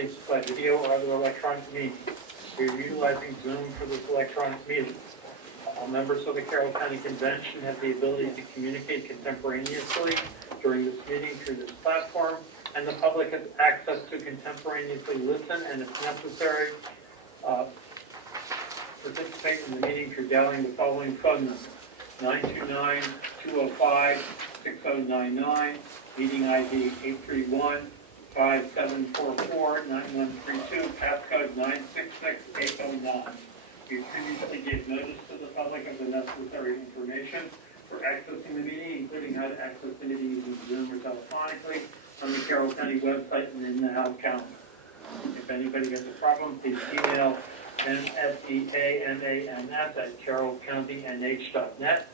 released by video or other electronic means. We are utilizing Zoom for this electronic meeting. All members of the Carroll County Convention have the ability to communicate contemporaneously during this meeting through this platform, and the public has access to contemporaneously listen and, if necessary, participate in the meeting through dialing the following phone numbers: 929-205-6099, meeting ID 831-5744-9132, passcode 966809. We previously gave notice to the public of the necessary information for accessing the meeting, including how to access the meeting using Zoom or telephonically on the Carroll County website and in the House calendar. If anybody has a problem, please email mseamans@carrollcountynh.net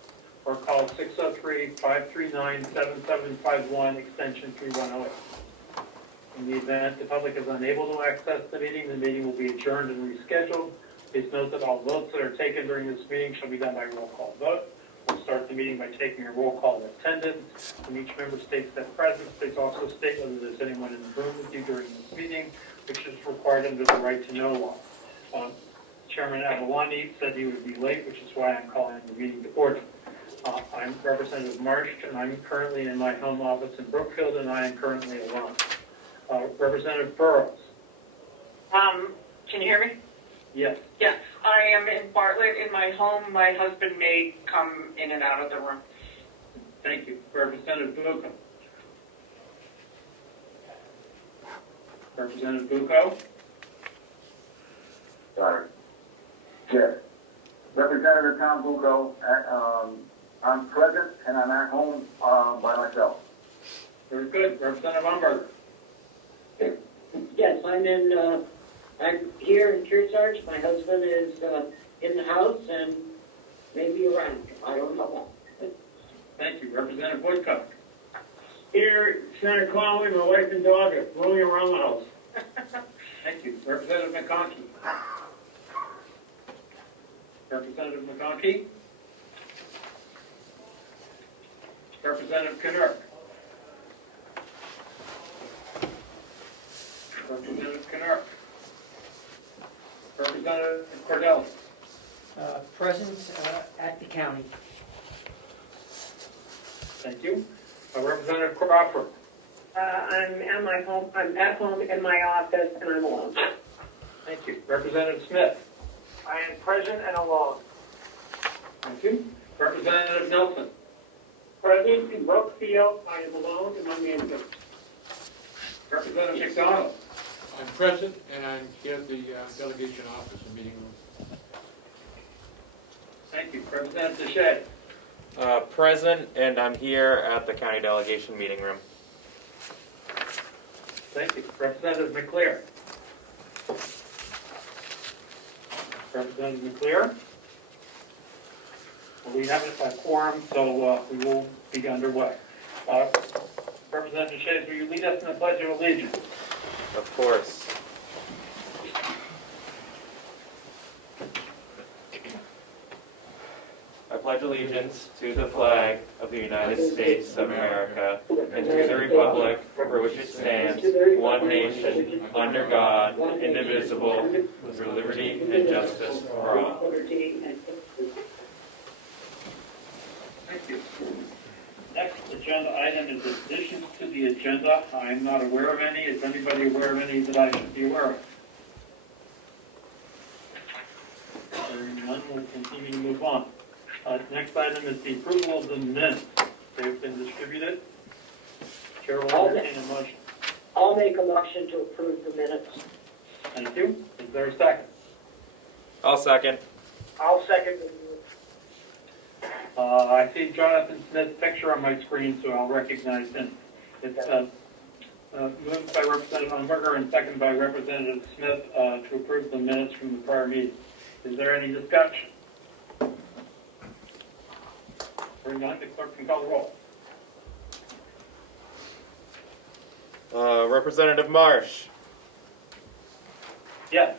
or call 603-539-7751, extension 3108. In the event the public is unable to access the meeting will be adjourned and rescheduled. Please note that all votes that are taken during this meeting shall be done by roll call vote. We'll start the meeting by taking a roll call of attendance. When each member states their presence, please also state whether there's anyone in the room with you during this meeting, which is required under the right to know law. Chairman Avalani said he would be late, which is why I'm calling the meeting to order. I'm Representative Marsh, and I'm currently in my home office in Brookfield, and I am currently alone. Representative Burrows. Can you hear me? Yes. Yes, I am in Bartlett in my home. My husband may come in and out of the room. Thank you. Representative Bucco. Representative Bucco. Sorry. Yes. Representative Tom Bucco, I'm present and I'm at home by myself. Very good. Representative Umberger. Yes, I'm here in Kearsarge. My husband is in the house and maybe around. I don't know. Thank you. Representative Woodcock. Here, Senator Conley, my wife and dog are rolling around the house. Thank you. Representative McConkey. Representative McConkey. Representative Knurk. Representative Knurk. Representative Cordell. Present at the county. Thank you. Representative Crawford. I'm at home in my office, and I'm alone. Thank you. Representative Smith. I am present and alone. Thank you. Representative Nelson. Present in Brookfield, I am alone and I'm in. Representative McDonald. I'm present, and I'm here at the delegation office and meeting room. Thank you. Representative Deshay. Present, and I'm here at the county delegation meeting room. Thank you. Representative McClear. Representative McClear. We have a quorum, so we will be underway. Representative Shays, will you lead us in the Pledge of Allegiance? Of course. I pledge allegiance to the flag of the United States of America and to the republic for which it stands, one nation, under God, indivisible, with liberty and justice for all. Thank you. Next agenda item is additions to the agenda. I'm not aware of any. Is anybody aware of any that I should be aware of? Hearing none, we'll continue to move on. Next item is the approval of the minutes. They've been distributed. Chair will entertain a motion. I'll make a motion to approve the minutes. Thank you. Is there a second? I'll second. I'll second the I see Jonathan Smith's picture on my screen, so I'll recognize him. It's moved by Representative Umberger and seconded by Representative Smith to approve the minutes from the prior meeting. Is there any discussion? Hearing none, the clerk can call the roll. Representative Marsh. Yes.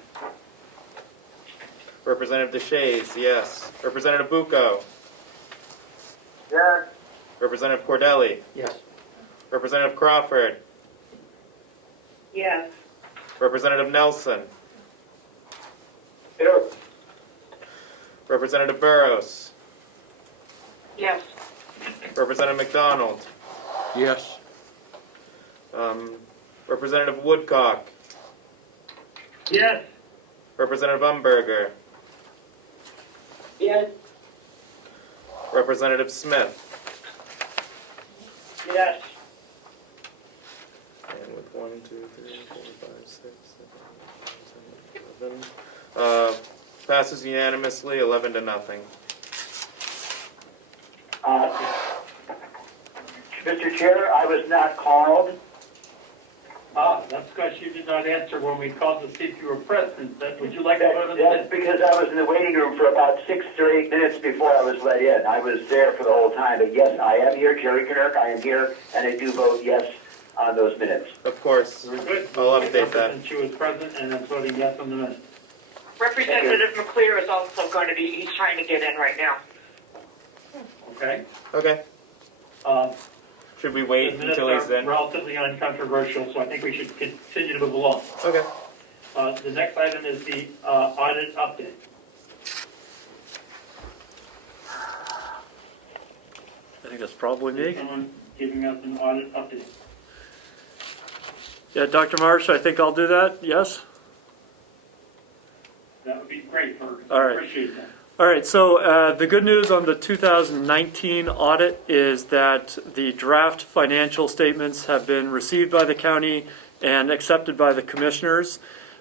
Representative Deshays, yes. Representative Bucco. Yes. Representative Cordelli. Yes. Representative Crawford. Yes. Representative Nelson. Here. Representative Burrows. Yes. Representative McDonald. Yes. Representative Woodcock. Yes. Representative Umberger. Yes, Representative Smith. Yes. And with 1, 2, 3, 4, 5, 6, 7, 8, 11. Passes unanimously, 11 to nothing. Mr. Chair, I was not called. That's because you did not answer when we called to see if you were present. Would you like to vote on That's this? because I was in the waiting room for about 6 or 8 minutes before I was let in. I was there for the whole time, but yes, I am here, Jerry Kinnerk, I am here, and I do vote yes on those minutes. Of course. Very good. I'll update that. Since you was present and I'm voting yes on the minute. Representative McClear is also going to be, he's trying to get in right now. Okay? Okay. Uh, Should we The wait minutes until he's are in? relatively uncontroversial, so I think we should continue to move along. Okay. The next item is the audit update. I think that's probably me. Someone giving us an audit update. Yeah, Dr. Marsh, I think I'll do that, yes? That would be great, Bert. All right. Appreciate that. All right, so the good news on the 2019 audit is that the draft financial statements have been received by the county and accepted by the commissioners.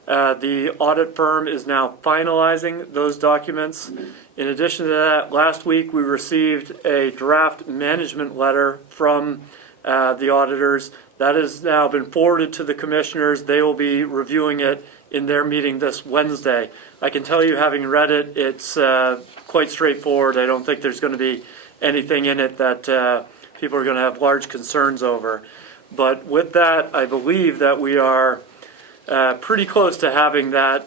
The audit firm is now finalizing those documents. In addition to that, last week we received a draft management letter from the auditors. That has now been forwarded to the commissioners. They will be reviewing it in their meeting this Wednesday. I can tell you, having read it, it's quite straightforward. I don't think there's going to be anything in it that people are going to have large concerns over. But with that, I believe that we are pretty close to having that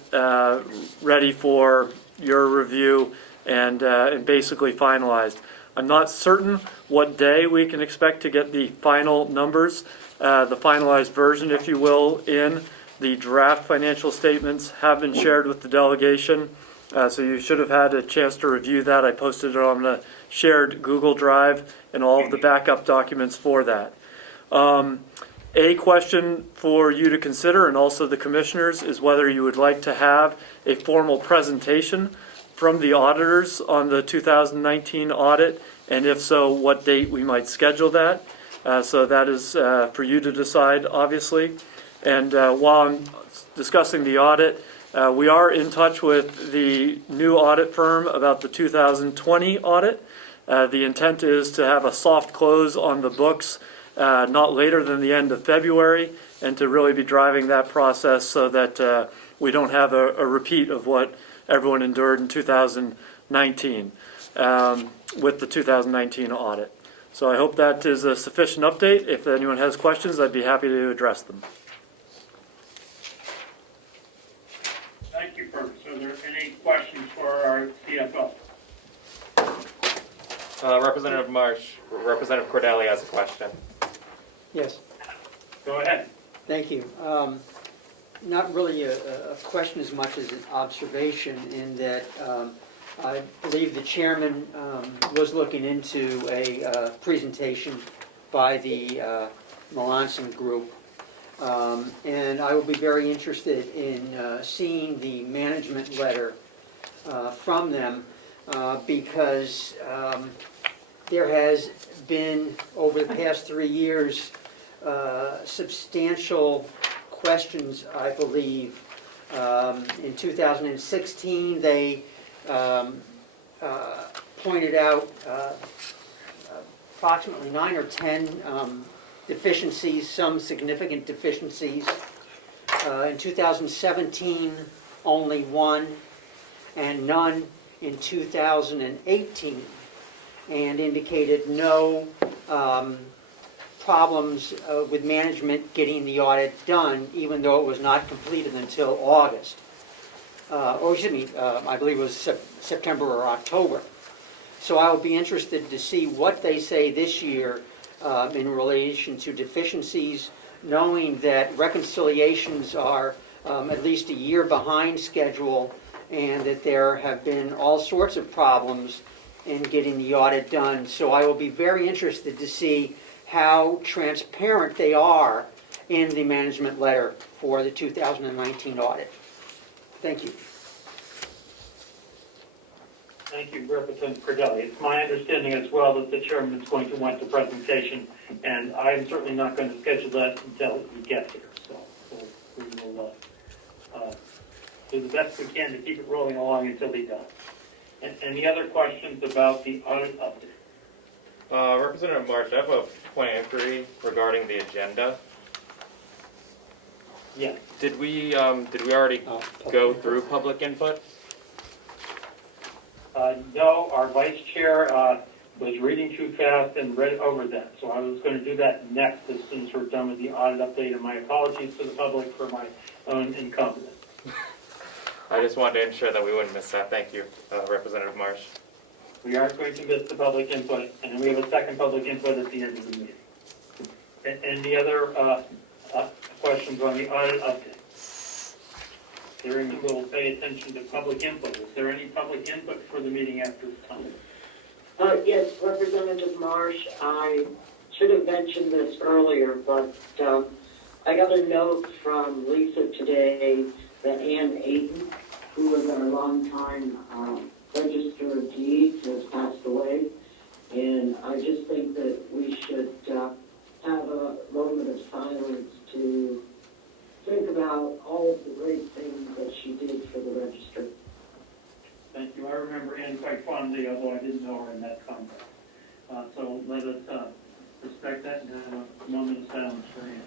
ready for your review and basically finalized. I'm not certain what day we can expect to get the final numbers, the finalized version, if you will, in. The draft financial statements have been shared with the delegation, so you should have had a chance to review that. I posted it on the shared Google Drive and all of the backup documents for that. A question for you to consider, and also the commissioners, is whether you would like to have a formal presentation from the auditors on the 2019 audit, and if so, what date we might schedule that. So that is for you to decide, obviously. And while I'm discussing the audit, we are in touch with the new audit firm about the 2020 audit. The intent is to have a soft close on the books not later than the end of February, and to really be driving that process so that we don't have a repeat of what everyone endured in 2019 with the 2019 audit. So I hope that is a sufficient update. If anyone has questions, I'd be happy to address them. Thank you, Bert. So are there any questions for our CFO? Representative Marsh, Representative Cordelli has a question. Yes, Go ahead. thank you. Not really a question as much as an observation, in that I believe the chairman was looking into a presentation by the Melanson Group. And I will be very interested in seeing the management letter from them because there has been, over the past 3 years, substantial questions, I believe. In 2016, they pointed out approximately 9 or 10 deficiencies, some significant deficiencies. In 2017, only 1, and none in 2018, and indicated no problems with management getting the audit done, even though it was not completed until August. Or excuse me, I believe it was September or October. So I will be interested to see what they say this year in relation to deficiencies, knowing that reconciliations are at least a year behind schedule, and that there have been all sorts of problems in getting the audit done. So I will be very interested to see how transparent they are in the management letter for the 2019 audit. Thank you. Thank you, Representative Cordelli. It's my understanding as well that the chairman is going to want the presentation, and I'm certainly not going to schedule that until he gets here. So we will do the best we can to keep it rolling along until he does. And any other questions about the audit update? Representative Marsh, I have a point of inquiry regarding the agenda. Yeah. Did we already go through public input? No, our vice chair was reading too fast and read over that. So I was going to do that next as soon as we're done with the audit update. And my apologies to the public for my own incompetence. I just wanted to ensure that we wouldn't miss that. Thank you, Representative Marsh. We aren't going to miss the public input, and we have a second public input at the end of the meeting. Any other questions on the audit update? Hearing none, we'll pay attention to public input. Is there any public input for the meeting at this time? Yes, Representative Marsh, I should have mentioned this earlier, but I got a note from Lisa today that Ann Aiden, who was our longtime Register of Deeds, has passed away. And I just think that we should have a moment of silence to think about all of the great things that she did for the Register. Thank you. I remember Ann quite fondly, although I didn't know her in that context. So let us respect that and have a moment of silence for Ann.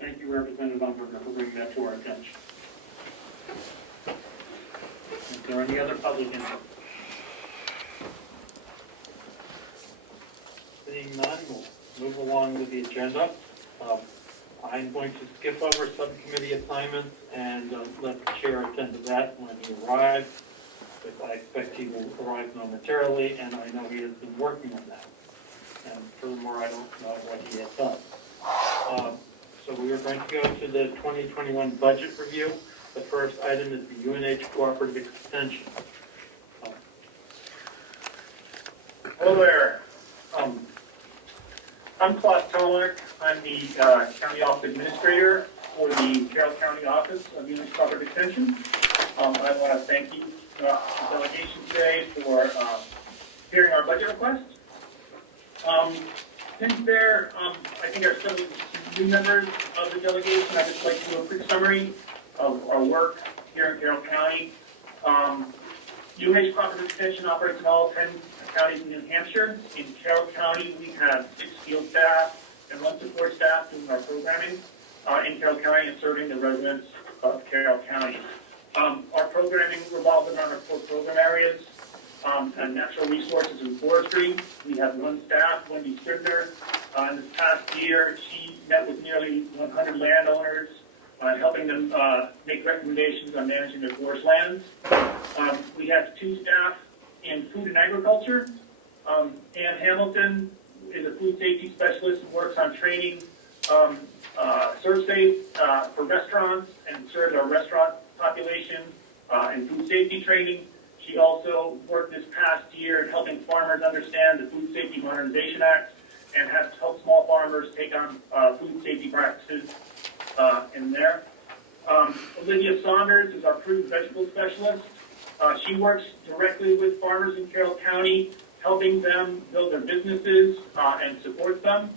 Thank you, Representative Umberger, for bringing that to our attention. Is there any other public input? Seeing none, we'll move along with the agenda. I'm going to skip over subcommittee assignments and let the chair attend to that when he arrives. But I expect he will arrive momentarily, and I know he has been working on that. And furthermore, I don't know what he has done. So we are going to go to the 2021 budget review. The first item is the UNH Cooperative Extension. Hello there. I'm Klaus Tolik. I'm the County Office Administrator for the Carroll County Office of UNH Cooperative Extension. I want to thank you, the delegation today, for hearing our budget request. Since there, I think there are several new members of the delegation. I'd just like to do a quick summary of our work here in Carroll County. UNH Cooperative Extension operates in all 10 counties in New Hampshire. In Carroll County, we have 6 field staff and 1 support staff doing our programming in Carroll County and serving the residents of Carroll County. Our programming revolves around our 4 program areas. And natural resources and forestry. We have 1 staff, Wendy Scribner. In this past year, she met with nearly 100 landowners, helping them make recommendations on managing their forest lands. We have 2 staff in food and agriculture. Ann Hamilton is a food safety specialist and works on training ServSafe for restaurants and serves our restaurant population in food safety training. She also worked this past year in helping farmers understand the Food Safety Modernization Act and has helped small farmers take on food safety practices in there. Olivia Saunders is our fruit and vegetable specialist. She works directly with farmers in Carroll County, helping them build their businesses and supports them.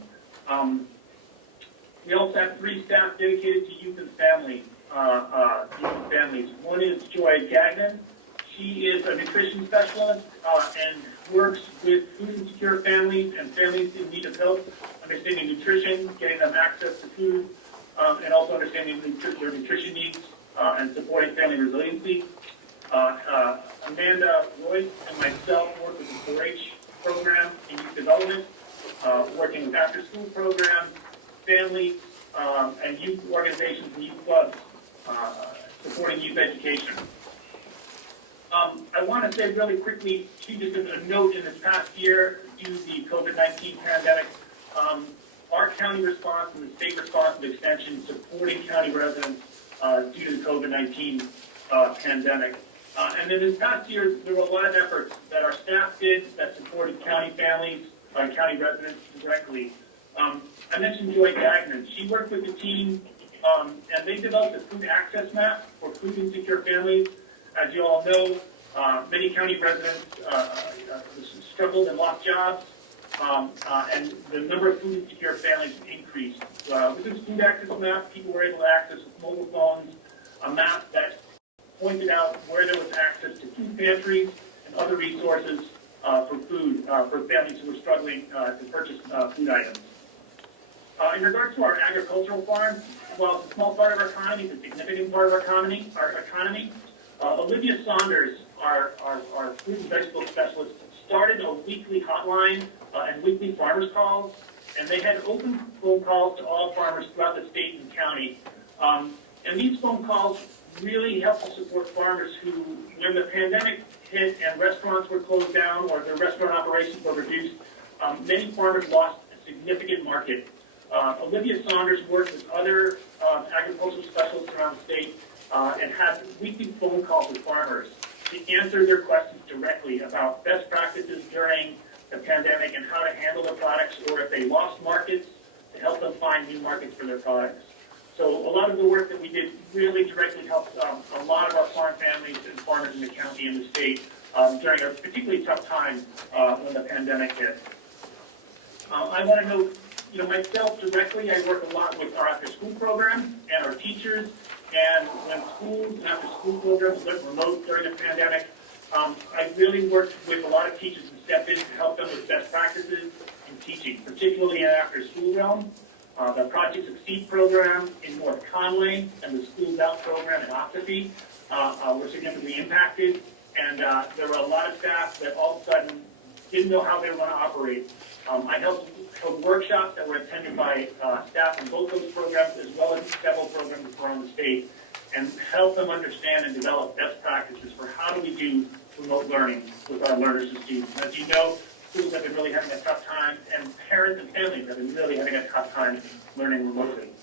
We also have 3 staff dedicated to youth and families. One is Joy Gagnon. She is a nutrition specialist and works with food insecure families and families in need of help, understanding nutrition, getting them access to food, and also understanding their nutrition needs and supporting family resiliency. Amanda Royce and myself work with the 4-H program in youth development, working with after-school programs, families, and youth organizations and youth clubs, supporting youth education. I want to say really quickly, just a note in this past year, due to the COVID-19 pandemic, our county response and the state response of extension supporting county residents due to the COVID-19 pandemic. And in this past year, there were a lot of efforts that our staff did that supported county families and county residents directly. I mentioned Joy Gagnon. She worked with the team, and they developed a food access map for food insecure families. As you all know, many county residents struggled and lost jobs, and the number of food insecure families increased. With this food access map, people were able to access with mobile phones a map that pointed out where there was access to food pantries and other resources for food for families who were struggling to purchase food items. In regards to our agricultural farms, while it's a small part of our economy, it's a significant part of our economy. Olivia Saunders, our fruit and vegetable specialist, started a weekly hotline and weekly farmers calls, and they had open phone calls to all farmers throughout the state and county. And these phone calls really helped to support farmers who, when the pandemic hit and restaurants were closed down or their restaurant operations were reduced, many farmers lost a significant market. Olivia Saunders worked with other agricultural specialists around the state and had weekly phone calls with farmers to answer their questions directly about best practices during the pandemic and how to handle their products, or if they lost markets, to help them find new markets for their products. So a lot of the work that we did really directly helped a lot of our farm families and farmers in the county and the state during a particularly tough time when the pandemic hit. I want to note, myself directly, I work a lot with our after-school program and our teachers. And when schools and after-school programs went remote during the pandemic, I really worked with a lot of teachers who stepped in to help them with best practices in teaching, particularly in after-school realm. The Project Succeed program in North Conway and the Schools Out program in Ossipee were significantly impacted. And there were a lot of staff that all of a sudden didn't know how they were going to operate. I held workshops that were attended by staff in both those programs, as well as several programs around the state, and help them understand and develop best practices for how do we do remote learning with our learners and students. As you know, schools have been really having a tough time, and parents and families have been really having a tough time learning remotely.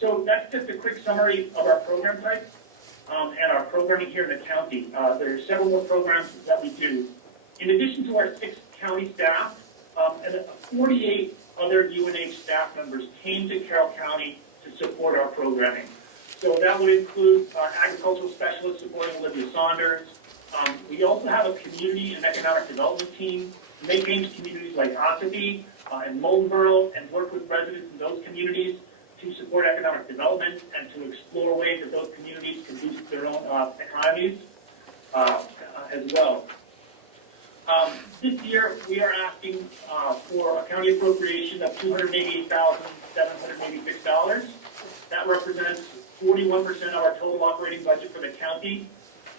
So that's just a quick summary of our program types and our programming here in the county. There are several more programs that we do. In addition to our 6 county staff, and 48 other UNH staff members came to Carroll County to support our programming. So that would include agricultural specialists supporting Olivia Saunders. We also have a community and economic development team. They came to communities like Ossipee and Moldenboro and work with residents in those communities to support economic development and to explore ways that those communities can boost their own economies as well. This year, we are asking for a county appropriation of $288,786. That represents 41% of our total operating budget for the county.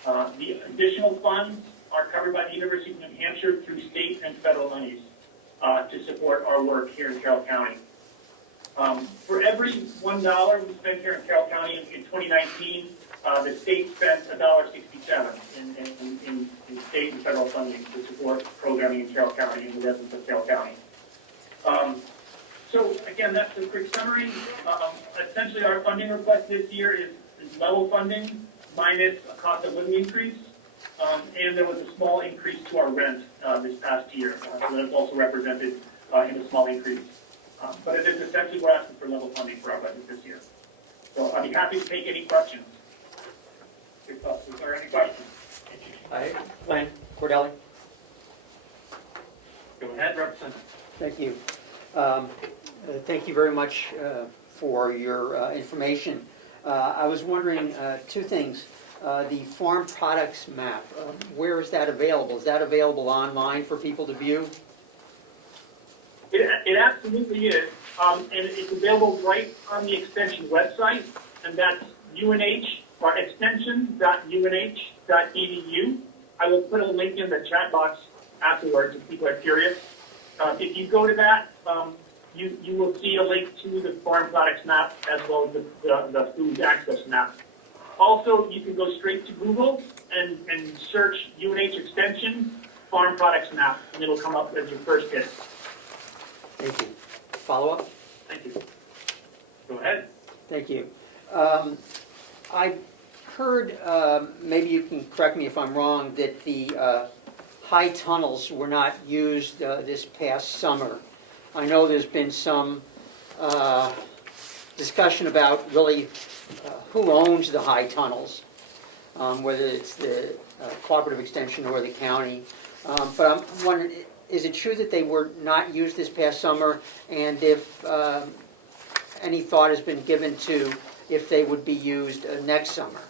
The additional funds are covered by the University of New Hampshire through state and federal monies to support our work here in Carroll County. For every $1 we spent here in Carroll County in 2019, the state spent $1.67 in state and federal funding to support programming in Carroll County and the residents of Carroll County. So again, that's a quick summary. Essentially, our funding request this year is level funding minus a cost of living increase, and there was a small increase to our rent this past year. So that's also represented in a small increase. But it is essentially we're asking for level funding for our budget this year. So I'd be happy to take any questions. Is there any questions? Hi, Glenn Cordelli. Go ahead, Representative. Thank you. Thank you very much for your information. I was wondering 2 things. The farm products map, where is that available? Is that available online for people to view? It absolutely is, and it's available right on the extension website, and that's UNH, or extension.unh.edu. I will put a link in the chat box afterwards if people are curious. If you go to that, you will see a link to the farm products map as well as the food access map. Also, you can go straight to Google and search UNH extension farm products map, and it'll come up as your first hit. Thank you. Follow-up? Thank you. Go ahead. Thank you. I heard, maybe you can correct me if I'm wrong, that the high tunnels were not used this past summer. I know there's been some discussion about really who owns the high tunnels, whether it's the cooperative extension or the county. But I'm wondering, is it true that they were not used this past summer? And if any thought has been given to if they would be used next summer?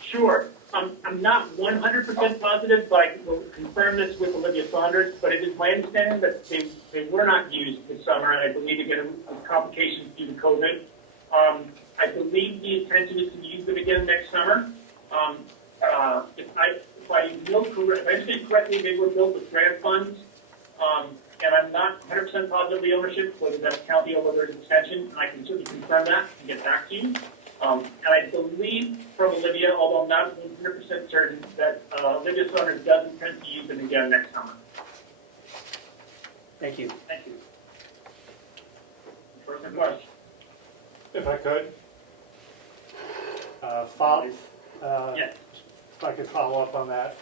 Sure. I'm not 100% positive, but I will confirm this with Olivia Saunders, but it is my understanding that they were not used this summer, and I believe again with complications due to COVID. I believe the intention is to use them again next summer. If I understand correctly, they were built with grant funds, and I'm not 100% positive the ownership, whether that's county or whether it's extension, and I can certainly confirm that and get back to you. And I believe from Olivia, although I'm not 100% certain, that Olivia Saunders does intend to use them again next summer. Thank you. Thank you. Further question? If I could. Yes. If I could follow up on that.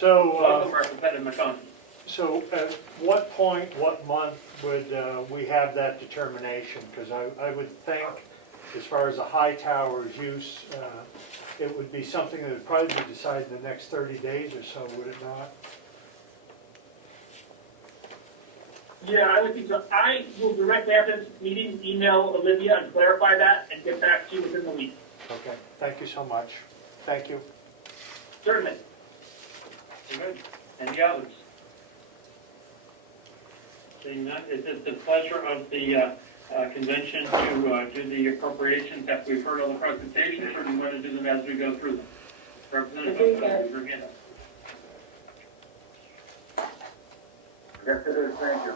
Welcome, Representative McConkey. So at what point, what month would we have that determination? Because I would think, as far as the high tower's use, it would be something that would probably be decided in the next 30 days or so, would it not? Yeah, I would think so. I will directly after this meeting email Olivia and clarify that and get back to you within the week. Okay, thank you so much. Thank you. Certainly. Good. Any others? Seeing none, is it the pleasure of the convention to do the appropriations that we've heard on the presentations, or do you want to do them as we go through them? Representative, your hand up. Yes, it is. Thank you.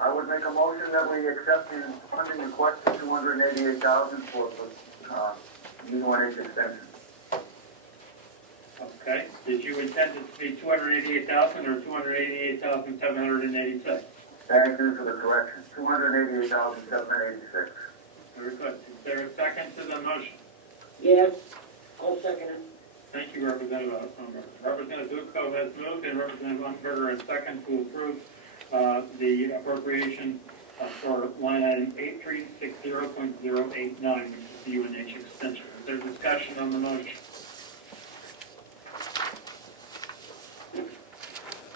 I would make a motion that we accept the funding request of $288,000 for UNH extension. Okay. Did you intend it to be $288,000 or $288,786? Thank you for the correction. $288,786. Very good. Is there a second to the motion? Yes, I'll second it. Thank you, Representative Umberger. Representative Bucco has moved and Representative Umberger has seconded to approve the appropriation for line item 8360.089, which is the UNH extension. Is there discussion on the motion?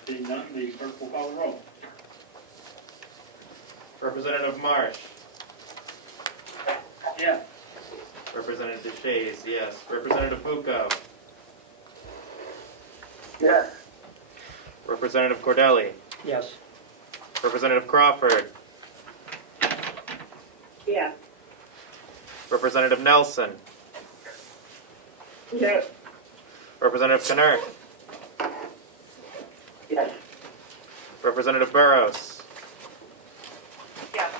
Seeing none, the clerk will call the roll. Representative Marsh. Yes. Representative DeShays, yes. Representative Bucco. Yes. Representative Cordelli. Yes. Representative Crawford. Yes. Representative Nelson. Yes. Representative Knurk. Yes. Representative Burrows. Yes.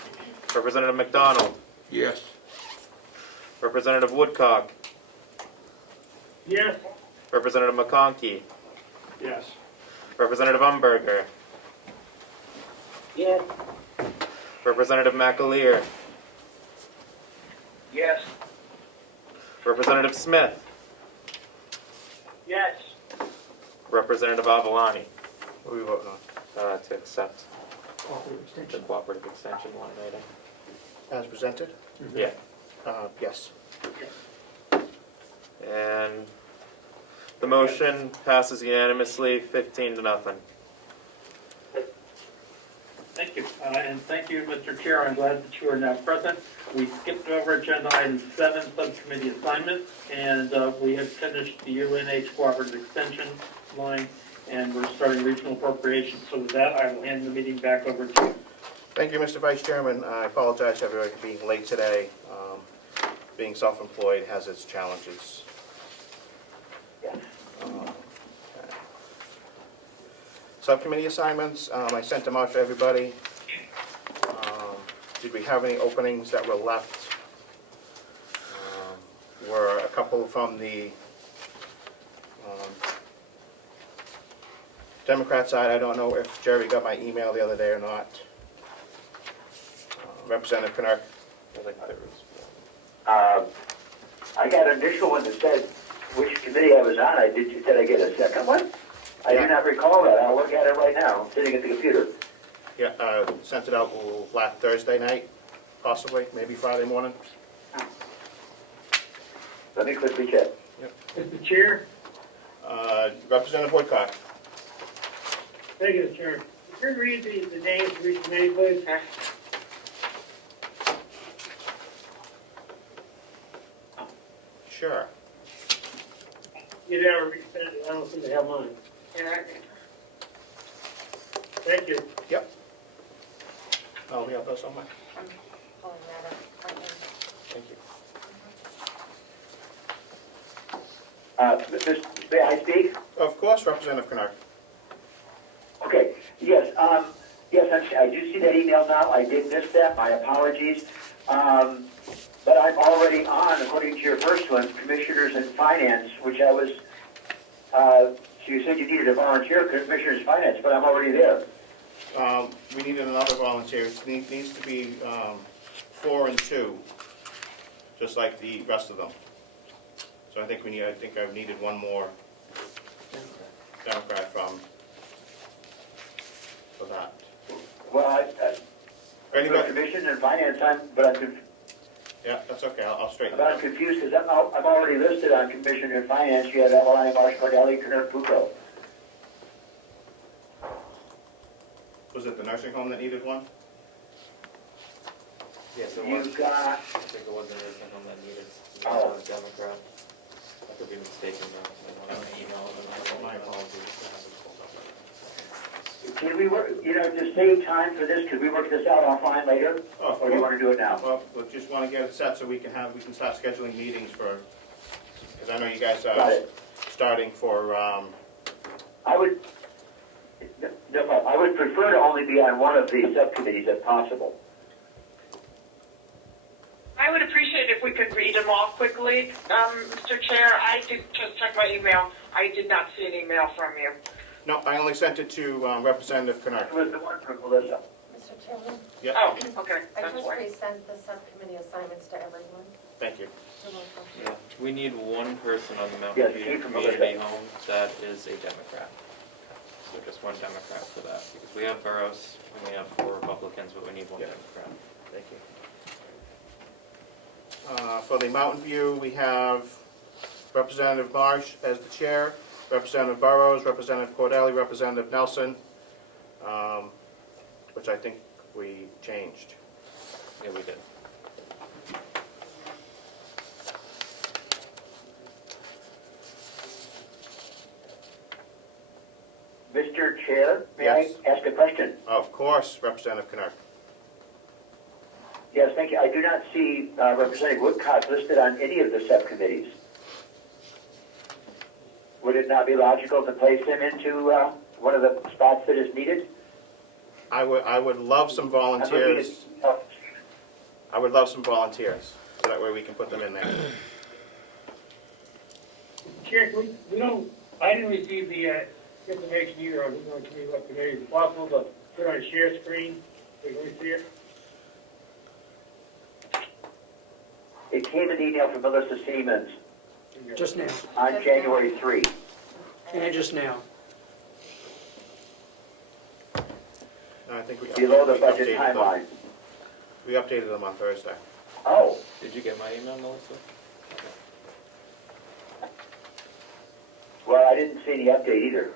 Representative McDonald. Yes. Representative Woodcock. Yes. Representative McConkey. Yes. Representative Umberger. Yes, Representative McAleer. Yes. Representative Smith. Yes. Representative Avalani. What are we voting on? To accept Cooperative the extension. cooperative extension line item. As presented? Yeah. Yes. And the motion passes unanimously, 15-0. Thank you. And thank you, Mr. Chair. I'm glad that you are now present. We skipped over agenda item 7, subcommittee assignments, and we have finished the UNH cooperative extension line, and we're starting regional appropriations. So with that, I will hand the meeting back over to you. Thank you, Mr. Vice Chairman. I apologize to everybody for being late today. Being self-employed has its challenges. Yes. Okay. Subcommittee assignments, I sent them out to everybody. Did we have any openings that were left were a couple from the Democrat side. I don't know if Jerry got my email the other day or not. Representative Knerk. I got an initial one that said which committee I was on. Did I get a second one? I do not recall that. I'll look at it right now. I'm sitting at the computer. Yeah, sent it out last Thursday night, possibly, maybe Friday morning. Let me quickly check. Mr. Chair? Representative Woodcock. Thank you, Mr. Chair. Could you read the names of each committee, please? Sure. You never resend it. I don't seem to have mine. Thank you. Yep. Oh, we have those somewhere. Pulling that up right now. Thank you. May I speak? Of course, Representative Knerk. Okay, yes, I do see that email now. I did miss that, my apologies. But I'm already on, according to your first one, Commissioners and Finance, which I was, so you said you needed a volunteer, Commissioners and Finance, but I'm already there. We needed another volunteer. It needs to be 4 and 2, just like the rest of them. So I think I've needed one more Democrat for that. Well, Anybody? Commission and Finance, Yeah, that's okay. I'll straighten but that I'm out. confused because I'm already listed on Commissioner and Finance. You have Eveline, Marsh, Cordelli, Knerk, Bucco. Was it the nursing home that needed one? Yes, it was. You've got, I think it was the nursing home that needed Oh. a Democrat. I could be mistaken though. I want to email it. My apologies. can we work, to save time for this, could we work this out offline later? Oh, Or do you want to do it now? Well, we just want to get it set so we can start scheduling meetings for, because I know you guys Got are it. starting for, I would, no problem. I would prefer to only be on one of the subcommittees if possible. I would appreciate if we could read them all quickly. Mr. Chair, I did just check my email. I did not see an email from you. no, I only sent it to Representative Knerk. It was the one for Melissa. Mr. Chairman, Yeah, Oh, okay, I that's just why. resent the subcommittee assignments to everyone. thank you. You're welcome. Yeah, we need one person on the Yes, Mountain View Chief from Community Melissa. Home that is a Democrat. So just one Democrat for that, because we have boroughs and we have 4 Republicans, but we need one Yeah. Democrat. Thank you. For the Mountain View, we have Representative Marsh as the chair, Representative Burrows, Representative Cordelli, Representative Nelson, which I think we changed. Yeah, we did. Mr. Chair, may Yes. I ask a question? Of course, Representative Knerk. Yes, thank you. I do not see Representative Woodcock listed on any of the subcommittees. Would it not be logical to place him into one of the spots that is needed? I would love some volunteers. I would love some volunteers, so that way we can put them in there. Chair, I didn't receive the information either on who's on committee, what committee. Is it possible to put on a share screen? Can we see it? It came an email from Melissa Siemens Just now, on January 3. and just now. I think we Below the we budget updated them. timeline. We updated them on Thursday. Oh, Did you get my email, Melissa? well, I didn't see any update either.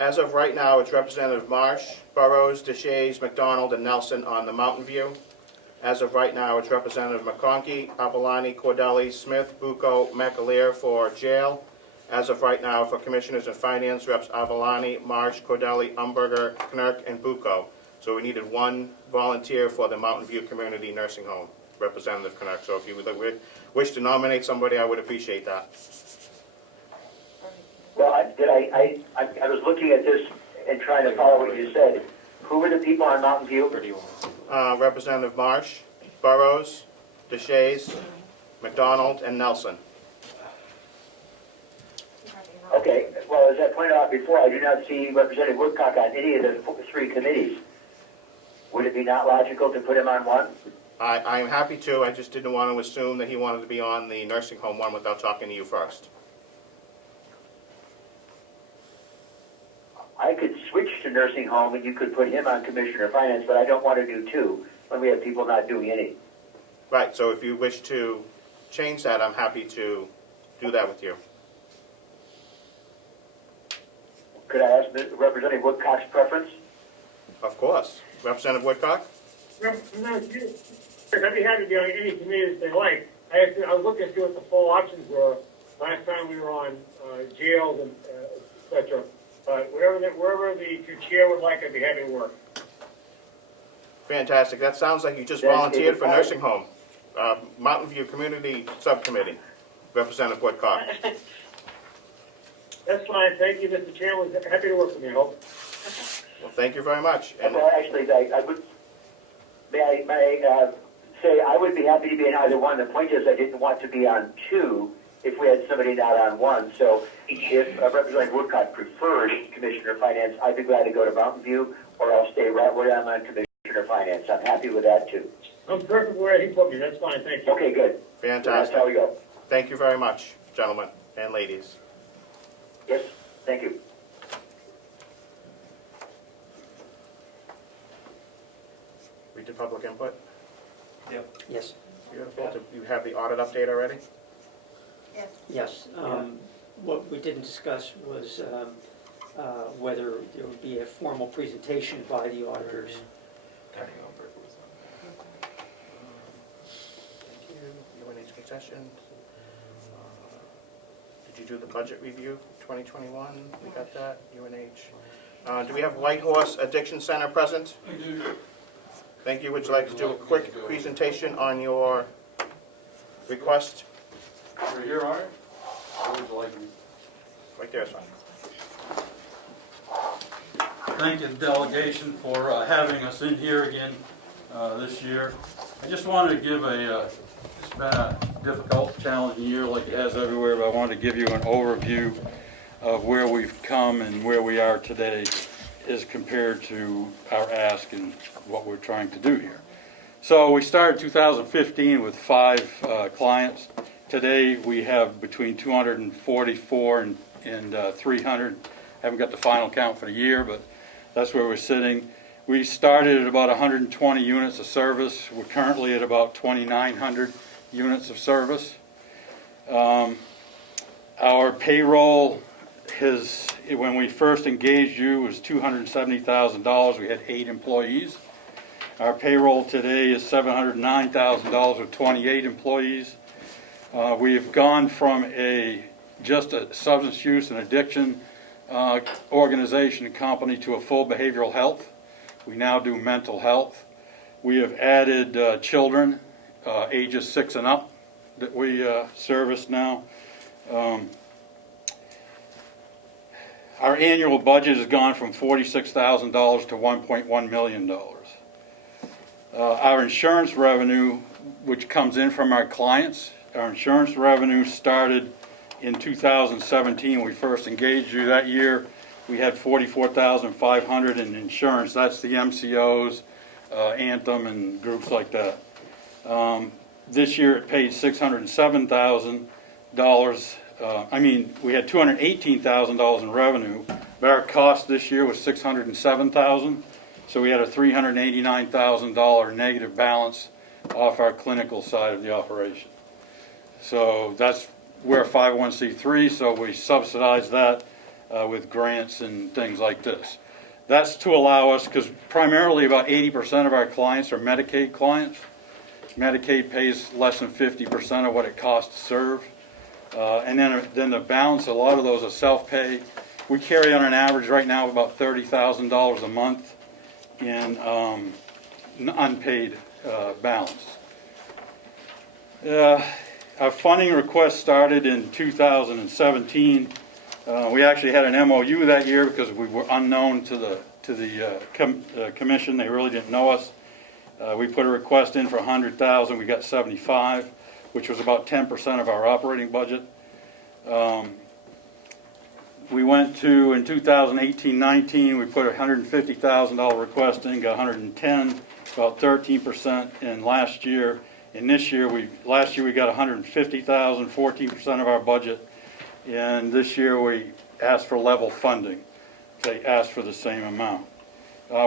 As of right now, it's Representative Marsh, Burrows, DeShays, McDonald, and Nelson on the Mountain View. As of right now, it's Representative McConkey, Avalani, Cordelli, Smith, Bucco, McAleer for jail. As of right now, for Commissioners and Finance, Reps Avalani, Marsh, Cordelli, Umberger, Knerk, and Bucco. So we needed one volunteer for the Mountain View Community Nursing Home, Representative Knerk. So if you would wish to nominate somebody, I would appreciate that. Well, I was looking at this and trying to follow what you said. Who were the people on Mountain View? Pretty well. Representative Marsh, Burrows, DeShays, McDonald, and Nelson. Okay, well, as I pointed out before, I do not see Representative Woodcock on any of the three committees. Would it be not logical to put him on one? I'm happy to, I just didn't want to assume that he wanted to be on the nursing home one without talking to you first. I could switch to nursing home and you could put him on Commissioner of Finance, but I don't want to do two when we have people not doing any. Right, so if you wish to change that, I'm happy to do that with you. Could I ask Representative Woodcock's preference? Of course. Representative Woodcock? I'd be happy to be on any committee that they like. I was looking to see what the full options were last time we were on jails and et cetera. But wherever the chair would like, I'd be happy to work. Fantastic. That sounds like you just Then volunteered is it for nursing home. Mountain View Community Subcommittee. Representative Woodcock. That's fine. Thank you, Mr. Chairman. Happy to work with you, I hope. Well, thank you very much. And Well, actually, I would, may I say I would be happy to be in either one. The point is I didn't want to be on two if we had somebody not on one. So if Representative Woodcock preferred Commissioner of Finance, I'd be glad to go to Mountain View, or I'll stay right where I'm on Commissioner of Finance. I'm happy with that, too. I'm perfect where he put me. That's fine. Thank you. Okay, good. fantastic. That's how we go. Thank you very much, gentlemen and ladies. Yes, thank you. We did public input. Yes, Beautiful. Did you have the audit update already? yes. What we didn't discuss was whether there would be a formal presentation by the auditors. Thank you. UNH concession. Did you do the budget review, 2021? We got that, UNH. Do we have White Horse Addiction Center present? I do. Thank you. Would you like to do a quick presentation on your request? We're here, all right? Or would you like me? Right there, son. Thank you, delegation, for having us in here again this year. I just wanted to give it's been a difficult, challenging year like it has everywhere, but I wanted to give you an overview of where we've come and where we are today as compared to our ask and what we're trying to do here. So we started 2015 with 5 clients. Today we have between 244 and 300. Haven't got the final count for the year, but that's where we're sitting. We started at about 120 units of service. We're currently at about 2,900 units of service. Our payroll when we first engaged you, was $270,000. We had 8 employees. Our payroll today is $709,000 with 28 employees. We've gone from just a substance use and addiction organization and company to a full behavioral health. We now do mental health. We have added children ages 6 and up that we service now. Our annual budget has gone from $46,000 to $1.1 million. Our insurance revenue, which comes in from our clients, our insurance revenue started in 2017. We first engaged you that year. We had $44,500 in insurance. That's the MCOs, Anthem, and groups like that. This year it paid $607,000. We had $218,000 in revenue, but our cost this year was $607,000. So we had a $389,000 negative balance off our clinical side of the operation. So we're a 501c3, so we subsidize that with grants and things like this. That's to allow us, because primarily about 80% of our clients are Medicaid clients. Medicaid pays less than 50% of what it costs to serve. And then the balance, a lot of those are self-pay. We carry on an average right now of about $30,000 a month in unpaid balance. Our funding request started in 2017. We actually had an MOU that year because we were unknown to the commission. They really didn't know us. We put a request in for 100,000, we got 75, which was about 10% of our operating budget. We went to, in 2018-19, we put a $150,000 request in, got 110, about 13%. And last year, last year we got 150,000, 14% of our budget. And this year we asked for level funding. They asked for the same amount.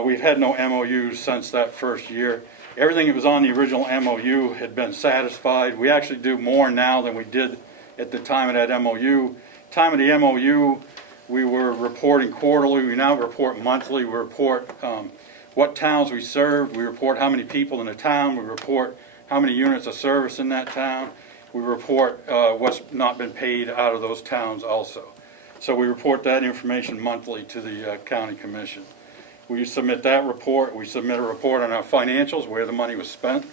We've had no MOUs since that first year. Everything that was on the original MOU had been satisfied. We actually do more now than we did at the time of that MOU. Time of the MOU, we were reporting quarterly. We now report monthly. We report what towns we served. We report how many people in the town. We report how many units of service in that town. We report what's not been paid out of those towns also. So we report that information monthly to the county commission. We submit that report. We submit a report on our financials, where the money was spent.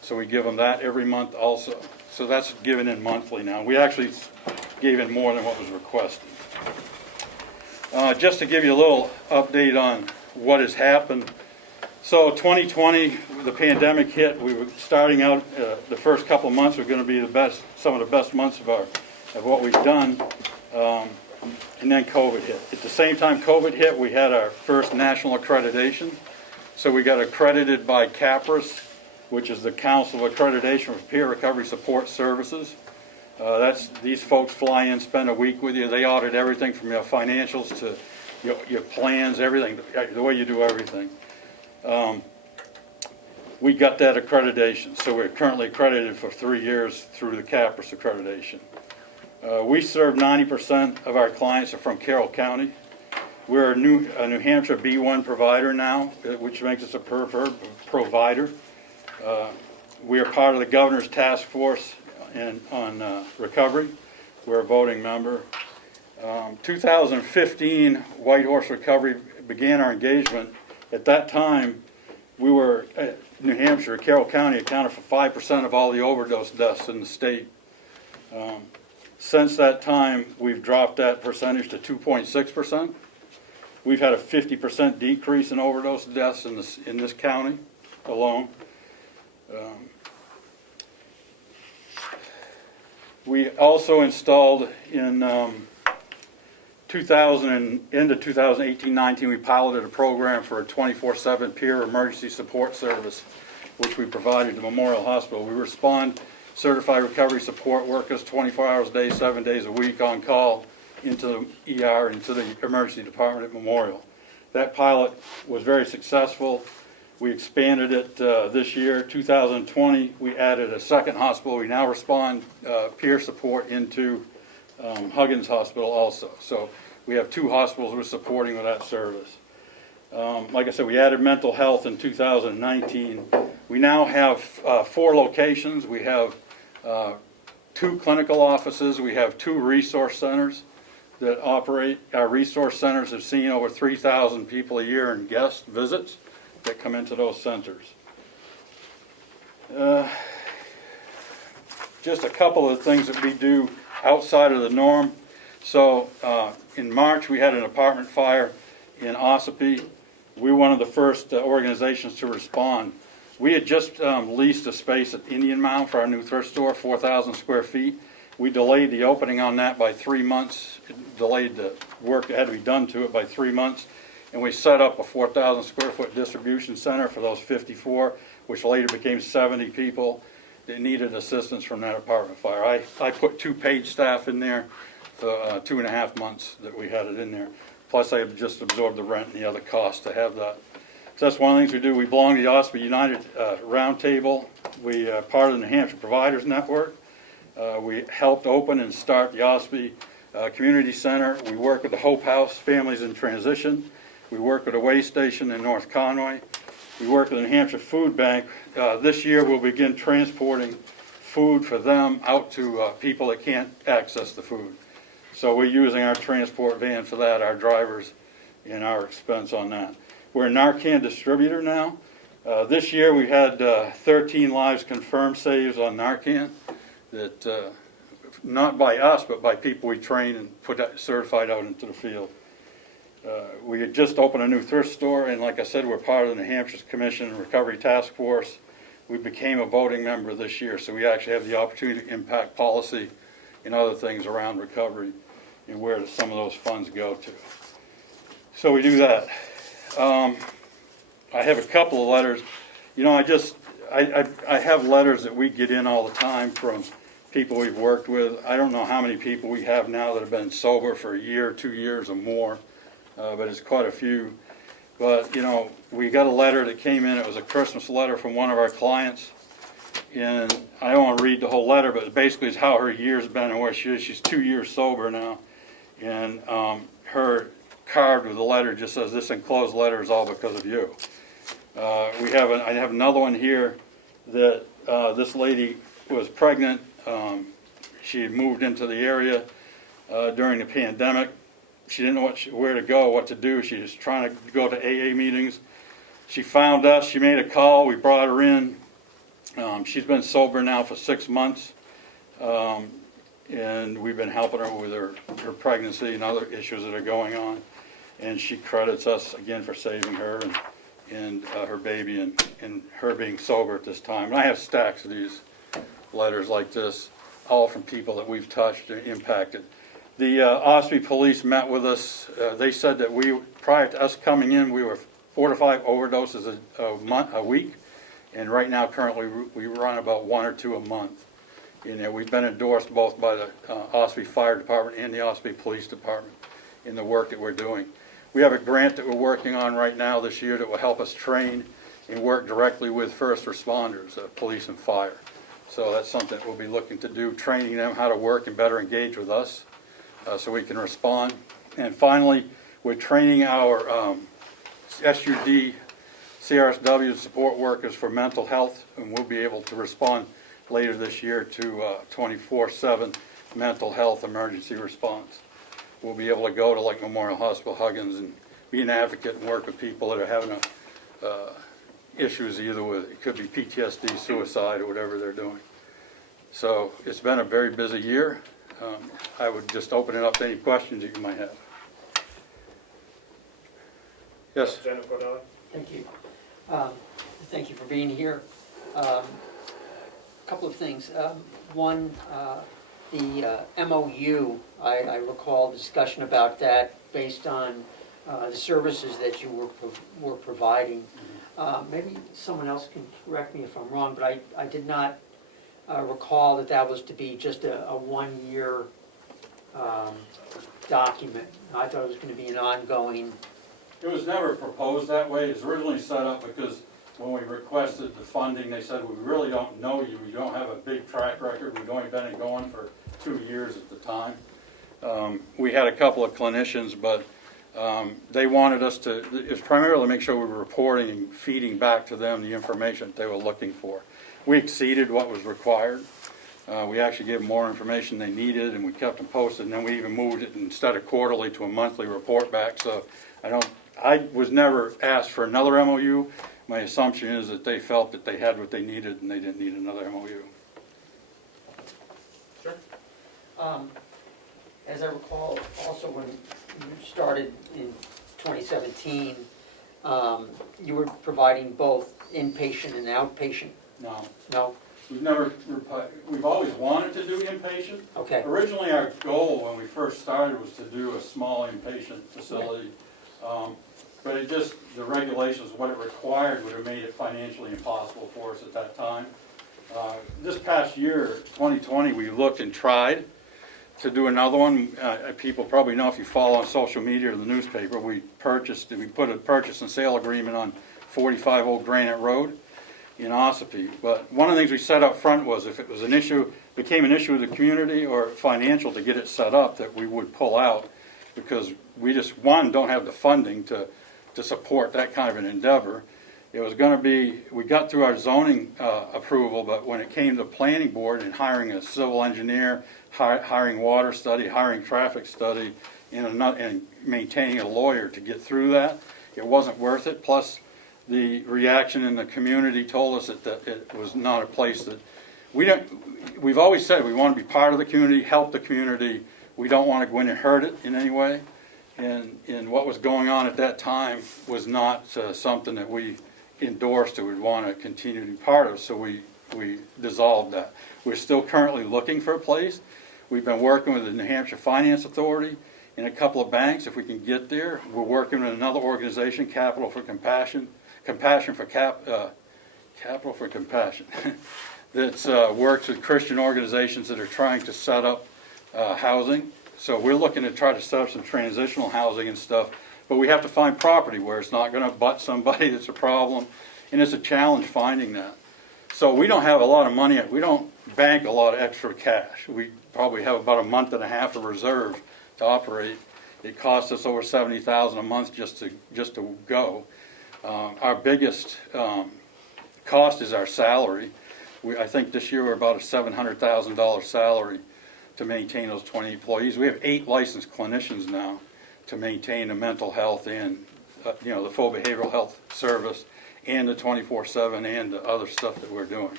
So we give them that every month also. So that's given in monthly now. We actually gave in more than what was requested. Just to give you a little update on what has happened. So 2020, the pandemic hit. We were starting out, the first couple of months were going to be some of the best months of what we've done. And then COVID hit. At the same time COVID hit, we had our first national accreditation. So we got accredited by CAPRS, which is the Council of Accreditation for Peer Recovery Support Services. These folks fly in, spend a week with you. They audit everything from your financials to your plans, everything, the way you do everything. We got that accreditation. So we're currently accredited for 3 years through the CAPRS accreditation. We serve 90% of our clients are from Carroll County. We're a New Hampshire B1 provider now, which makes us a preferred provider. We are part of the governor's task force on recovery. We're a voting member. 2015, White Horse Recovery began our engagement. At that time, we were, New Hampshire, Carroll County accounted for 5% of all the overdose deaths in the state. Since that time, we've dropped that percentage to 2.6%. We've had a 50% decrease in overdose deaths in this county alone. We also installed in end of 2018-19, we piloted a program for a 24/7 peer emergency support service, which we provided to Memorial Hospital. We respond certified recovery support workers 24 hours a day, 7 days a week on call into the ER, into the emergency department at Memorial. That pilot was very successful. We expanded it this year, 2020. We added a second hospital. We now respond peer support into Huggins Hospital also. So we have 2 hospitals we're supporting with that service. Like I said, we added mental health in 2019. We now have 4 locations. We have 2 clinical offices. We have 2 resource centers that operate. Our resource centers have seen over 3,000 people a year in guest visits that come into those centers. Just a couple of things that we do outside of the norm. So in March, we had an apartment fire in Ossipee. We were one of the first organizations to respond. We had just leased a space at Indian Mound for our new thrift store, 4,000 square feet. We delayed the opening on that by 3 months, delayed the work that had to be done to it by 3 months, and we set up a 4,000 square foot distribution center for those 54, which later became 70 people that needed assistance from that apartment fire. I put 2 paid staff in there for 2.5 months that we had it in there. Plus I have just absorbed the rent and the other costs to have that. So that's one of the things we do. We belong to the Ossipee United Roundtable. We are part of the New Hampshire Providers Network. We helped open and start the Ossipee Community Center. We work with the Hope House Families in Transition. We work with a way station in North Conway. We work with the New Hampshire Food Bank. This year we'll begin transporting food for them out to people that can't access the food. So we're using our transport van for that, our drivers, and our expense on that. We're a Narcan distributor now. This year we had 13 lives confirmed saves on Narcan, that not by us, but by people we train and put certified out into the field. We had just opened a new thrift store, and like I said, we're part of the New Hampshire's Commission and Recovery Task Force. We became a voting member this year, so we actually have the opportunity to impact policy and other things around recovery and where some of those funds go to. So we do that. I have a couple of letters. You know, I have letters that we get in all the time from people we've worked with. I don't know how many people we have now that have been sober for a year, 2 years or more, but it's quite a few. But, you know, we got a letter that came in. It was a Christmas letter from one of our clients. And I don't want to read the whole letter, but basically it's how her year's been and where she is. She's 2 years sober now. And her card with the letter just says, "This enclosed letter is all because of you." I have another one here that this lady was pregnant. She had moved into the area during the pandemic. She didn't know where to go, what to do. She was trying to go to AA meetings. She found us. She made a call. We brought her in. She's been sober now for 6 months, and we've been helping her with her pregnancy and other issues that are going on. And she credits us again for saving her and her baby and her being sober at this time. And I have stacks of these letters like this, all from people that we've touched and impacted. The Ospey police met with us. They said that prior to us coming in, we were 4 to 5 overdoses a week, and right now, currently, we run about 1 or 2 a month. And we've been endorsed both by the Ospey Fire Department and the Ospey Police Department in the work that we're doing. We have a grant that we're working on right now this year that will help us train and work directly with first responders, police and fire. So that's something that we'll be looking to do, training them how to work and better engage with us so we can respond. And finally, we're training our SUD, CRSW support workers for mental health, and we'll be able to respond later this year to 24/7 mental health emergency response. We'll be able to go to like Memorial Hospital, Huggins, and be an advocate and work with people that are having issues either with, it could be PTSD, suicide, or whatever they're doing. So it's been a very busy year. I would just open it up to any questions that you might have. Yes? Jennifer Dodd? Thank you. Thank you for being here. A couple of things. One, the MOU, I recall the discussion about that based on the services that you were providing. Maybe someone else can correct me if I'm wrong, but I did not recall that was to be just a 1-year document. I thought it was going to be an ongoing. It was never proposed that way. It was originally set up because when we requested the funding, they said, "We really don't know you. We don't have a big track record. We've only been going for 2 years at the time." We had a couple of clinicians, but they wanted us to, it was primarily to make sure we were reporting and feeding back to them the information that they were looking for. We exceeded what was required. We actually gave them more information they needed, and we kept them posted, and then we even moved it instead of quarterly to a monthly report back. So I was never asked for another MOU. My assumption is that they felt that they had what they needed and they didn't need another MOU. Sure. As I recall, also when you started in 2017, you were providing both inpatient and outpatient. No. No? We've always wanted to do inpatient. Okay. Originally, our goal when we first started was to do a small inpatient facility. But the regulations, what it required would have made it financially impossible for us at that time. This past year, 2020, we looked and tried to do another one. People probably know if you follow on social media or the newspaper, we put a purchase and sale agreement on 45 Old Granite Road in Ossipee. But one of the things we set up front was if it was became an issue with the community or financial to get it set up, that we would pull out because we just, one, don't have the funding to support that kind of an endeavor. It was going to be, we got through our zoning approval, but when it came to the planning board and hiring a civil engineer, hiring water study, hiring traffic study, and maintaining a lawyer to get through that, it wasn't worth it. Plus, the reaction in the community told us that it was not a place that we've always said we want to be part of the community, help the community. We don't want to go in and hurt it in any way. And what was going on at that time was not something that we endorsed or would want to continue to be part of, so we dissolved that. We're still currently looking for a place. We've been working with the New Hampshire Finance Authority and a couple of banks, if we can get there. We're working with another organization, Capital for Compassion, Capital for Compassion, that works with Christian organizations that are trying to set up housing. So we're looking to try to set up some transitional housing and stuff, but we have to find property where it's not going to butt somebody that's a problem, and it's a challenge finding that. So we don't have a lot of money. We don't bank a lot of extra cash. We probably have about a month and a half of reserve to operate. It costs us over $70,000 a month just to go. Our biggest cost is our salary. I think this year we're about a $700,000 salary to maintain those 20 employees. We have 8 licensed clinicians now to maintain the mental health and the full behavioral health service and the 24/7 and the other stuff that we're doing.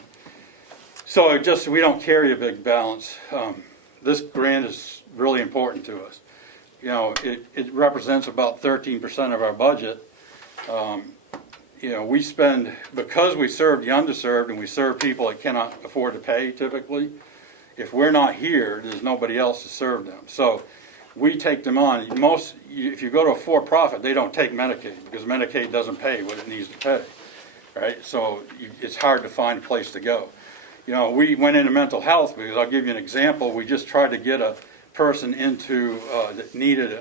So we don't carry a big balance. This grant is really important to us. It represents about 13% of our budget. We spend, because we serve the underserved and we serve people that cannot afford to pay typically, if we're not here, there's nobody else to serve them. So we take them on. If you go to a for-profit, they don't take Medicaid because Medicaid doesn't pay what it needs to pay, right? So it's hard to find a place to go. We went into mental health because I'll give you an example. We just tried to get a person into that needed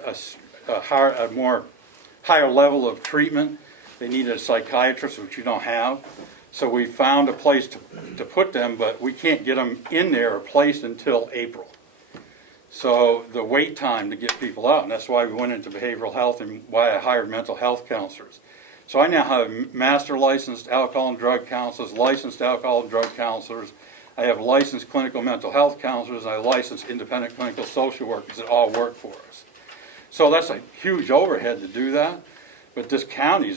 a higher level of treatment. They needed a psychiatrist, which you don't have. So we found a place to put them, but we can't get them in there or placed until April. So the wait time to get people out, and that's why we went into behavioral health and why I hired mental health counselors. So I now have master licensed alcohol and drug counselors, licensed alcohol and drug counselors. I have licensed clinical mental health counselors, and I licensed independent clinical social workers that all work for us. So that's a huge overhead to do that, but this county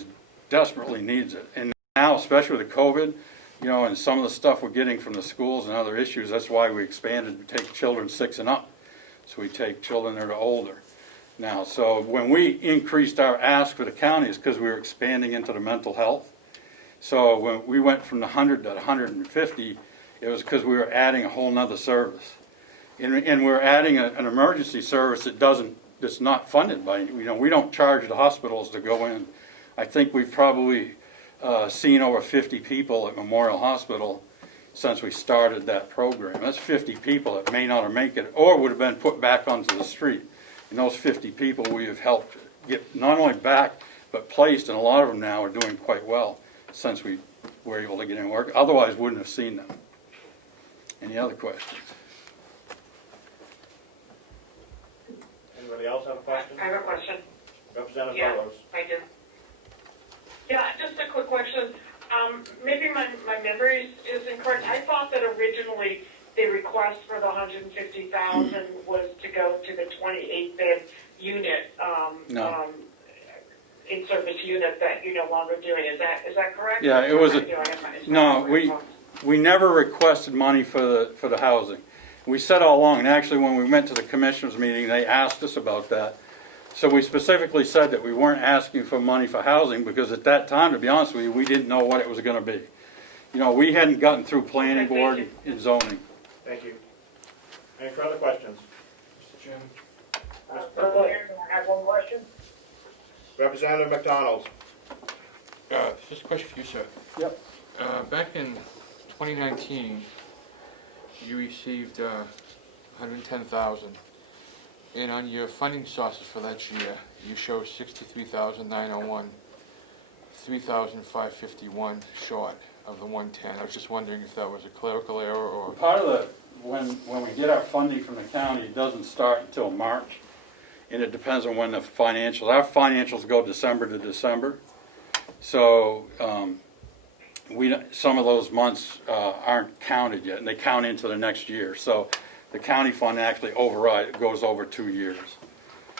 desperately needs it. And now, especially with the COVID, and some of the stuff we're getting from the schools and other issues, that's why we expanded to take children 6 and up. So we take children that are older now. So when we increased our ask for the county, it's because we were expanding into the mental health. So when we went from the 100 to 150, it was because we were adding a whole nother service. And we're adding an emergency service that's not funded by, we don't charge the hospitals to go in. I think we've probably seen over 50 people at Memorial Hospital since we started that program. That's 50 people that may not have made it or would have been put back onto the street. And those 50 people we have helped get not only back but placed, and a lot of them now are doing quite well since we were able to get in work. Otherwise, wouldn't have seen them. Any other questions? Anybody else have a question? I have a question. Representative Yeah, Burrows. I do. Yeah, just a quick question. Maybe my memory is incorrect. I thought that originally the request for the $150,000 was to go to the 28-bed unit, in-service unit that you're no longer doing. Is that correct? Yeah, it was we never requested money for the housing. We said all along, and actually when we went to the commissioners meeting, they asked us about that. So we specifically said that we weren't asking for money for housing because at that time, to be honest with you, we didn't know what it was going to be. We hadn't gotten through planning board and zoning. Thank you. Any further questions? Mr. Chairman? I have one question. Representative McDonald. Just a question for you, sir. Yep. Back in 2019, you received $110,000, and on your funding sources for that year, you show $63,901, $3,551 short of the 110. I was just wondering if that was a clerical error or... Part of when we get our funding from the county, it doesn't start until March, and it depends on when our financials go December to December. So some of those months aren't counted yet, and they count into the next year. So the county fund actually goes over 2 years.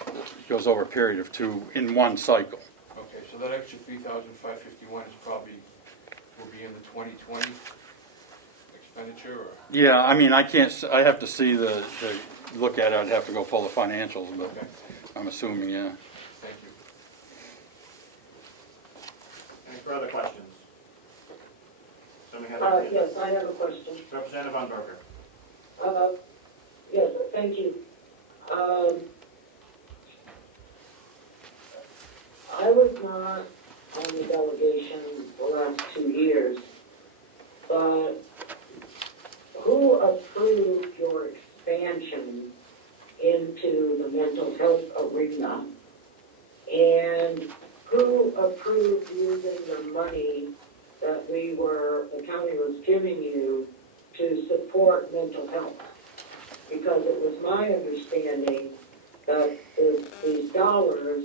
It goes over a period of 2 in one cycle. Okay, so that extra $3,551 is probably will be in the 2020 expenditure, or? Yeah, I mean, I have to see look at it. I'd have to go pull the financials, but Okay. I'm assuming, yeah. further questions? Somebody has a Yes, I have a question. Representative Umberger. Yes, thank you. I was not on the delegation the last 2 years, but who approved your expansion into the mental health arena? And who approved using the money that the county was giving you to support mental health? Because it was my understanding that these dollars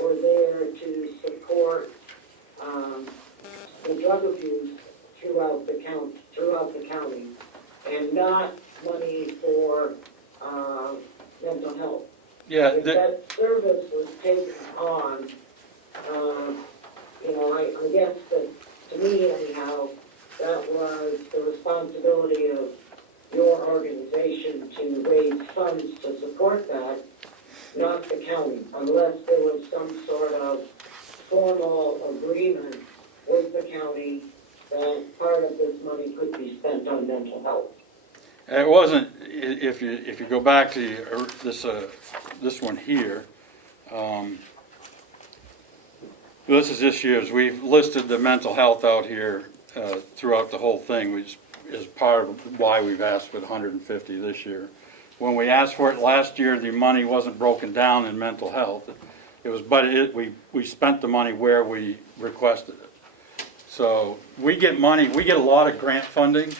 were there to support the drug abuse throughout the county, and not money for mental health. Yeah, If that service was taken on, I guess that, to me anyhow, that was the responsibility of your organization to raise funds to support that, not the county, unless there was some sort of formal agreement with the county that part of this money could be spent on mental health. it wasn't, if you go back to this one here, this is this year's, we've listed the mental health out here throughout the whole thing, which is part of why we've asked for the 150 this year. When we asked for it last year, the money wasn't broken down in mental health. It was, we spent the money where we requested it. So we get money, we get a lot of grant funding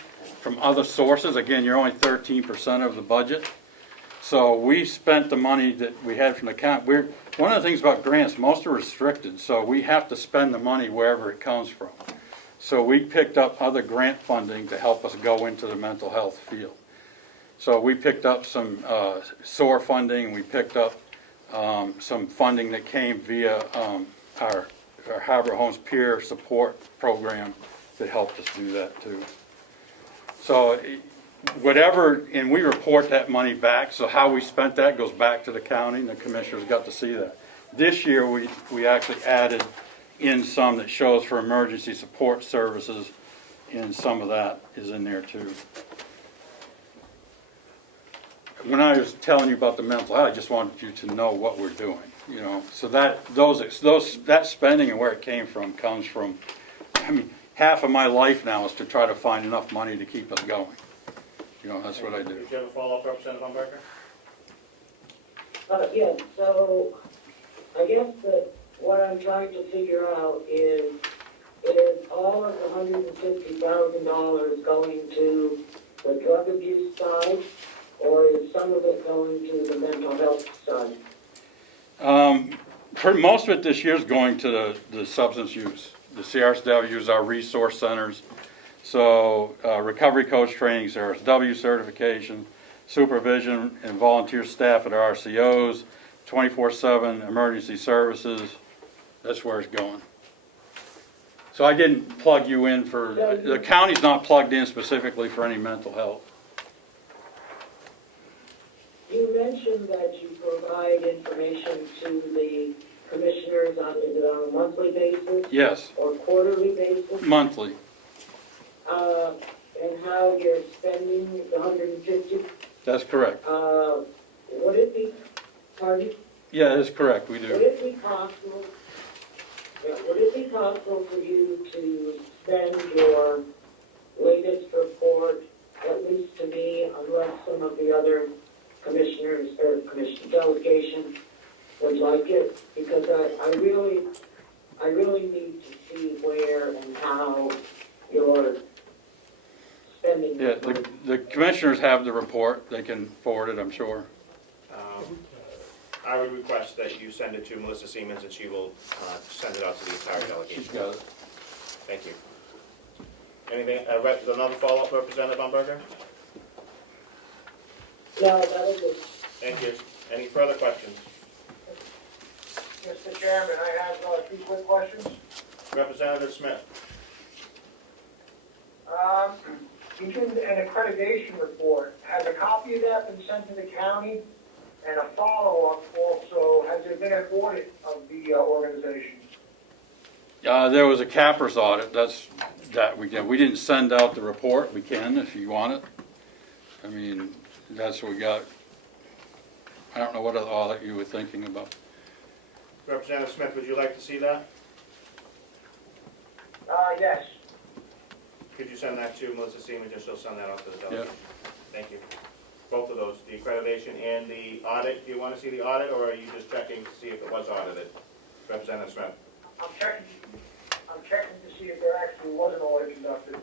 from other sources. Again, you're only 13% of the budget. So we spent the money that we had from the county. One of the things about grants, most are restricted, so we have to spend the money wherever it comes from. So we picked up other grant funding to help us go into the mental health field. So we picked up some SOAR funding. We picked up some funding that came via our Harbor Homes Peer Support Program that helped us do that too. So whatever, and we report that money back, so how we spent that goes back to the county, and the commissioners got to see that. This year we actually added in some that shows for emergency support services, and some of that is in there too. When I was telling you about the mental health, I just wanted you to know what we're doing, So that spending and where it came from comes from, half of my life now is to try to find enough money to keep us going. That's what I do. Did you have a follow-up, Representative Umberger? Yes, so I guess that what I'm trying to figure out is all of the $150,000 going to the drug abuse side, or is some of it going to the mental health side? Most of it this year is going to the substance use. The CRSW is our resource centers. So recovery coach training, CRSW certification, supervision and volunteer staff at our RCOs, 24/7 emergency services. That's where it's going. So I didn't plug you in for, the county's not plugged in specifically for any mental health. You mentioned that you provide information to the commissioners is it on a monthly basis? Yes. Or quarterly basis? Monthly. And how you're spending the 150? That's correct. Would it be, pardon? Yeah, that's correct, we do. Would it be possible for you to send your latest report, at least to me, unless some of the other commissioners or delegation would like it? Because I really need to see where and how you're spending. Yeah, the commissioners have the report. They can forward it, I'm sure. I would request that you send it to Melissa Siemens, and she will send it out to the entire delegation. She's got it. Thank you. Anything, another follow-up, Representative Umberger? No, that was it. Thank you. Any further questions? Mr. Chairman, I have 2 quick questions. Representative Smith. You did an accreditation report. Has a copy of that been sent to the county? And a follow-up also, has there been an audit of the organization? There was a cappers audit, we didn't send out the report, we can if you want it. I mean, that's what we got. I don't know what other audit you were thinking about. Representative Smith, would you like to see that? Yes. Could you send that to Melissa Seaman, just she'll send that out to the delegation? Thank you. Both of those, the accreditation and the audit. Do you want to see the audit, or are you just checking to see if it was audited? Representative Smith. I'm checking to see if there actually was an audit conducted.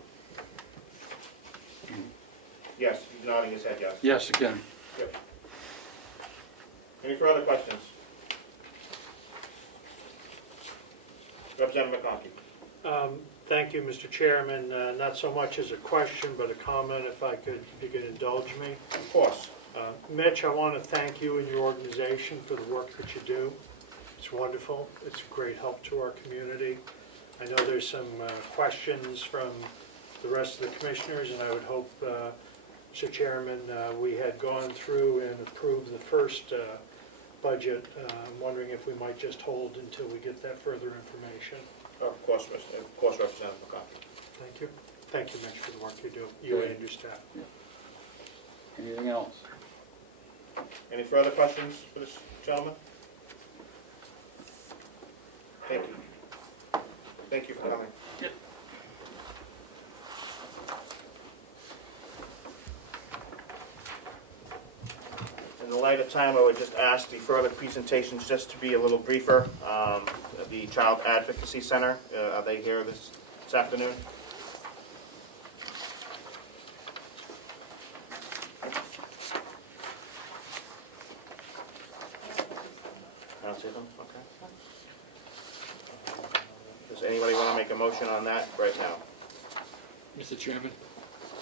Yes, he's nodding his head, yes. Yes, again. Yep. Any further questions? Representative McConkey. Thank you, Mr. Chairman. Not so much as a question, but a comment, if you could indulge me. Of course. Mitch, I want to thank you and your organization for the work that you do. It's wonderful. It's a great help to our community. I know there's some questions from the rest of the commissioners, and I would hope, Mr. Chairman, we had gone through and approved the first budget. I'm wondering if we might just hold until we get that further information. Of course, Representative McConkey. Thank you. Thank you, Mitch, for the work you do, you and your staff. Anything else? Any further questions for this gentleman? Thank you. Thank you for coming. Yep. In the light of time, I would just ask the further presentations just to be a little briefer. The Child Advocacy Center, are they here this afternoon? I don't see them, okay. Does anybody want to make a motion on that right now? Mr. Chairman,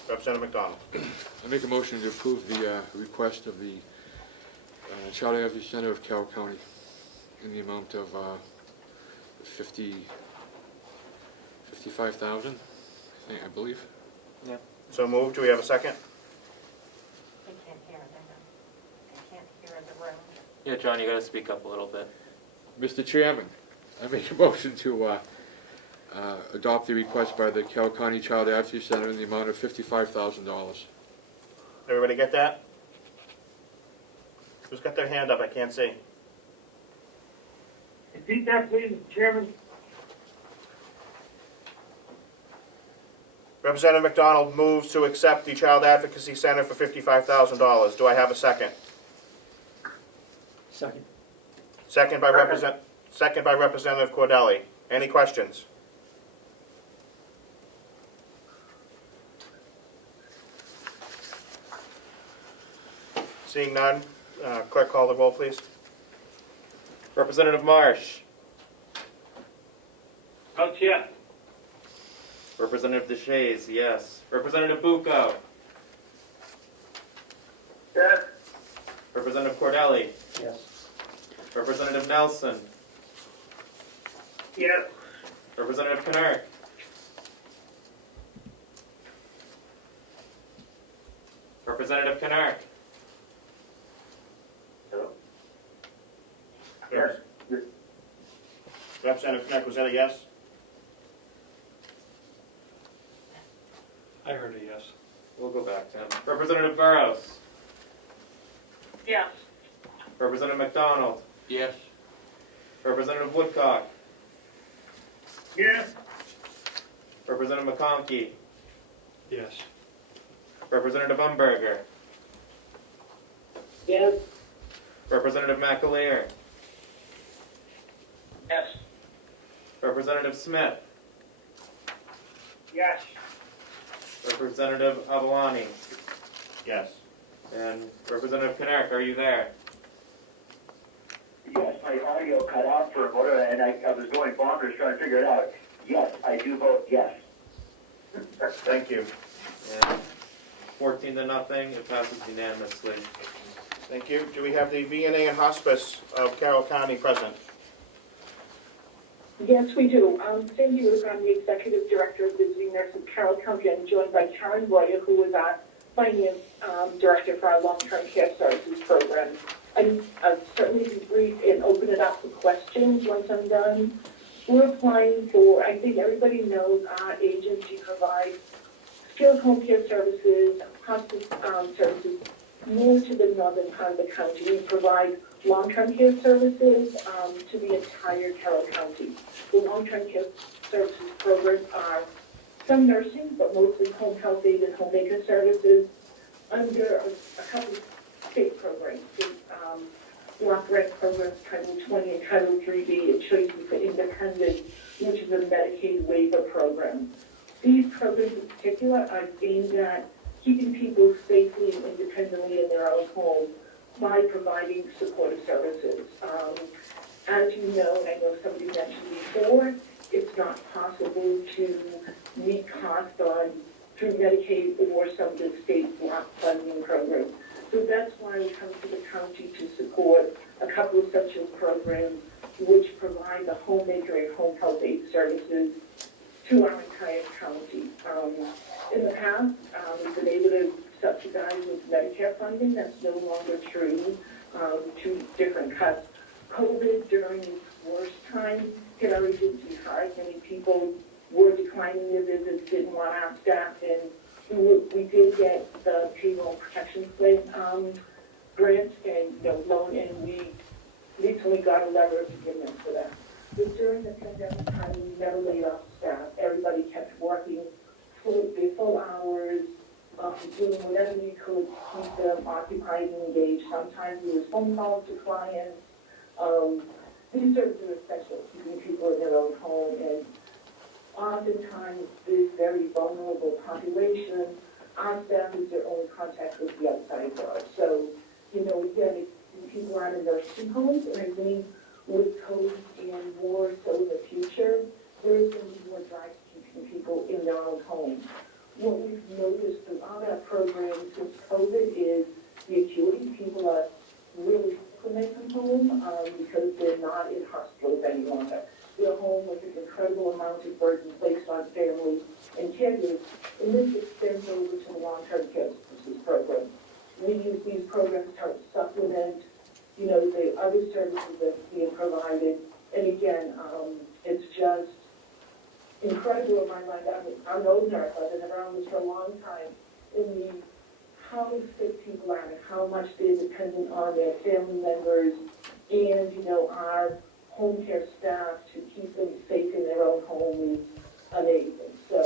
Representative McDonald. I make a motion to approve the request of the Child Advocacy Center of Carroll County in the amount of $55,000, I believe. Yeah. So moved. Do we have a second? They can't hear in they can't hear in the room. Yeah, John, you gotta speak up a little bit. Mr. Chairman, I make a motion to adopt the request by the Carroll County Child Advocacy Center in the amount of $55,000. Everybody get that? Who's got their hand up? I can't see. Repeat that, please, Mr. Chairman. Representative McDonald moves to accept the Child Advocacy Center for $55,000. Do I have a second? Second. Second by Representative Cordelli. Any questions? Seeing none, clerk call the roll, please. Representative Marsh. Votes yes. Representative DeShays, yes. Representative Bucco. Yes. Representative Cordelli. Yes. Representative Nelson. Yes. Representative Knark. Representative Knark. Yes. Representative Knapp, was that a yes? I heard a yes. We'll go back to him. Representative Burrows. Yes. Representative McDonald. Yes. Representative Woodcock. Yes. Representative McConkey. Yes. Representative Umberger. Yes. Representative McAleer. Yes. Representative Smith. Yes. Representative Avalani. Yes. And Representative Knark, are you there? Yes, my audio cut out for a moment, and I was going bonkers trying to figure it out. Yes, I do vote yes. Thank you. And 14 to nothing, it passes unanimously. Thank you. Do we have the VNA and Hospice of Carroll County present? Yes, we do. Cindy Luke, I'm the Executive Director of Visiting Nurses of Carroll County. I'm joined by Karen Royer, who is our Finance Director for our Long-Term Care Services Program. I'll certainly be brief and open it up for questions once I'm done. we're applying for, I think everybody knows our agency provides skilled home care services, hospice services, more to the northern part of the county. We provide long-term care services to the entire Carroll County. The long-term care services programs are some nursing, but mostly home health aid and homemaker services under a couple of state programs. Block grant programs, Title 20 and Title 3B, and Choices for Independence, which is a Medicaid waiver program. These programs in particular are aimed at keeping people safely and independently in their own home by providing supportive services. As you know, and I know somebody mentioned before, it's not possible to meet costs on through Medicaid or some of the state block funding programs. So that's why we come to the county to support a couple of such programs which provide the homemaker and home health aid services to our entire county. In the past, we've been able to subsidize with Medicare funding. That's no longer true. Two different cuts. COVID, during its worst time, hit our agency hard. Many people were declining their visits, didn't want our staff, and we did get the payroll protection plan grant and loan, and we recently got a letter of forgiveness for that. But during the pandemic time, we never laid off staff. Everybody kept working full hours, doing whatever we could to keep them occupied and engaged. Sometimes it was phone calls to clients. These services are essential, keeping people in their own home, and oftentimes this very vulnerable population, our staff is their only contact with the outside world. So, again, people aren't in nursing homes, and I think with COVID and more so in the future, there is going to be more drive to keeping people in their own homes. What we've noticed throughout our program since COVID is the acuity. People are really when they come home because they're not in hospitals any longer. They're home with an incredible amount of burden placed on families and caregivers, and this extends over to the long-term care services program. We use these programs to help supplement, the other services that's being provided. And again, it's just incredible in my mind. I'm an old nurse. I've been around this for a long time. In how sick people are and how much they're dependent on their family members and, our home care staff to keep them safe in their own home is amazing. So,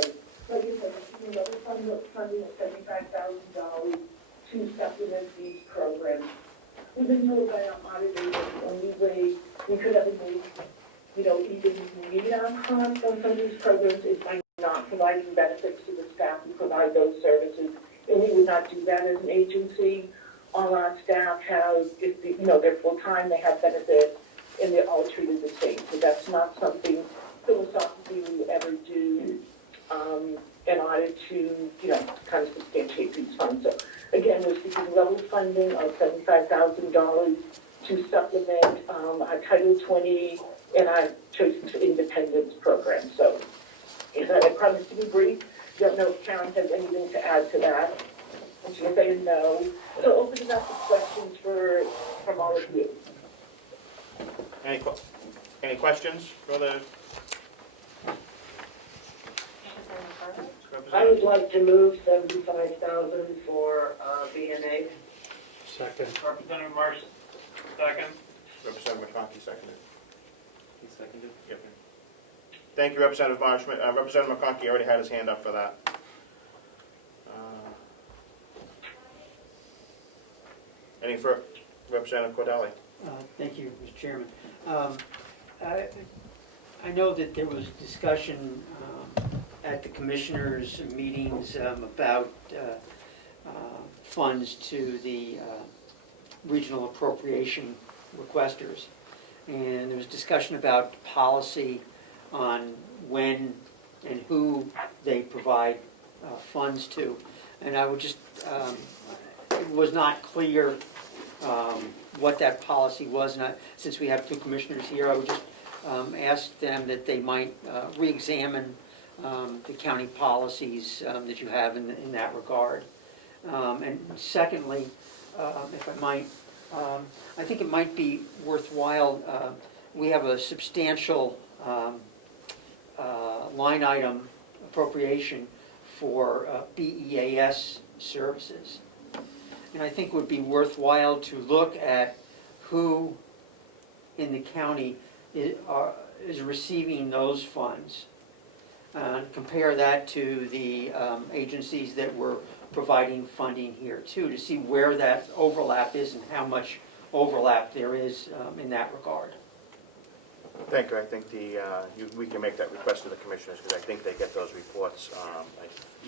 like I said, we're funding of $75,000 to supplement these programs. We've been told by our auditors that the only way we could ever make, even meet our costs on some of these programs is by not providing benefits to the staff who provide those services. And we would not do that as an agency. All our staff have, they're full-time, they have benefits, and they're all treated the same. So that's not something philosophically we would ever do in order to, kind of substantiate these funds. So again, we're seeking level funding of $75,000 to supplement our Title 20 and our Choices for Independence program. So I promise to be brief. Don't know if Karen has anything to add to that. And she'll say no. So open it up to questions from all of you. Any questions for the I would like to move 75,000 for B&A. Second. Representative Marsh, second. Representative McConkey seconded? He seconded? Yep. Thank you, Representative Marsh. Representative McConkey already had his hand up for that. Any further? Representative Cordelli. Thank you, Mr. Chairman. I know that there was discussion at the commissioners' meetings about funds to the regional appropriation requesters. And there was discussion about policy on when and who they provide funds to. And I would just, it was not clear what that policy was. And since we have two commissioners here, I would just ask them that they might re-examine the county policies that you have in that regard. And secondly, if I might, I think it might be worthwhile, we have a substantial line item appropriation for BEAS services. And I think it would be worthwhile to look at who in the county is receiving those funds. Compare that to the agencies that were providing funding here too, to see where that overlap is and how much overlap there is in that regard. Thank you. I think we can make that request to the commissioners, because I think they get those reports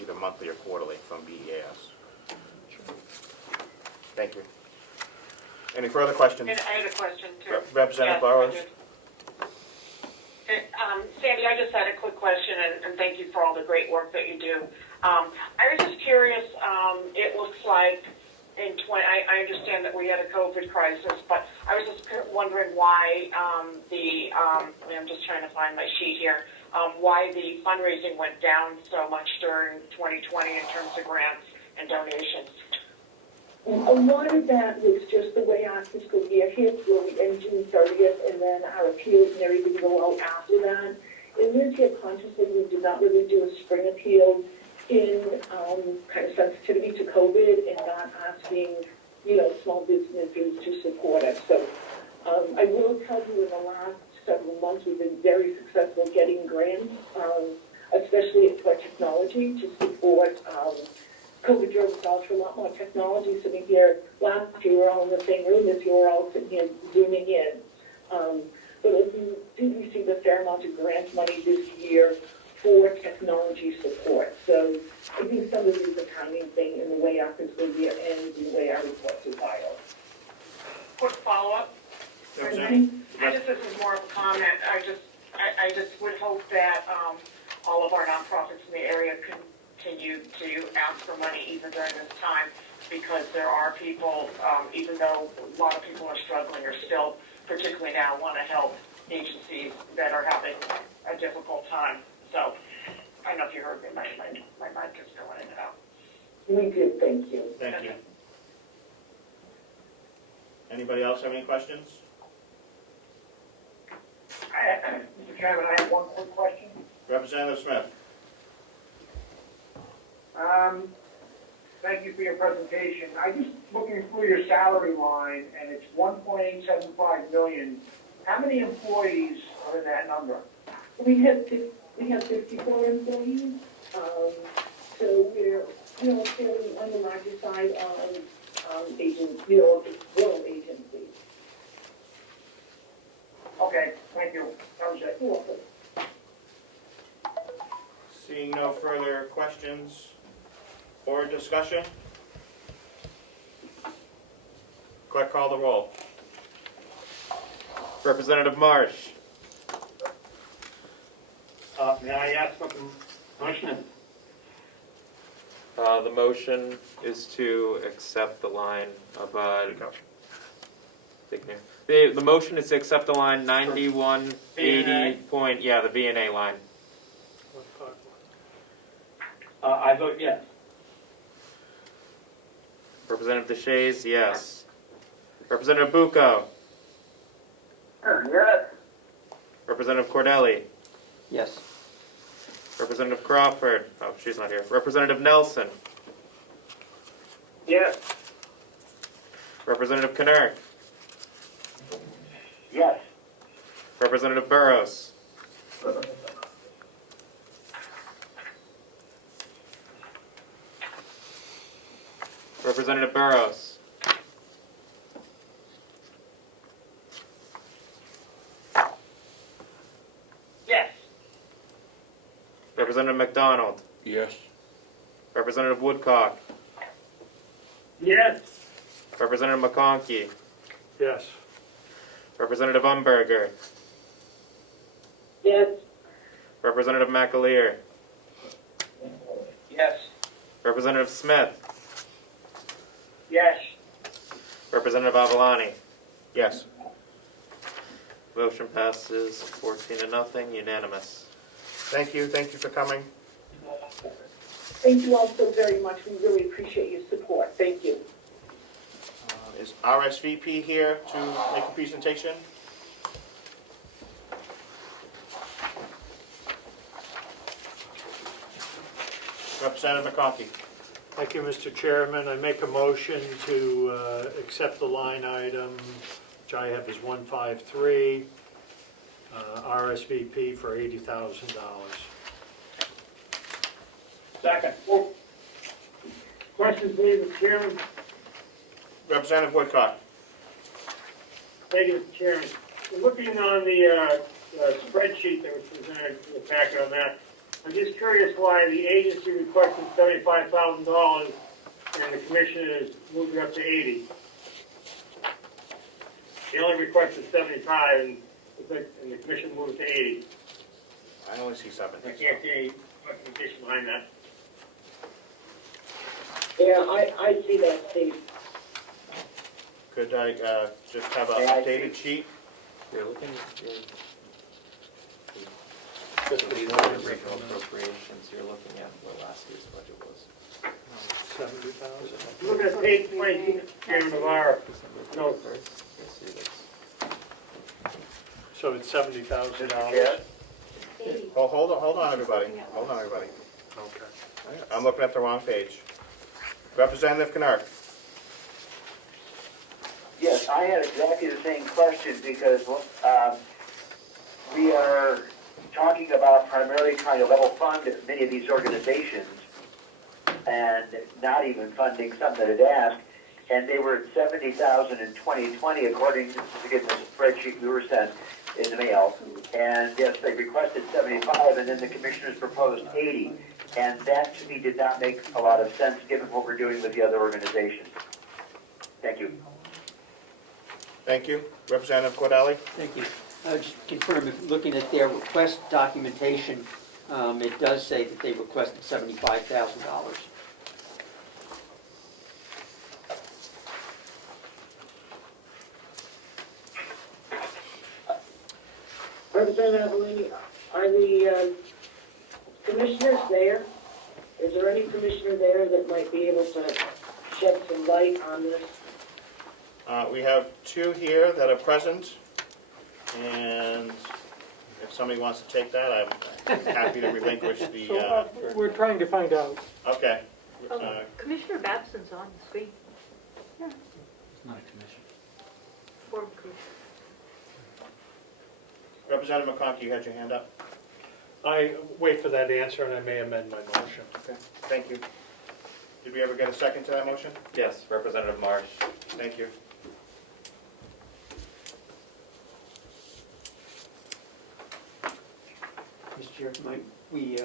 either monthly or quarterly from BEAS. Thank you. Any further questions? And I had a question too. Representative Burrows? Yes, Sandy, I just had a quick question, and thank you for all the great work that you do. I was just curious, it looks like I understand that we had a COVID crisis, but I was just wondering why I'm just trying to find my sheet here, why the fundraising went down so much during 2020 in terms of grants and donations. A lot of that was just the way our fiscal year hit, where we end June 30th, and then our appeals and everything go out after that. In this year, consciously, we did not really do a spring appeal in kind of sensitivity to COVID and not asking, small businesses to support us. So I will tell you, in the last several months, we've been very successful getting grants, especially for technology to support COVID drove us all to a lot more technology sitting here. Last year, we were all in the same room. This year, we're all sitting here zooming in. But we did receive a fair amount of grant money this year for technology support. So I think some of it is a timing thing in the way our fiscal year ends and the way our reports are filed. Quick follow-up. This is more of a comment. I just would hope that all of our nonprofits in the area continue to ask for money even during this time, because there are people, even though a lot of people are struggling, or still, particularly now, want to help agencies that are having a difficult time. So I don't know if you heard me, my mic is going in and out. We did, thank you. Thank you. Anybody else have any questions? Mr. Chairman, I have one quick question. Representative Smith. Thank you for your presentation. I just looking through your salary line, and it's $1.875 million. How many employees are in that number? We have 54 employees, so we're fairly on the larger side of agents, rural agencies. Okay, thank you. That was it. You're welcome. Seeing no further questions or discussion, clerk, call the roll. Representative Marsh. May I ask what the motion is? The motion is to accept the line of, the motion is to accept the line 9180 point, the B&A line. I vote yes. Representative Deshays, yes. Representative Bucco. Yes. Representative Cordelli. Yes. Representative Crawford. Oh, she's not here. Representative Nelson. Yes. Representative Knurk. Yes. Representative Burrows. Representative Burrows. Yes. Representative McDonald. Yes. Representative Woodcock. Yes. Representative McConkey. Yes. Representative Umberger. Yes. Representative McAleer. Yes. Representative Smith. Yes. Representative Avalani. Yes. Motion passes 14-0, unanimous. Thank you for coming. Thank you all so very much. We really appreciate your support. Thank you. Is RSVP here to make a presentation? Representative McConkey. Thank you, Mr. Chairman. I make a motion to accept the line item, which I have as 153, RSVP for $80,000. Second. Questions, please, Mr. Chairman? Representative Woodcock. Thank you, Mr. Chairman. Looking on the spreadsheet that was presented in the packet on that, I'm just curious why the agency requested $75,000 and the commissioners moved it up to 80. They only requested 75 and the commission moved it to 80. I only see 7. I can't see any justification behind that. Yeah, I see that, Steve. Could I just have an updated sheet? You're looking these are original appropriations, you're looking at what last year's budget was. 70,000? Look at page 22, Chairman of our December notes. 31st. You'll see this. So it's $70,000? Oh, hold on, everybody. Hold on, everybody. Okay. I'm looking at the wrong page. Representative Kennard. Yes, I had exactly the same question because we are talking about primarily trying to level fund many of these organizations and not even funding some that had asked. And they were at 70,000 in 2020, according to the spreadsheet we were sent in the mail. And yes, they requested 75, and then the commissioners proposed 80. And that to me did not make a lot of sense given what we're doing with the other organizations. Thank you. Thank you. Representative Cordelli. Thank you. Just confirm, if looking at their request documentation, it does say that they requested $75,000. Representative Avellini, are the commissioners there? Is there any commissioner there that might be able to shed some light on this? We have 2 here that are present, and if somebody wants to take that, I'm happy to relinquish the... We're trying to find out. Okay. Commissioner Babson's on the screen. It's not a commission. Board commissioner. Representative McConkey, you had your hand up. I wait for that answer and I may amend my motion. Okay, thank you. Did we ever get a second to that motion? Yes, Representative Marsh. Thank you. Mr. Chair, might we,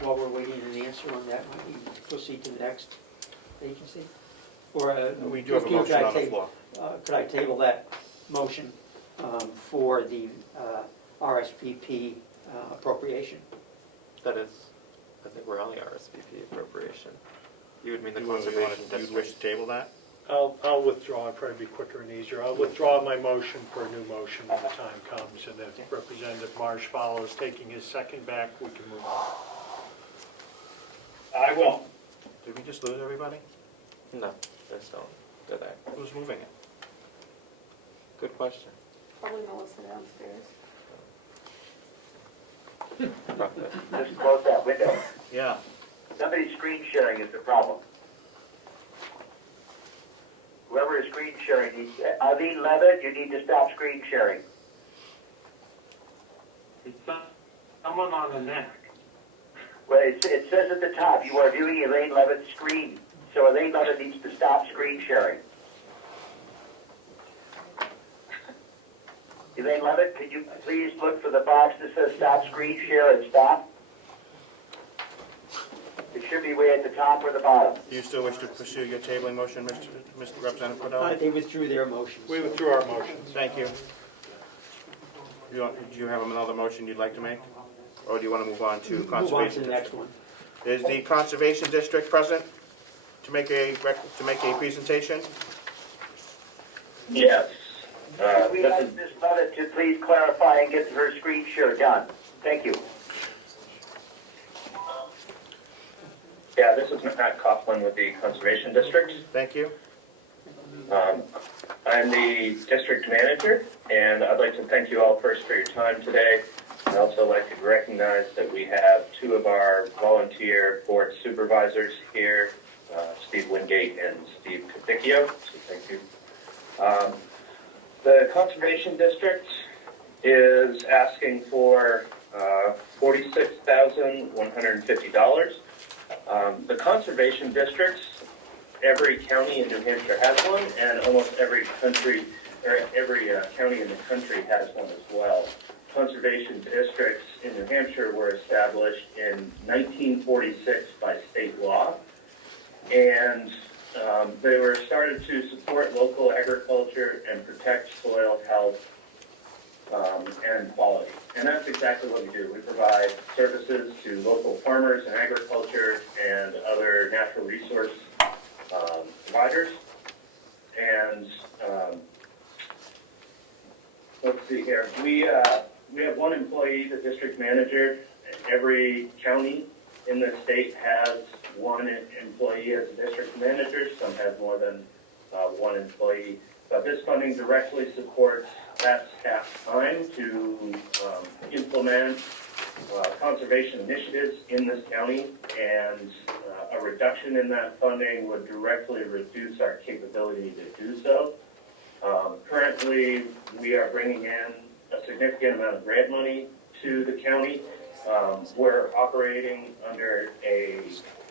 while we're waiting an answer on that, might we proceed to the next agency? Or We do have a motion on the floor. Could I table that motion for the RSVP appropriation? That is, I think we're on the RSVP appropriation. You would mean the You conservation wish district. to table that? I'll withdraw, it'll probably be quicker and easier. I'll withdraw my motion for a new motion when the time comes, and if Representative Marsh follows, taking his second back, we can move on. I will. Did we just lose everybody? No, they're still, they're there. Who's moving it? Good question. Probably Melissa downstairs. Probably. Just close that window. Yeah. Somebody's screen sharing is the problem. Whoever is screen sharing needs, Arlene Levitt, you need to stop screen sharing. It's someone on the neck. Well, it says at the top, you are viewing Elaine Levitt's screen. So Elaine Levitt needs to stop screen sharing. Elaine Levitt, could you please look for the box that says stop screen share and stop? It should be way at the top or the bottom. Do you still wish to pursue your tabling motion, Mr. Representative Cordelli? They withdrew their motions. We withdrew our motions. Thank you. Do you have another motion you'd like to make? Or do you want to move on to Move Conservation on to the District? next one. Is the Conservation District present to make a presentation? Yes. We ask Ms. Levitt to please clarify and get her screen share done. Thank you. Yeah, this is Matt Coughlin with the Conservation District. Thank you. I'm the district manager, and I'd like to thank you all first for your time today. I'd also like to recognize that we have two of our volunteer board supervisors here, Steve Wingate and Steve Capicchio, so thank you. The Conservation District is asking for $46,150. The Conservation Districts, every county in New Hampshire has one, and almost every county in the country has one as well. Conservation districts in New Hampshire were established in 1946 by state law, and they were started to support local agriculture and protect soil health and quality. And that's exactly what we do. We provide services to local farmers and agriculture and other natural resource providers. And let's see here. We have one employee, the district manager. Every county in the state has one employee as a district manager. Some have more than one employee. But this funding directly supports that staff's time to implement conservation initiatives in this county, and a reduction in that funding would directly reduce our capability to do so. Currently, we are bringing in a significant amount of grant money to the county. We're operating under a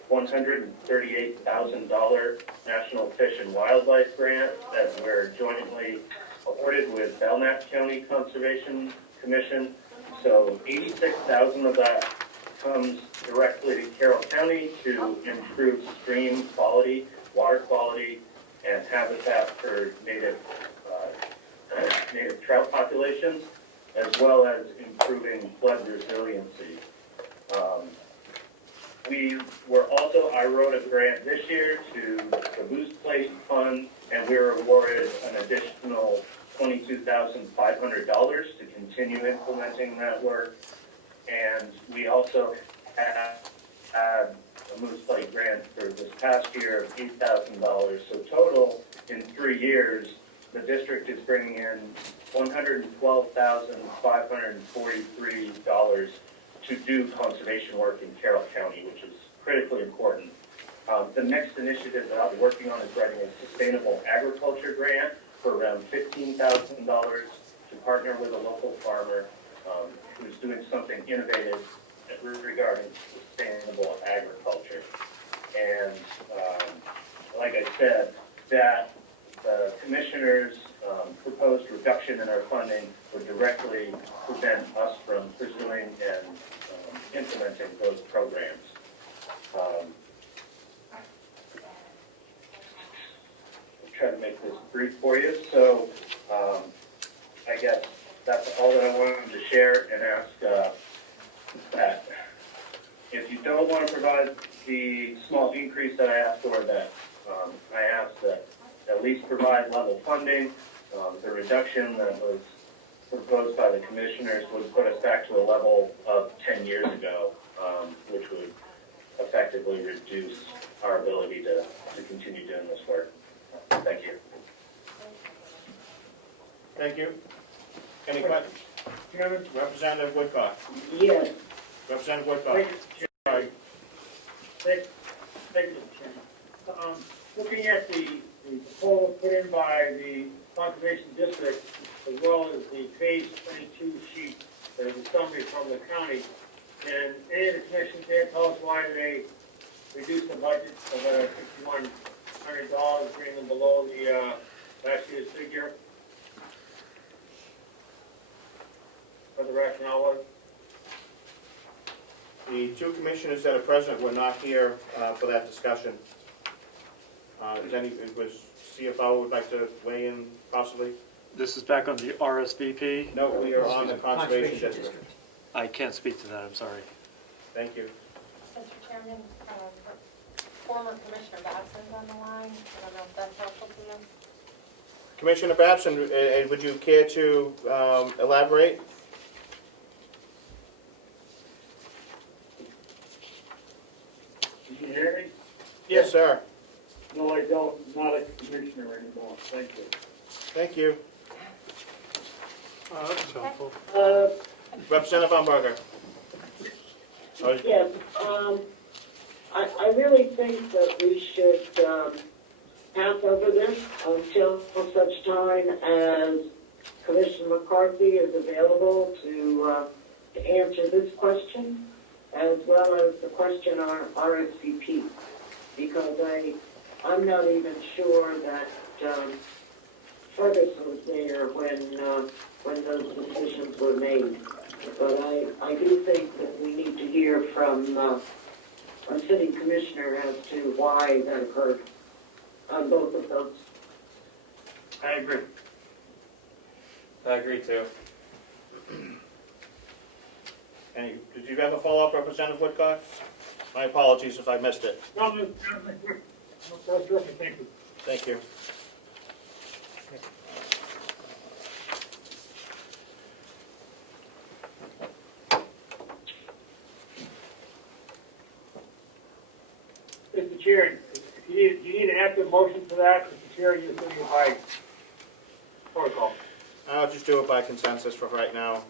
$138,000 National Fish and Wildlife Grant that we're jointly awarded with Belknap County Conservation Commission. So $86,000 of that comes directly to Carroll County to improve stream quality, water quality, and habitat for native trout populations, as well as improving flood resiliency. I wrote a grant this year to the Boost Plate Fund, and we were awarded an additional $22,500 to continue implementing that work. And we also had a Moose Plate grant for this past year of $8,000. So total, in 3 years, the district is bringing in $112,543 to do conservation work in Carroll County, which is critically important. The next initiative that I'll be working on is writing a sustainable agriculture grant for around $15,000 to partner with a local farmer who's doing something innovative regarding sustainable agriculture. And like I said, that the commissioners' proposed reduction in our funding would directly prevent us from pursuing and implementing those programs. I'll try to make this brief for you. So I guess that's all that I wanted to share, and ask that if you don't want to provide the small increase that I asked for, that I asked that at least provide level funding. The reduction that was proposed by the commissioners would put us back to a level of 10 years ago, which would effectively reduce our ability to continue doing this work. Thank you. Thank you. Any questions? Chairman? Representative Woodcock. Yes. Representative Woodcock. Thank you, Mr. Chairman. Looking at the proposal put in by the Conservation District, as well as the phase 22 sheet that is a summary from the county, and any of the commissions there tell us why they reduced the budget of $6,100, bringing them below the last year's figure? What the rationale was? The two commissioners that are present were not here for that discussion. Was CFO would like to weigh in possibly? This is back on the RSVP. No, we are on the Conservation District. I can't speak to that, I'm sorry. Thank you. Mr. Chairman, former Commissioner Babson's on the line. I don't know if that's helpful to you. Commissioner Babson, would you care to elaborate? Can you hear me? Yes, sir. No, I don't. I'm not a commissioner anymore. Thank you. Thank you. That's helpful. Representative Umberger. Yes, I really think that we should pass over this until such time as Commissioner McCarthy is available to answer this question, as well as the question on RSVP, because I'm not even sure that Ferguson was there when those decisions were made. But I do think that we need to hear from a city commissioner as to why that occurred on both of those. I agree. I agree too. Did you have a follow-up, Representative Woodcock? My apologies if I missed it. No, that's terrific, thank you. Thank you. Mr. Chair, do you need an active motion for that? Mr. Chair, you're doing it by protocol. I'll just do it by consensus for right now.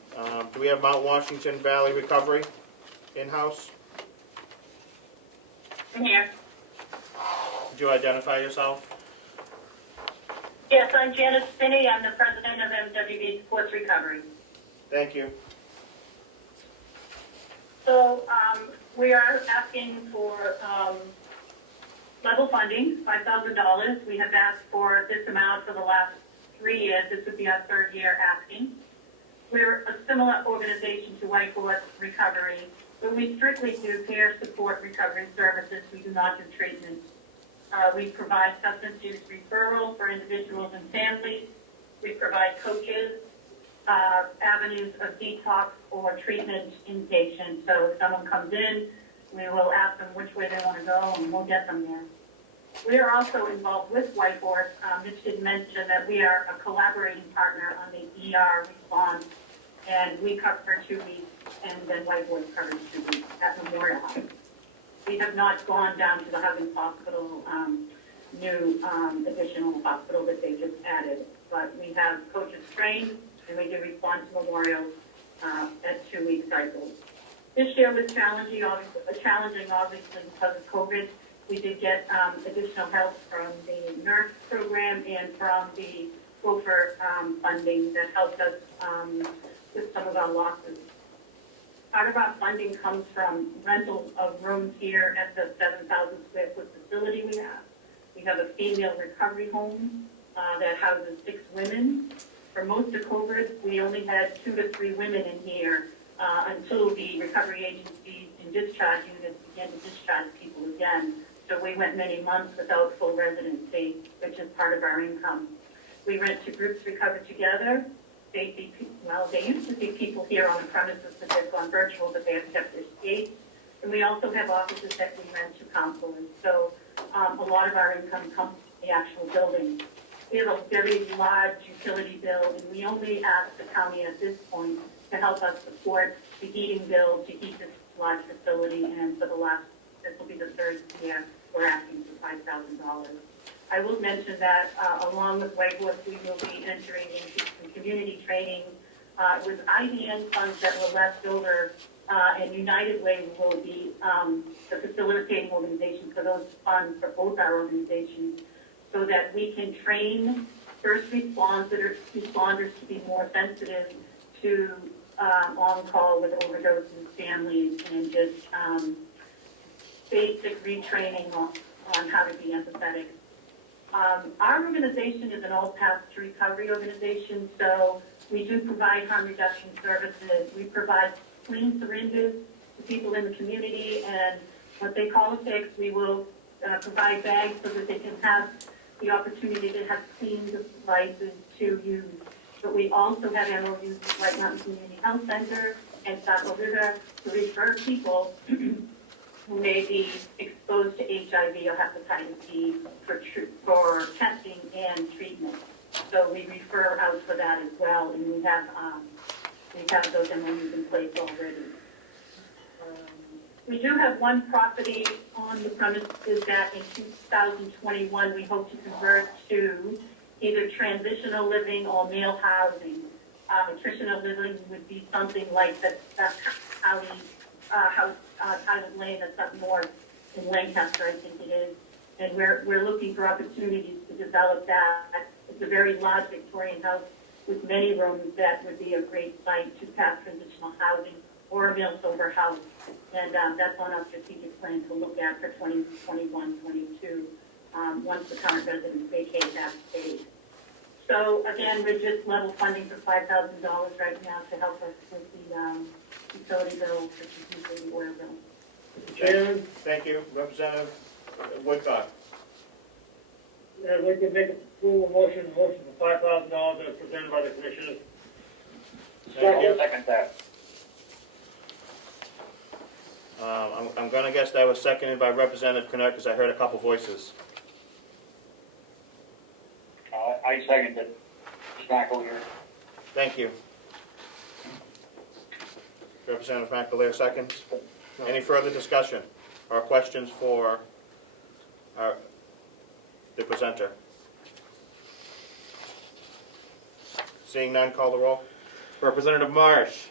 Do we have Mount Washington Valley Recovery in-house? I'm here. Could you identify yourself? Yes, I'm Janice Spinney. I'm the president of MWV Sports Recovery. Thank you. So we are asking for level funding, $5,000. We have asked for this amount for the last 3 years. This would be our 3rd year asking. We're a similar organization to White Horse Recovery, but we strictly do peer support recovery services. We do not do treatment. We provide substance use referral for individuals and families. We provide coaches, avenues of detox or treatment inpatient. So if someone comes in, we will ask them which way they want to go and we'll get them there. We are also involved with White Horse. Mitch did mention that we are a collaborating partner on the ER response, and we cover for 2 weeks, and then White Horse covers 2 weeks at Memorial Hospital. We have not gone down to the Huggins Hospital, new additional hospital that they just added, but we have coaches trained, and we do respond to Memorial at 2-week cycles. This year was challenging, obviously, because of COVID. We did get additional help from the nurse program and from the Gopher funding that helped us with some of our losses. Part of our funding comes from rental of rooms here at the 7,000 square foot facility we have. We have a female recovery home that houses 6 women. For most of COVID, we only had 2 to 3 women in here until the recovery agencies and discharge units began to discharge people again. So we went many months without full residency, which is part of our income. We rent to Groups Recover Together. They used to see people here on the premises, but they've gone virtual, but they have kept their skates. And we also have offices that we rent to counselors. So a lot of our income comes from the actual building. We have a very large utility bill, and we only ask the county at this point to help us support the heating bill to heat this large facility. And for this will be the 3rd year we're asking for $5,000. I will mention that along with White Horse, we will be entering into some community training with IDN funds that were left over, and United Way will be the facilitating organization for those funds for both our organizations, so that we can train first responders to be more sensitive to on-call with overdoses, families, and just basic retraining on how to be empathetic. Our organization is an all-paths to recovery organization, so we do provide harm reduction services. We provide clean syringes to people in the community, and what they call a fix, we will provide bags so that they can have the opportunity to have clean devices to use. But we also have MOUs with White Mountain Community Health Center and Saco River to refer people who may be exposed to HIV or hepatitis B for testing and treatment. So we refer out for that as well, and we have those MOUs in place already. We do have one property on the premises that in 2021 we hope to convert to either transitional living or male housing. Nutritional living would be something like the House Tyler Lane that's up north in Lancaster, I think it is. And we're looking for opportunities to develop that. It's a very large Victorian house with many rooms that would be a great site to pass transitional housing or a meal-sober house. And that's on our strategic plan to look at for 2021, 22, once the current residents vacate that space. So again, we're just level funding for $5,000 right now to help us with the utility bill, which is usually the oil bill. Mr. Chairman? Thank you. Representative Woodcock. I'd like to make a motion for $5,000 as presented by the commissioners. Thank you. Second that. I'm gonna guess that was seconded by Representative Connect, because I heard a couple voices. I second it. McAleer. Thank you. Representative McAleer seconds. Any further discussion or questions for the presenter? Seeing none, call the roll. Representative Marsh.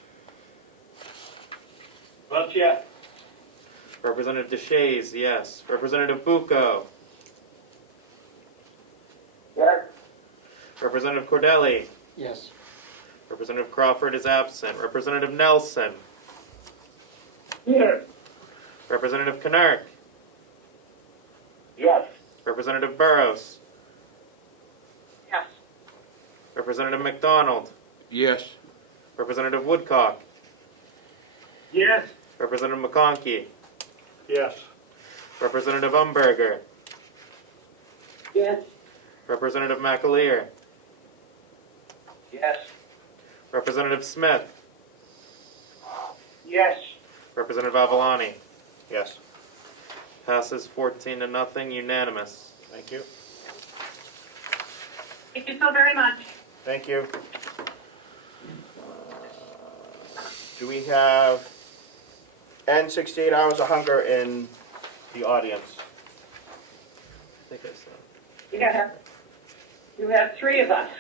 Vote yes. Representative DeShays, yes. Representative Bucco. Yes. Representative Cordelli. Yes. Representative Crawford is absent. Representative Nelson. Here. Representative Knark. Yes. Representative Burrows. Yes. Representative McDonald. Yes. Representative Woodcock. Yes. Representative McConkey. Yes. Representative Umberger. Yes. Representative McAleer. Yes. Representative Smith. Yes. Representative Avalani. Yes. Passes 14-0, unanimous. Thank you. Thank you so very much. Thank you. Do we have N 68 Hours of Hunger in the audience? I think I saw. Yeah, you have three of us.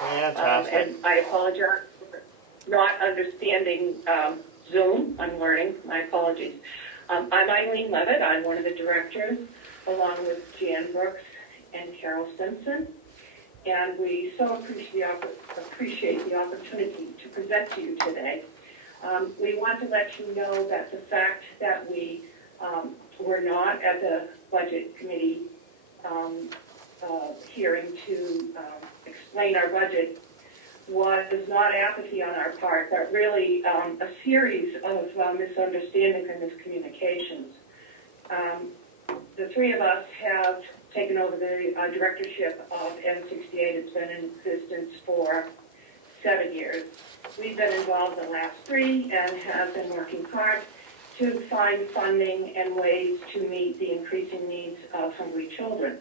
Fantastic. And I apologize for not understanding Zoom. I'm learning. My apologies. I'm Eileen Levitt. I'm one of the directors, along with Jan Brooks and Carroll Simpson. And we so appreciate the opportunity to present to you today. We want to let you know that the fact that we were not at the Budget Committee hearing to explain our budget was not apathy on our part, but really a series of misunderstandings and miscommunications. The three of us have taken over the directorship of N68. It's been in existence for 7 years. We've been involved in the last 3 and have been working hard to find funding and ways to meet the increasing needs of hungry children.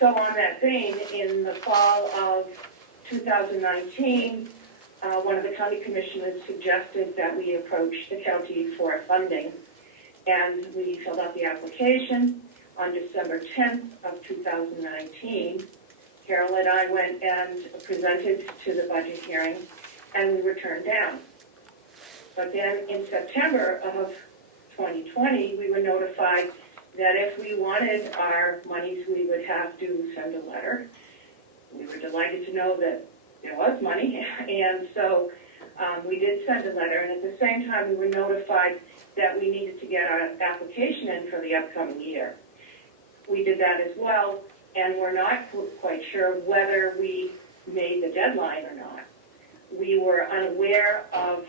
So on that vein, in the fall of 2019, one of the county commissioners suggested that we approach the county for funding, and we filled out the application on December 10th of 2019. Carol and I went and presented to the budget hearing, and we were turned down. But then in September of 2020, we were notified that if we wanted our monies, we would have to send a letter. We were delighted to know that there was money, and so we did send a letter, and at the same time, we were notified that we needed to get our application in for the upcoming year. We did that as well, and we're not quite sure whether we made the deadline or not. We were unaware of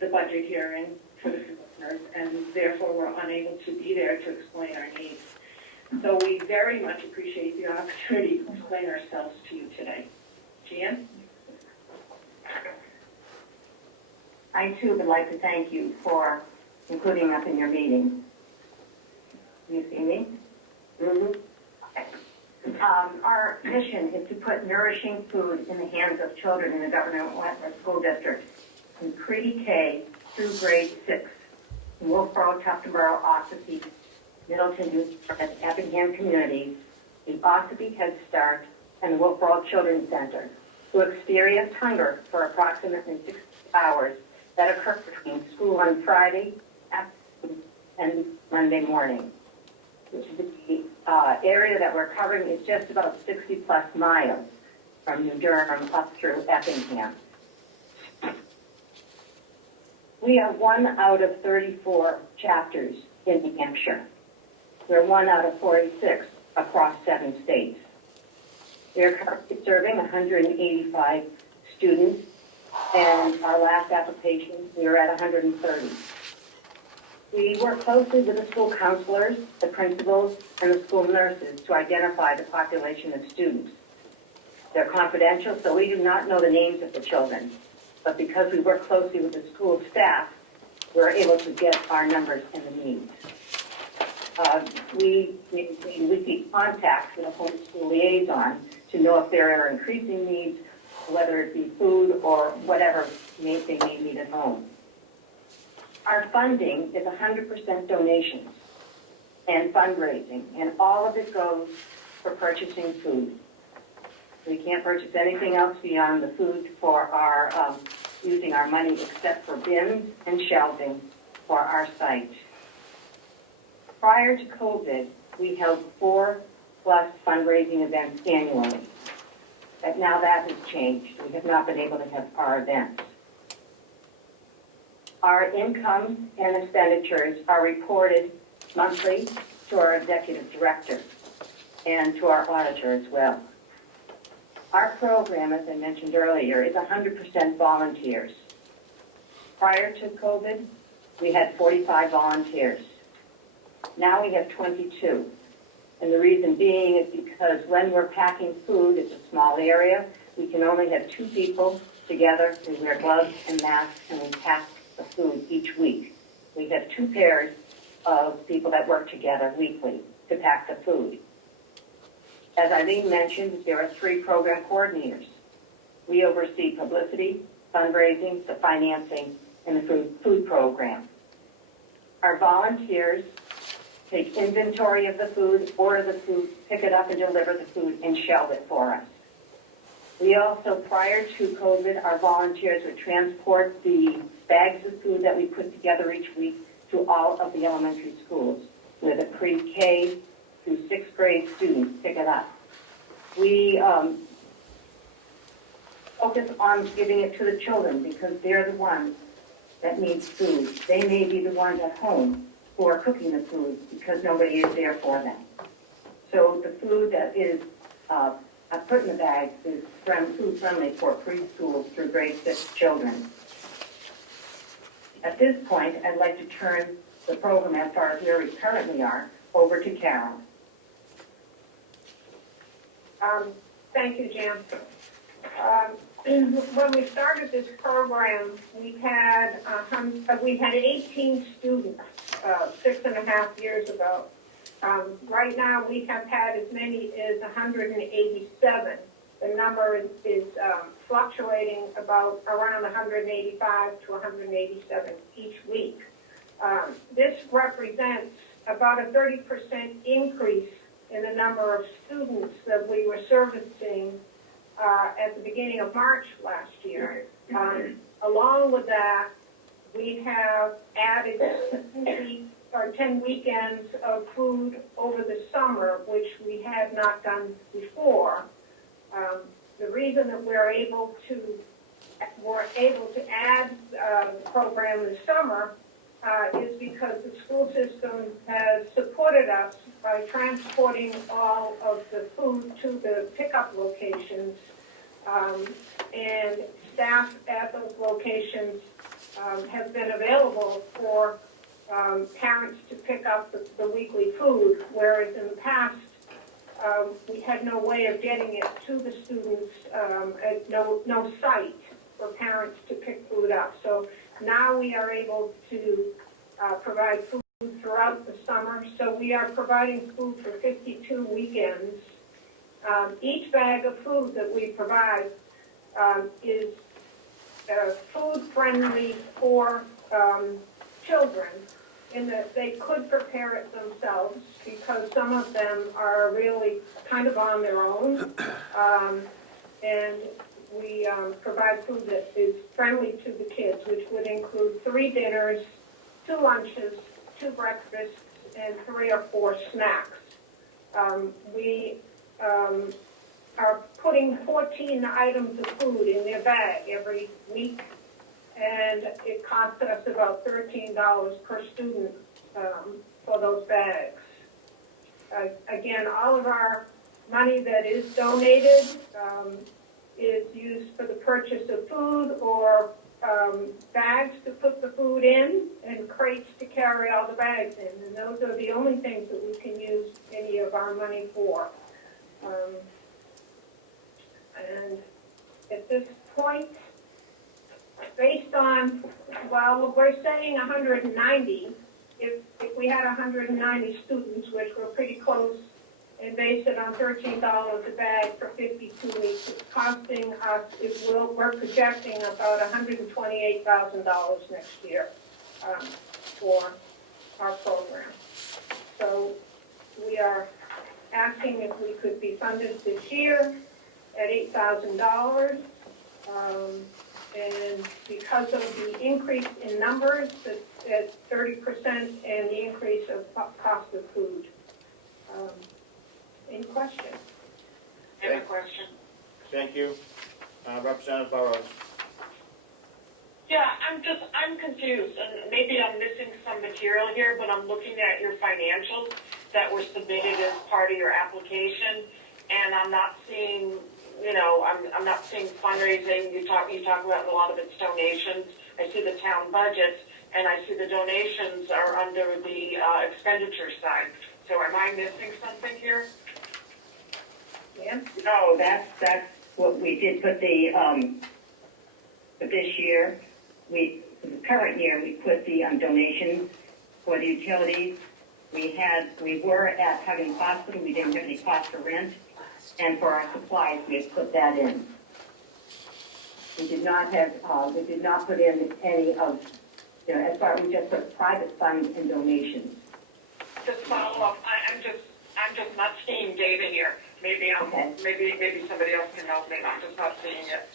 the budget hearing for the commissioners, and therefore were unable to be there to explain our needs. So we very much appreciate the opportunity to explain ourselves to you today. Jan? I too would like to thank you for including us in your meeting. You see me? Mm-hmm. Our mission is to put nourishing food in the hands of children in the Government Wentworth School District from pre-K through grade 6 in Wolfboro, Tuftonboro, Ossipee, Middleton, and Effingham communities, the Ossipee Head Start, and the Wolfboro Children's Center. who experienced hunger for approximately 6 hours that occurred between school on Friday afternoon and Monday morning. The area that we're covering is just about 60-plus miles from New Durham up through Effingham. We are 1 out of 34 chapters in New Hampshire. We're 1 out of 46 across 7 states. We are currently serving 185 students, and our last application, we were at 130. We work closely with the school counselors, the principals, and the school nurses to identify the population of students. They're confidential, so we do not know the names of the children. But because we work closely with the school staff, we're able to get our numbers and the needs. We keep contact with a homeschool liaison to know if there are increasing needs, whether it be food or whatever they may need at home. Our funding is 100% donations and fundraising, and all of it goes for purchasing food. We can't purchase anything else beyond the food for our using our money except for bins and shelving for our site. Prior to COVID, we held 4+ fundraising events annually. But now that has changed. We have not been able to have our events. Our income and expenditures are reported monthly to our executive director and to our auditor as well. Our program, as I mentioned earlier, is 100% volunteers. Prior to COVID, we had 45 volunteers. Now we have 22. And the reason being is because when we're packing food, it's a small area, we can only have 2 people together. We wear gloves and masks, and we pack the food each week. We have 2 pairs of people that work together weekly to pack the food. As Eileen mentioned, there are 3 program coordinators. We oversee publicity, fundraising, the financing, and the food program. Our volunteers take inventory of the food, order the food, pick it up and deliver the food, and shelve it for us. We also, prior to COVID, our volunteers would transport the bags of food that we put together each week to all of the elementary schools, where the pre-K through 6th grade students pick it up. We focus on giving it to the children because they're the ones that need food. They may be the ones at home who are cooking the food because nobody is there for them. So the food that is put in the bags is food friendly for preschool through grade 6 children. At this point, I'd like to turn the program, as far as where we currently are, over to Carroll. Thank you, Jan. When we started this program, we had 18 students 6.5 years ago. Right now, we have had as many as 187. The number is fluctuating about around 185 to 187 each week. This represents about a 30% increase in the number of students that we were servicing at the beginning of March last year. Along with that, we have added 10 weekends of food over the summer, which we had not done before. The reason that we're able to add the program this summer is because the school system has supported us by transporting all of the food to the pickup locations, and staff at those locations have been available for parents to pick up the weekly food, whereas in the past we had no way of getting it to the students, no site for parents to pick food up. So now we are able to provide food throughout the summer. So we are providing food for 52 weekends. Each bag of food that we provide is food friendly for children, in that they could prepare it themselves, because some of them are really kind of on their own. And we provide food that is friendly to the kids, which would include 3 dinners, 2 lunches, 2 breakfasts, and 3 or 4 snacks. We are putting 14 items of food in their bag every week, and it costs us about $13 per student for those bags. Again, all of our money that is donated is used for the purchase of food or bags to put the food in and crates to carry all the bags in. And those are the only things that we can use any of our money for. And at this point, based on, well, we're saying 190. If we had 190 students, which we're pretty close, and base it on $13 a bag for 52 weeks, it's costing us, we're projecting about $128,000 next year for our program. So we are asking if we could be funded this year at $8,000. And because of the increase in numbers at 30% and the increase of cost of food. Any questions? I have a question. Thank you. Representative Burrows. Yeah, I'm confused, and maybe I'm missing some material here, but I'm looking at your financials that were submitted as part of your application, and I'm not seeing, I'm not seeing fundraising. You talk about a lot of it's donations. I see the town budget, and I see the donations are under the expenditure side. So am I missing something here? Yeah. No, that's what we did put for this year. The current year, we put the donations for the utilities. We were at Huggins Hospital. We didn't have any cost for rent. And for our supplies, we had put that in. We did not put in any of, as far as we just put private funds and donations. Just follow up. I'm just not seeing data here. Maybe maybe somebody else can help me. I'm just not seeing it.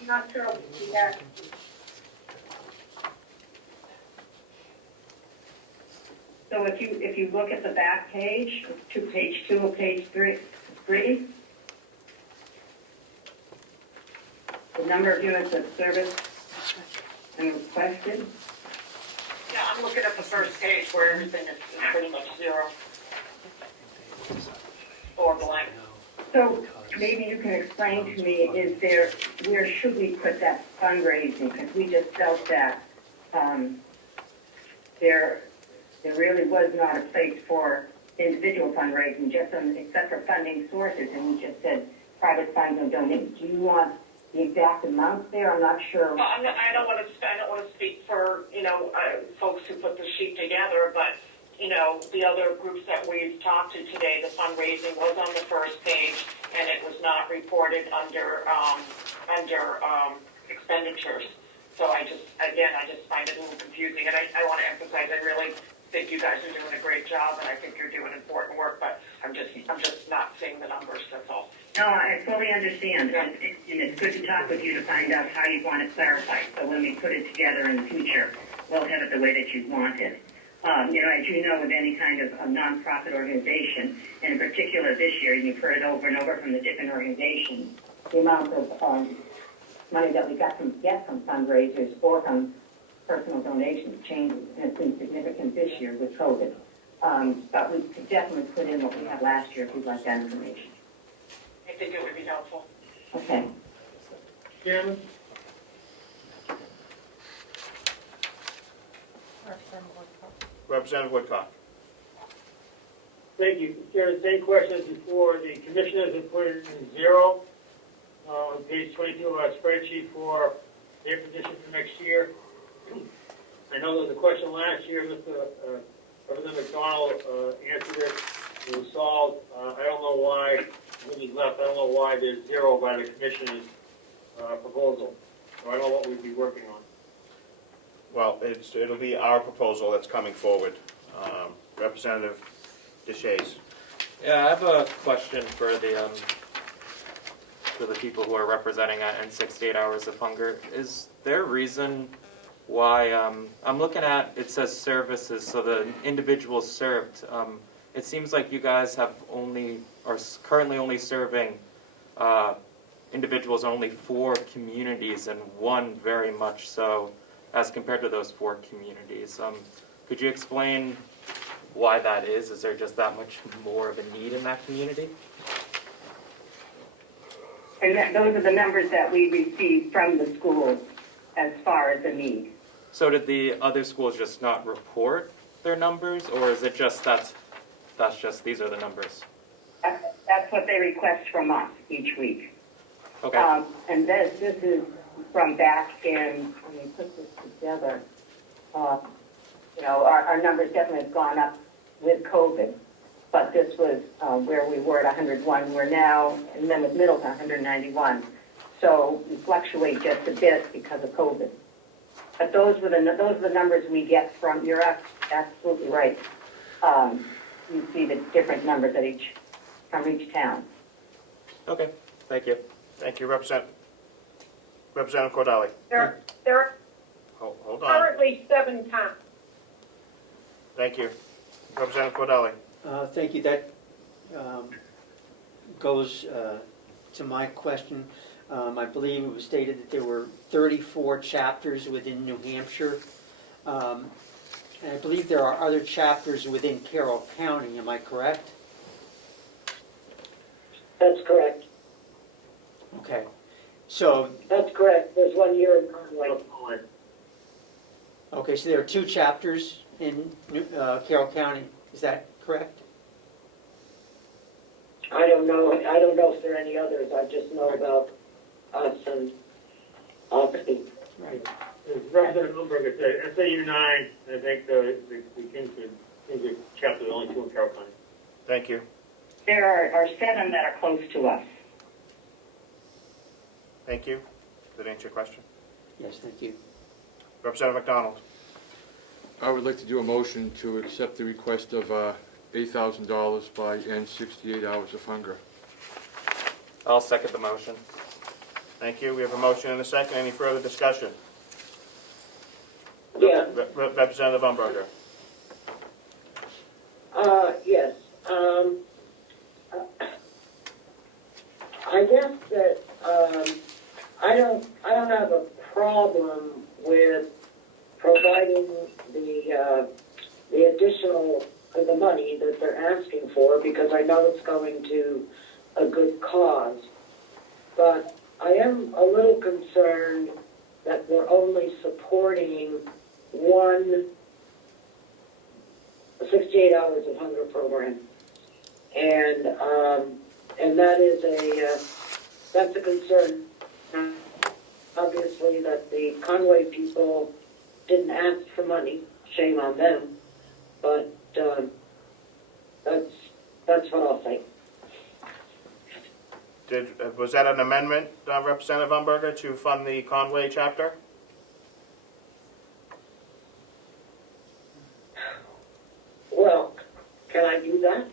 I'm not sure what we have. So if you look at the back page, to page 2 of page 3, the number of units of service and requested. Yeah, I'm looking at the first page where everything is pretty much zero or blank. So maybe you can explain to me, where should we put that fundraising? Because we just felt that there really was not a place for individual fundraising, except for funding sources, and we just said private funds and donations. Do you want the exact amounts there? I'm not sure. Well, I don't want to speak for folks who put the sheet together, but the other groups that we've talked to today, the fundraising was on the first page, and it was not reported under expenditures. So I just find it a little confusing, and I want to emphasize, I really think you guys are doing a great job, and I think you're doing important work, but I'm just not seeing the numbers, that's all. No, I fully understand, and it's good to talk with you to find out how you want it clarified. So when we put it together in the future, we'll have it the way that you want it. As you know, with any kind of a nonprofit organization, and in particular this year, you've heard it over and over from the different organizations, the amount of money that we get from fundraisers or from personal donations changes, and it's been significant this year with COVID. But we could definitely put in what we had last year if you'd like that information. I think it would be helpful. Okay. Chairman? Representative Woodcock. Thank you. Chairman, same question as before. The commissioners have put it in zero on page 22 of our spreadsheet for air conditioning for next year. I know there was a question last year, Representative McDonald answered it. It was solved. I don't know why, when he left, I don't know why there's zero by the commissioner's proposal. So I don't know what we'd be working on. Well, it'll be our proposal that's coming forward. Representative Deshays. Yeah, I have a question for the people who are representing in 68 Hours of Hunger. Is there a reason why, I'm looking at, it says services, so the individuals served. It seems like you guys are currently only serving individuals in only 4 communities, and one very much so as compared to those 4 communities. Could you explain why that is? Is there just that much more of a need in that community? And those are the numbers that we receive from the schools as far as the need. So did the other schools just not report their numbers, or is it just that's just these are the numbers? That's what they request from us each week. Okay. And this is from back in, when we put this together, our numbers definitely have gone up with COVID, but this was where we were at 101. We're now, and then with Middleton, 191. So we fluctuate just a bit because of COVID. But those are the numbers we get from, you're absolutely right. You see the different numbers from each town. Okay, thank you. Thank you, Representative Cordelli. There are Hold on. currently 7 towns. Thank you. Representative Cordelli. Thank you. That goes to my question. I believe it was stated that there were 34 chapters within New Hampshire. And I believe there are other chapters within Carroll County. Am I correct? That's correct. Okay. So, That's correct. There's one here in Conway. okay, so there are 2 chapters in Carroll County. Is that correct? I don't know if there are any others. I just know about us and Albany. Right. Representative Bloomberg, it's SAU 9, I think the Kingswood chapter, the only 2 in Carroll County. Thank you. There are 7 that are close to us. Thank you. Did that answer your question? Yes, thank you. Representative McDonald. I would like to do a motion to accept the request of $8,000 by end 68 Hours of Hunger. I'll second the motion. Thank you. We have a motion and a second. Any further discussion? Yeah. Representative Umberger. Yes. I guess that I don't have a problem with providing the additional the money that they're asking for, because I know it's going to a good cause. But I am a little concerned that we're only supporting one 68 Hours of Hunger program. And that is that's a concern. Obviously that the Conway people didn't ask for money, shame on them, but that's what I'll say. Was that an amendment, Representative Umberger, to fund the Conway chapter? Well, can I do that?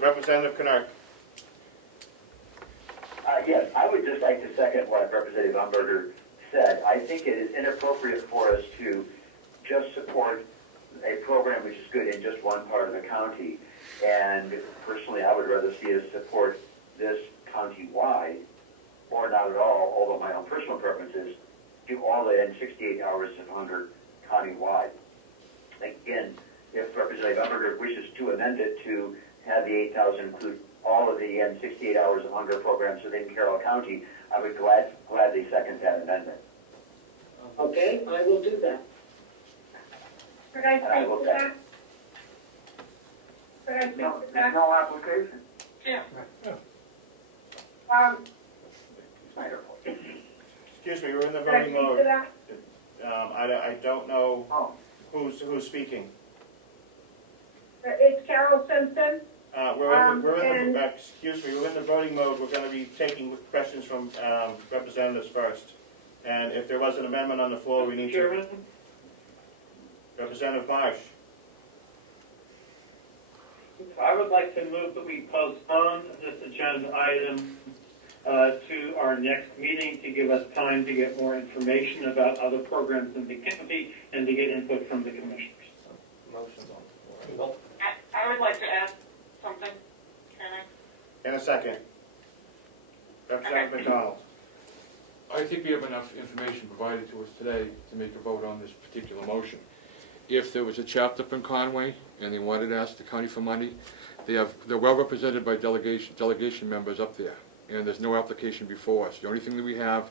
Representative Kennard. Yes, I would just like to second what Representative Umberger said. I think it is inappropriate for us to just support a program which is good in just one part of the county. And personally, I would rather see us support this county-wide, or not at all, although my own personal preference is do all the end 68 Hours of Hunger county-wide. Again, if Representative Umberger wishes to amend it to have the 8,000 include all of the end 68 Hours of Hunger programs within Carroll County, I would gladly second that amendment. Okay, I will do that. Could I speak to that? Could I speak to that? No application. Yeah. Excuse me, we're in the Could I voting speak to mode. that? I don't know who's speaking. It's Carol Simpson. Excuse me, we're in the voting mode. We're going to be taking questions from representatives first. And if there was an amendment on the floor, we need to... Representative Marsh. I would like to move that we postpone this agenda item to our next meeting to give us time to get more information about other programs in the county and to get input from the commissioners. Motion's on the floor. I would like to add something, can I? In a second. Representative McDonald. I think we have enough information provided to us today to make a vote on this particular motion. If there was a chapter up in Conway and they wanted to ask the county for money, they're well represented by delegation members up there, and there's no application before us. The only thing that we have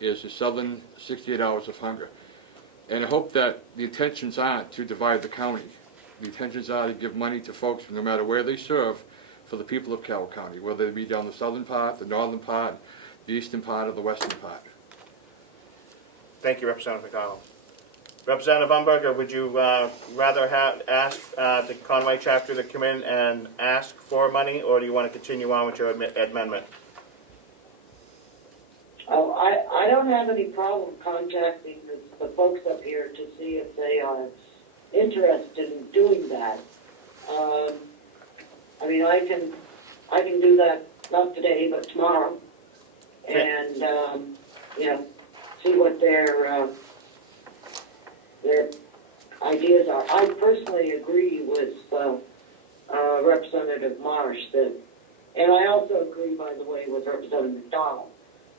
is the Southern 68 Hours of Hunger. And I hope that the intentions aren't to divide the county. The intentions are to give money to folks, no matter where they serve, for the people of Carroll County, whether they be down the southern part, the northern part, the eastern part, or the western part. Thank you, Representative McDonald. Representative Umberger, would you rather ask the Conway chapter to come in and ask for money, or do you want to continue on with your amendment? Oh, I don't have any problem contacting the folks up here to see if they are interested in doing that. I mean, I can do that, not today, but tomorrow, and, you know, see what their ideas are. I personally agree with Representative Marsh that, and I also agree, by the way, with Representative McDonald,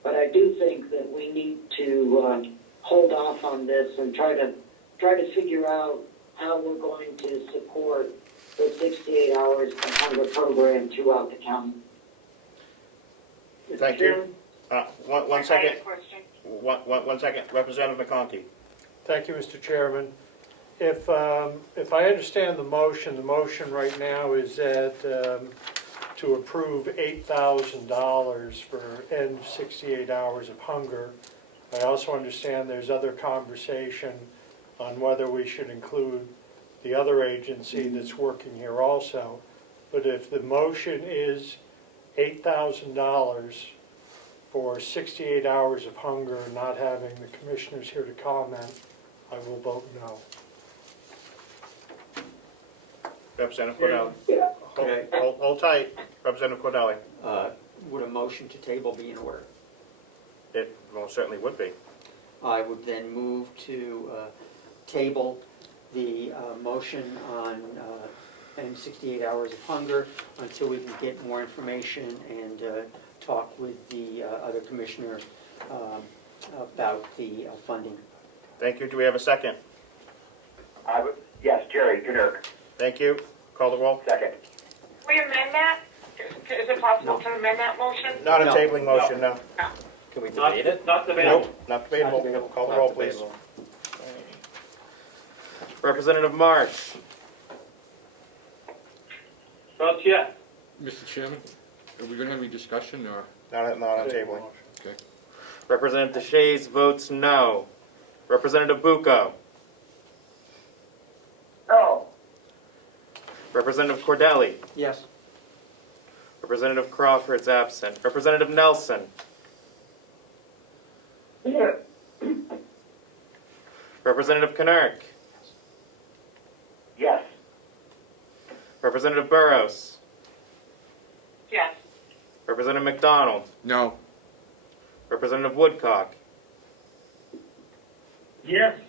but I do think that we need to hold off on this and try to figure out how we're going to support the 68 Hours of Hunger program throughout the county. Thank you. One second. I have a question. One second. Representative McConkey. Thank you, Mr. Chairman. If I understand the motion right now is that to approve $8,000 for end 68 hours of hunger. I also understand there's other conversation on whether we should include the other agency that's working here also. But if the motion is $8,000 for 68 hours of hunger, not having the commissioners here to comment, I will vote no. Representative Cordelli. Hold tight. Representative Cordelli. Would a motion to table be in order? It most certainly would be. I would then move to table the motion on end 68 hours of hunger until we can get more information and talk with the other commissioner about the funding. Thank you. Do we have a second? Yes, Jerry Knurk. Thank you. Call the roll. Second. Can we amend that? Is it possible to amend that motion? Not a tabling motion, no. Can we debate it? Not debatable. Nope, not debatable. Call the roll, please. Representative Marsh. Votes yes. Mr. Chairman, are we going to have any discussion, or? Not on tabling. Okay. Representative DeShays votes no. Representative Bucco. No. Representative Cordelli. Yes. Representative Crawford's absent. Representative Nelson. Yes. Representative Knurk. Yes. Representative Burrows. Yes. Representative McDonald. No. Representative Woodcock. Yes.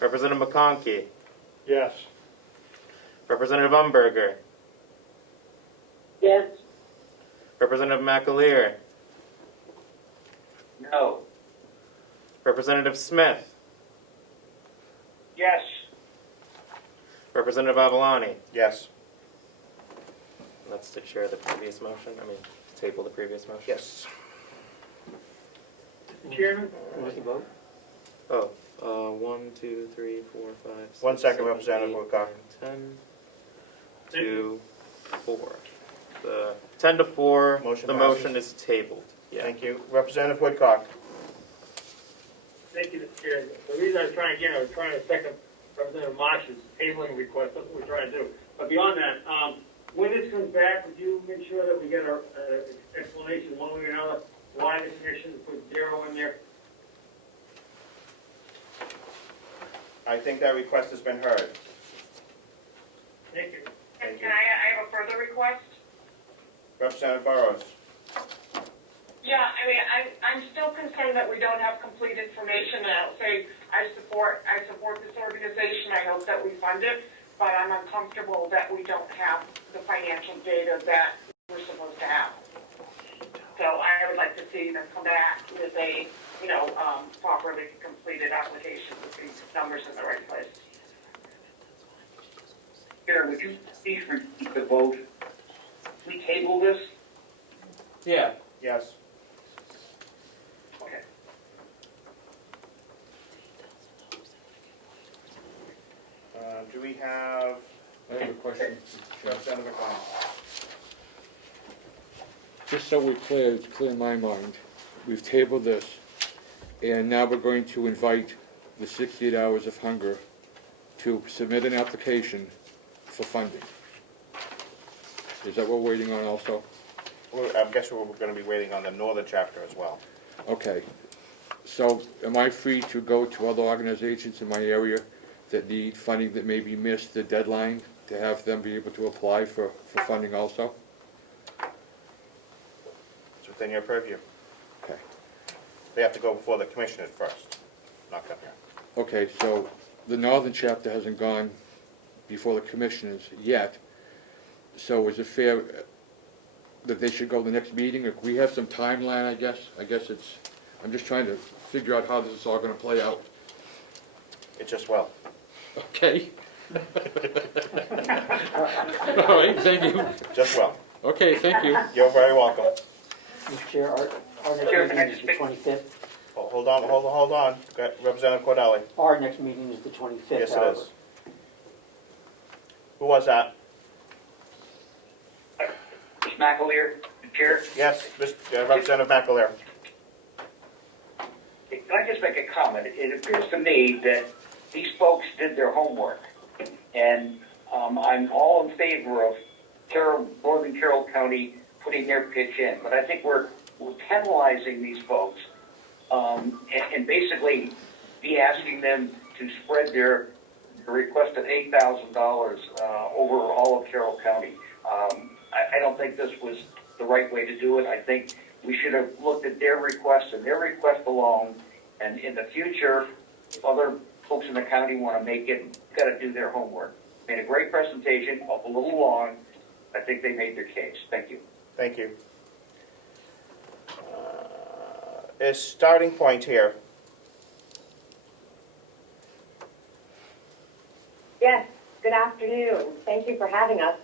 Representative McConkey. Yes. Representative Umberger. Yes. Representative McAleer. No. Representative Smith. Yes. Representative Avalani. Yes. That's to chair the previous motion, to table the previous motion. Yes. Chairman? What's the vote? Oh, 1, 2, 3, 4, 5, 6, 1 second, 7, Representative 8, Woodcock. 10 to 4. The 10 to 4, Motion the passes. motion is tabled. Yeah. Thank you. Representative Woodcock. Thank you, Mr. Chair. The reason I was trying to second Representative Marsh's tabling request. That's what we're trying to do. But beyond that, when this comes back, would you make sure that we get our explanation one way or another why the commission put 0 in there? I think that request has been heard. Thank you. And can I have a further request? Representative Burrows. Yeah, I mean, I'm still concerned that we don't have complete information, and I'll say, I support this organization, I hope that we fund it, but I'm uncomfortable that we don't have the financial data that we're supposed to have. So I would like to see them come back with a, properly completed application with these numbers in the right place. Chair, would you please repeat the vote? We table this? Yeah. Yes. Okay. Do we have I have a question. Representative McConnell? Just so we're clear, it's clear in my mind, we've tabled this, and now we're going to invite the 68 Hours of Hunger to submit an application for funding. Is that what we're waiting on also? Well, I guess we're going to be waiting on the northern chapter as well. Okay. So am I free to go to other organizations in my area that need funding that maybe missed the deadline to have them be able to apply for funding also? It's within your purview. Okay. They have to go before the commissioners first, not come here. Okay, so the northern chapter hasn't gone before the commissioners yet, so is it fair that they should go to the next meeting? If we have some timeline, I guess it's, I'm just trying to figure out how this is all going to play out. It just will. Okay. All right, thank you. Just will. Okay, thank you. You're very welcome. Mr. Chair, our next Chair, meeting can I is just the 25th. Oh, hold on. Representative Cordelli. Our next meeting is the 25th, Yes, it however. is. Who was that? Mr. McAleer, Chair? Yes, Representative McAleer. Can I just make a comment? It appears to me that these folks did their homework, and I'm all in favor of Northern Carroll County putting their pitch in, but I think we're penalizing these folks and basically be asking them to spread their request of $8,000 over all of Carroll County. I don't think this was the right way to do it. I think we should have looked at their request and their request alone, and in the future, if other folks in the county want to make it, got to do their homework. Made a great presentation, a little long. I think they made their case. Thank you. Thank you. Is starting point here? Yes, good afternoon. Thank you for having us.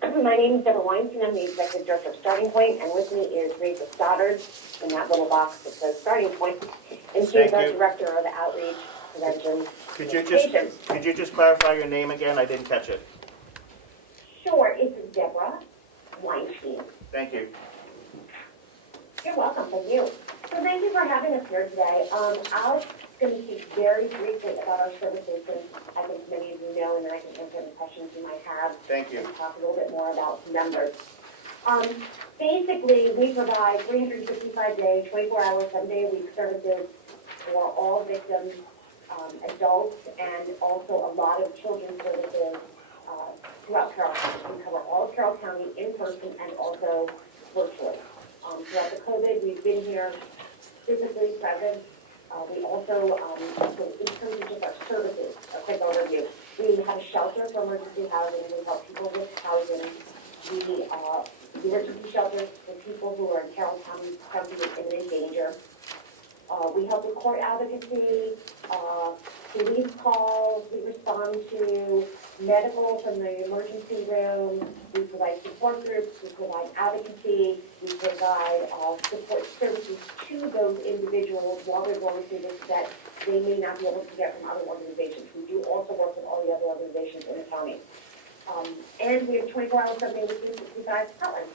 My name is Deborah Weinstein. I'm the Executive Director of Starting Point, and with me is Rachel Stoddard in that little box that says Starting Point, and she is our Director of Outreach, Prevention, Could you just clarify your name again? I didn't catch it. Sure, it's Deborah Weinstein. Thank you. You're welcome. Thank you. So thank you for having us here today. I'm going to speak very briefly about our services, and I think many of you know, and then I can answer any questions you might have. Thank you. And talk a little bit more about numbers. Basically, we provide 355-day, 24-hour, 7-day-a-week services for all victims, adults, and also a lot of children's services throughout Carroll County. We cover all of Carroll County in person and also virtually. Throughout the COVID, we've been here physically present. We also, so in terms of just our services, a quick overview, we have a shelter for emergency housing. We help people with housing. We emergency shelters for people who are in Carroll County with imminent danger. We help with court advocacy, police calls. We respond to medical from the emergency room. We provide support groups. We provide advocacy. We provide support services to those individuals while they're going through this that they may not be able to get from other organizations. We do also work with all the other organizations in the county. And we have 24-hour, 7-day-a-week, 365 hotlines.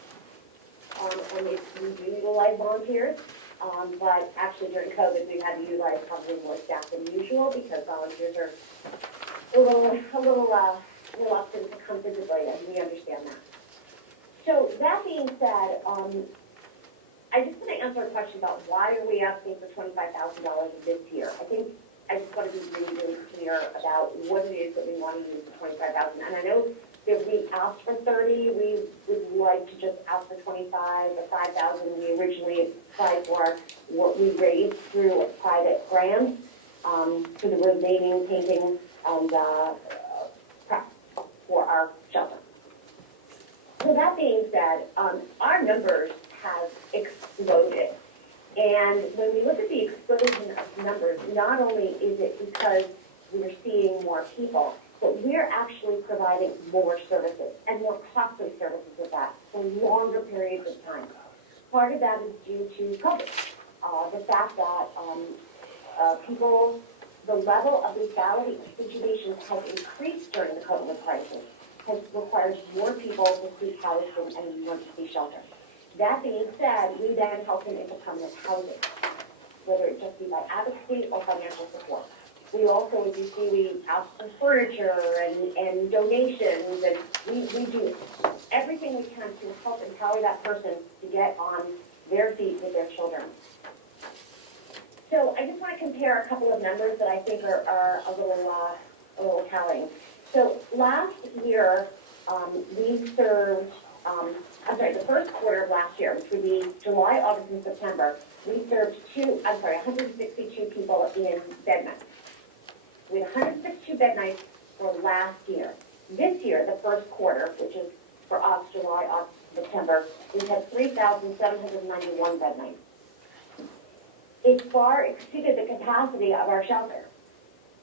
And we do utilize volunteers. But actually during COVID, we've had to utilize probably more staff than usual because volunteers are a little reluctant to come physically, and we understand that. So that being said, I just want to answer a question about why are we asking for $25,000 this year. I think I just want to be really, really clear clear about what it is that we want to use the 25,000. And I know that we asked for 30, we would like to just ask for 25, the 5,000 we originally applied for, what we raised through a private grant, for the remaining painting and, prep for our shelter. So that being said, our numbers have exploded. And when we look at the explosion of numbers, not only is it because we're seeing more people, but we're actually providing more services and more costly services with that for longer periods of time. Part of that is due to COVID. The fact that people, the level of lethality of situations has increased during the COVID crisis, has required more people to seek housing and emergency shelter. That being said, we then help them into permanent housing, whether it just be by advocacy or financial support. We also, as you see, we ask for furniture and donations, and we do everything we can to help empower that person to get on their feet with their children. So I just want to compare a couple of numbers that I think are a little telling. So last year, we served, the first quarter of last year, which would be July, August, and September, we served 162 people in bed nights. We had 162 bed nights for last year. This year, the first quarter, which is for us, July, August, September, we had 3,791 bed nights. It far exceeded the capacity of our shelter.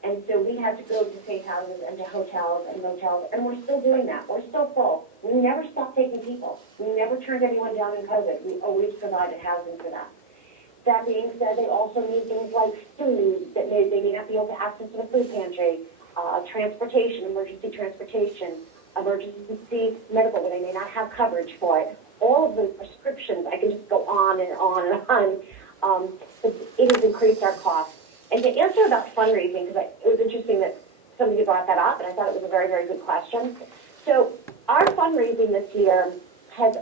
And so we had to go to safe houses and to hotels and motels, and we're still doing that. We're still full. We never stopped taking people. We never turned anyone down in COVID. We always provided housing for that. That being said, they also need things like food that they may not be able to access to the food pantry, transportation, emergency medical where they may not have coverage for it. All of those prescriptions, I can just go on and on and on. It has increased our costs. And to answer about fundraising, because it was interesting that somebody brought that up, and I thought it was a very, very good question. So our fundraising this year has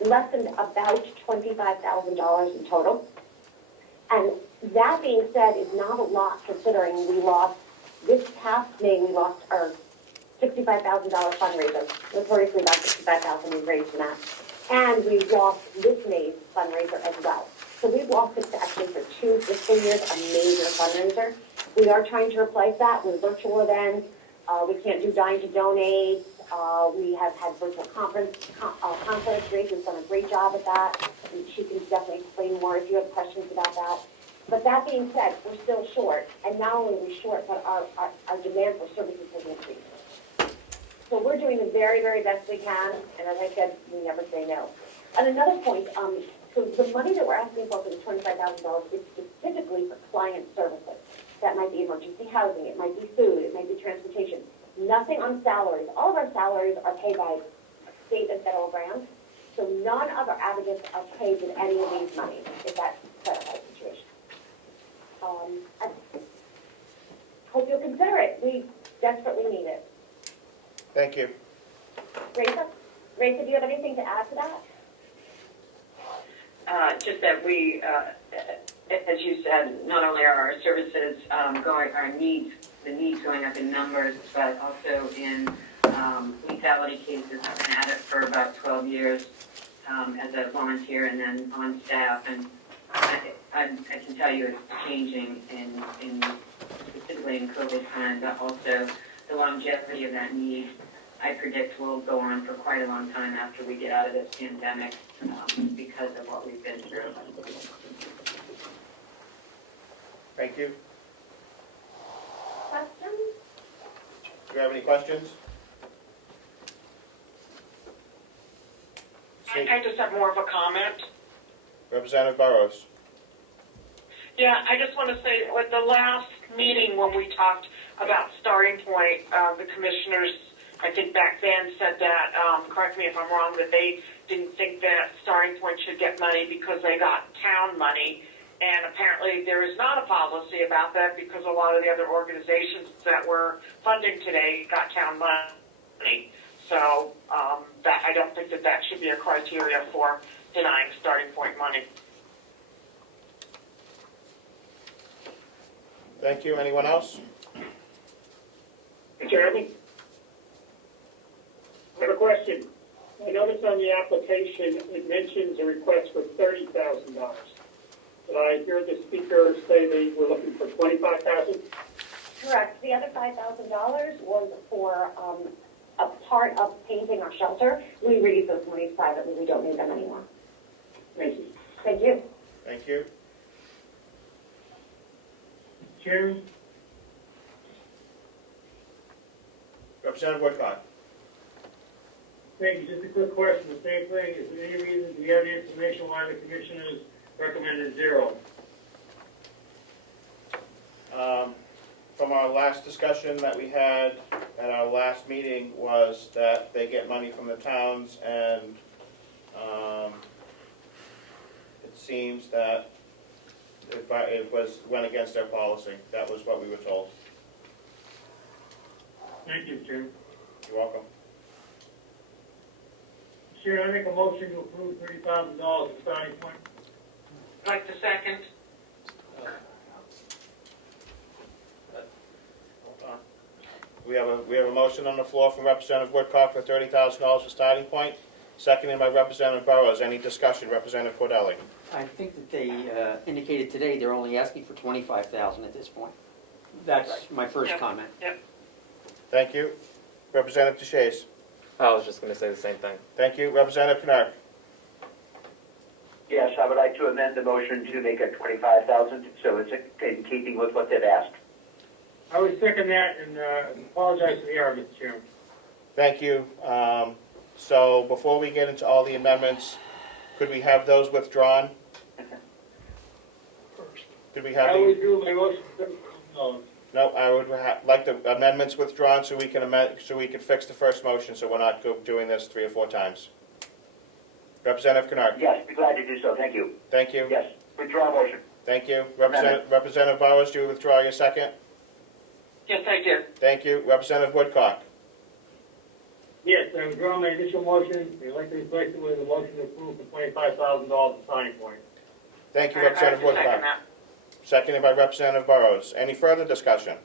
lessened about $25,000 in total. And that being said, is not a lot considering we lost, this past May, we lost our $65,000 fundraiser. Notoriously about $65,000 we raised from that. And we lost this May's fundraiser as well. So we've lost it actually for 2 fiscal years, a major fundraiser. We are trying to replace that with virtual events. We can't do Dine to Donate. We have had virtual conference. Grace has done a great job at that. And she can definitely explain more if you have questions about that. But that being said, we're still short. And not only are we short, but our demand for services has increased. So we're doing the very, very best we can. And as I said, we never say no. And another point, so the money that we're asking for the $25,000 is specifically for client services. That might be emergency housing, it might be food, it might be transportation. Nothing on salaries. All of our salaries are paid by state and federal grants. So none of our advocates are paid with any of these monies, if that clarifies the situation. I hope you'll consider it. We desperately need it. Thank you. Raisa, do you have anything to add to that? Just that we, as you said, not only are our services the needs going up in numbers, but also in lethality cases. I've been at it for about 12 years as a volunteer and then on staff, and I can tell you it's changing specifically in COVID time, but also the longevity of that need, I predict will go on for quite a long time after we get out of this pandemic because of what we've been through. Thank you. Questions? Do you have any questions? I just have more of a comment. Representative Burrows. Yeah, I just want to say, at the last meeting when we talked about starting point, the commissioners, I think back then said that, correct me if I'm wrong, that they didn't think that starting point should get money because they got town money. And apparently there is not a policy about that because a lot of the other organizations that we're funding today got town money. So that I don't think that should be a criteria for denying starting point money. Thank you. Anyone else? Chairman, I have a question. I noticed on the application, it mentions a request for $30,000. Did I hear the speaker say they were looking for $25,000? Correct. The other $5,000 was for a part of painting our shelter. We raised those monies privately. We don't need them anymore. Thank you. Thank you. Thank you. Chairman? Representative Woodcock. Thank you. Just a quick question. The same thing. Is there any reason, do you have any information why the commissioners recommended zero? From our last discussion that we had at our last meeting was that they get money from the towns, and it seems that it went against their policy. That was what we were told. Thank you, Chair. You're welcome. Chair, I make a motion to approve $30,000 as starting point. I'd like to second. Hold on. We have a motion on the floor from Representative Woodcock for $30,000 for starting point, seconded by Representative Burrows. Any discussion, Representative Cordelli? I think that they indicated today they're only asking for $25,000 at this point. That's my first comment. Yep. Thank you. Representative Deshays? I was just going to say the same thing. Thank you. Representative Knark? Yes, I would like to amend the motion to make it 25,000, so it's in keeping with what they've asked. I would second that and apologize for the error, Mr. Chairman. Thank you. So before we get into all the amendments, could we have those withdrawn? Could we have I the... would do my motion. No. No, I would like the amendments withdrawn so we can fix the first motion, so we're not doing this 3 or 4 times. Representative Kennard. Yes, be glad to do so. Thank you. Thank you. Yes, withdraw motion. Thank you. Representative Bowers, do you withdraw your second? Yes, I do. Thank you. Representative Woodcock. Yes, I withdraw my initial motion. I'd like to replace it with a motion to approve for $25,000 as starting point. Thank you, I Representative second Woodcock. that. Seconded by Representative Burrows. Any further discussion?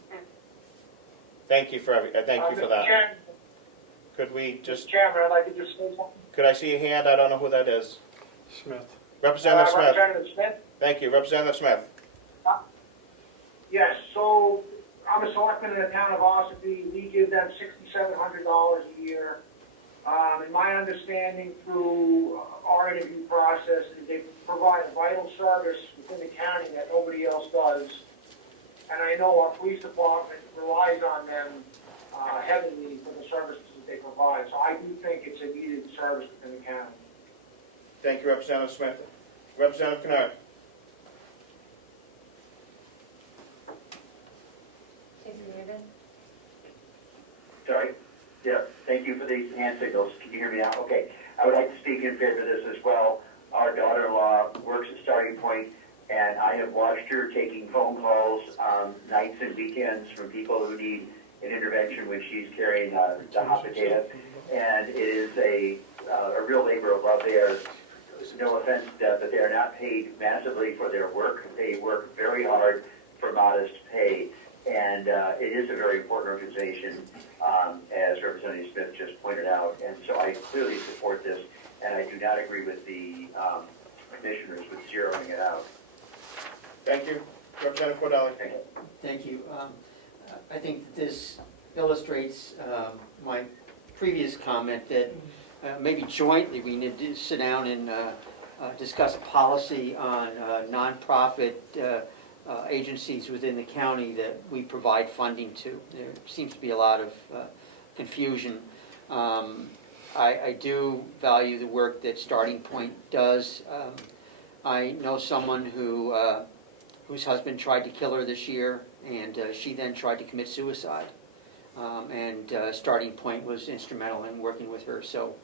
Thank you for that. Chairman, Could we just? Chairman, I'd like to just say something. Could I see your hand? I don't know who that is. Smith. Representative Smith. Representative Smith? Thank you, Representative Smith. Yes, so I'm a selectman in the town of Ossipee. We give them $6,700 a year. And my understanding through our interview process is they provide a vital service within the county that nobody else does. And I know our police department relies on them heavily for the services that they provide. So I do think it's a needed service within the county. Thank you, Representative Smith. Representative Kennard. Is he muted? Sorry. Yeah, thank you for these hand signals. Can you hear me now? Okay. I would like to speak in favor of this as well. Our daughter-in-law works at Starting Point, and I have watched her taking phone calls nights and weekends from people who need an intervention when she's carrying the hot potato. And it is a real labor of love there. No offense to them, but they are not paid massively for their work. They work very hard for modest pay. And it is a very important organization, as Representative Smith just pointed out. And so I clearly support this, and I do not agree with the commissioners with zeroing it out. Thank you. Representative Cordelli. Thank you. Thank you. I think that this illustrates my previous comment that maybe jointly we need to sit down and discuss a policy on nonprofit agencies within the county that we provide funding to. There seems to be a lot of confusion. I do value the work that Starting Point does. I know someone whose husband tried to kill her this year, and she then tried to commit suicide. And Starting Point was instrumental in working with her, so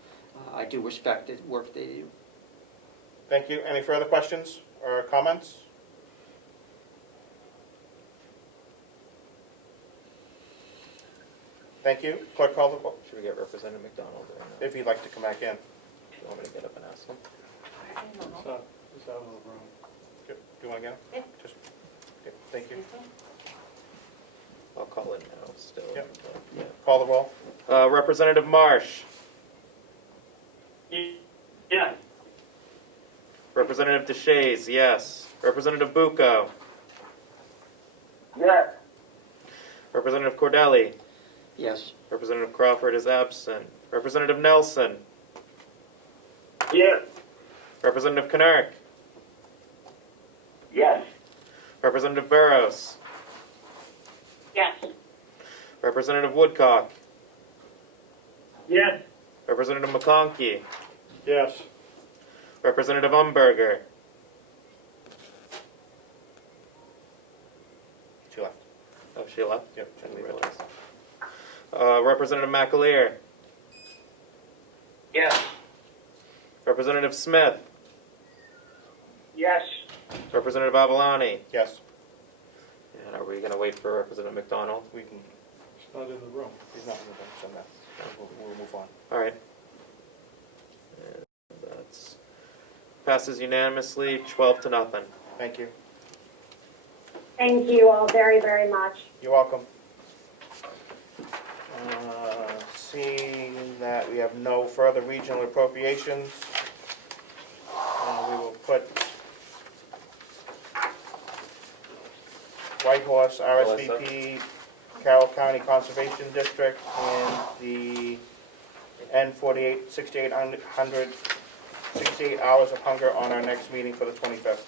I do respect the work they do. Thank you. Any further questions or comments? Thank you. Clerk, call the vote. Should we get Representative McDonald? Or no? If you'd like to come back in. Do you want me to get up and ask him? Is that a little wrong? Do you want to get him? Yeah. Just, okay, thank you. I'll call in now still. Yep. Yeah. Call the roll. Representative Marsh, Yes. Representative DeShays, yes. Representative Bucco, Yes. Representative Cordelli, Yes. Representative Crawford is absent. Representative Nelson, Yes. Representative Knark, Yes. Representative Burrows, Yes. Representative Woodcock, Yes. Representative McConkey, Yes. Representative Umberger, She left. oh, she left? Yep. I didn't realize. Representative McAleer, Yes. Representative Smith, Yes. Representative Avalani, Yes. and are we going to wait for Representative McDonald? We can. It's not in the room. He's not in the room, so no. We'll move on. All right. And that's passes unanimously, 12-0. Thank you. Thank you all very, very much. You're welcome. Seeing that we have no further regional appropriations, we will put Whitehorse RSVP, Carroll County Conservation District, and the N48, 68 hours of hunger on our next meeting for the 25th.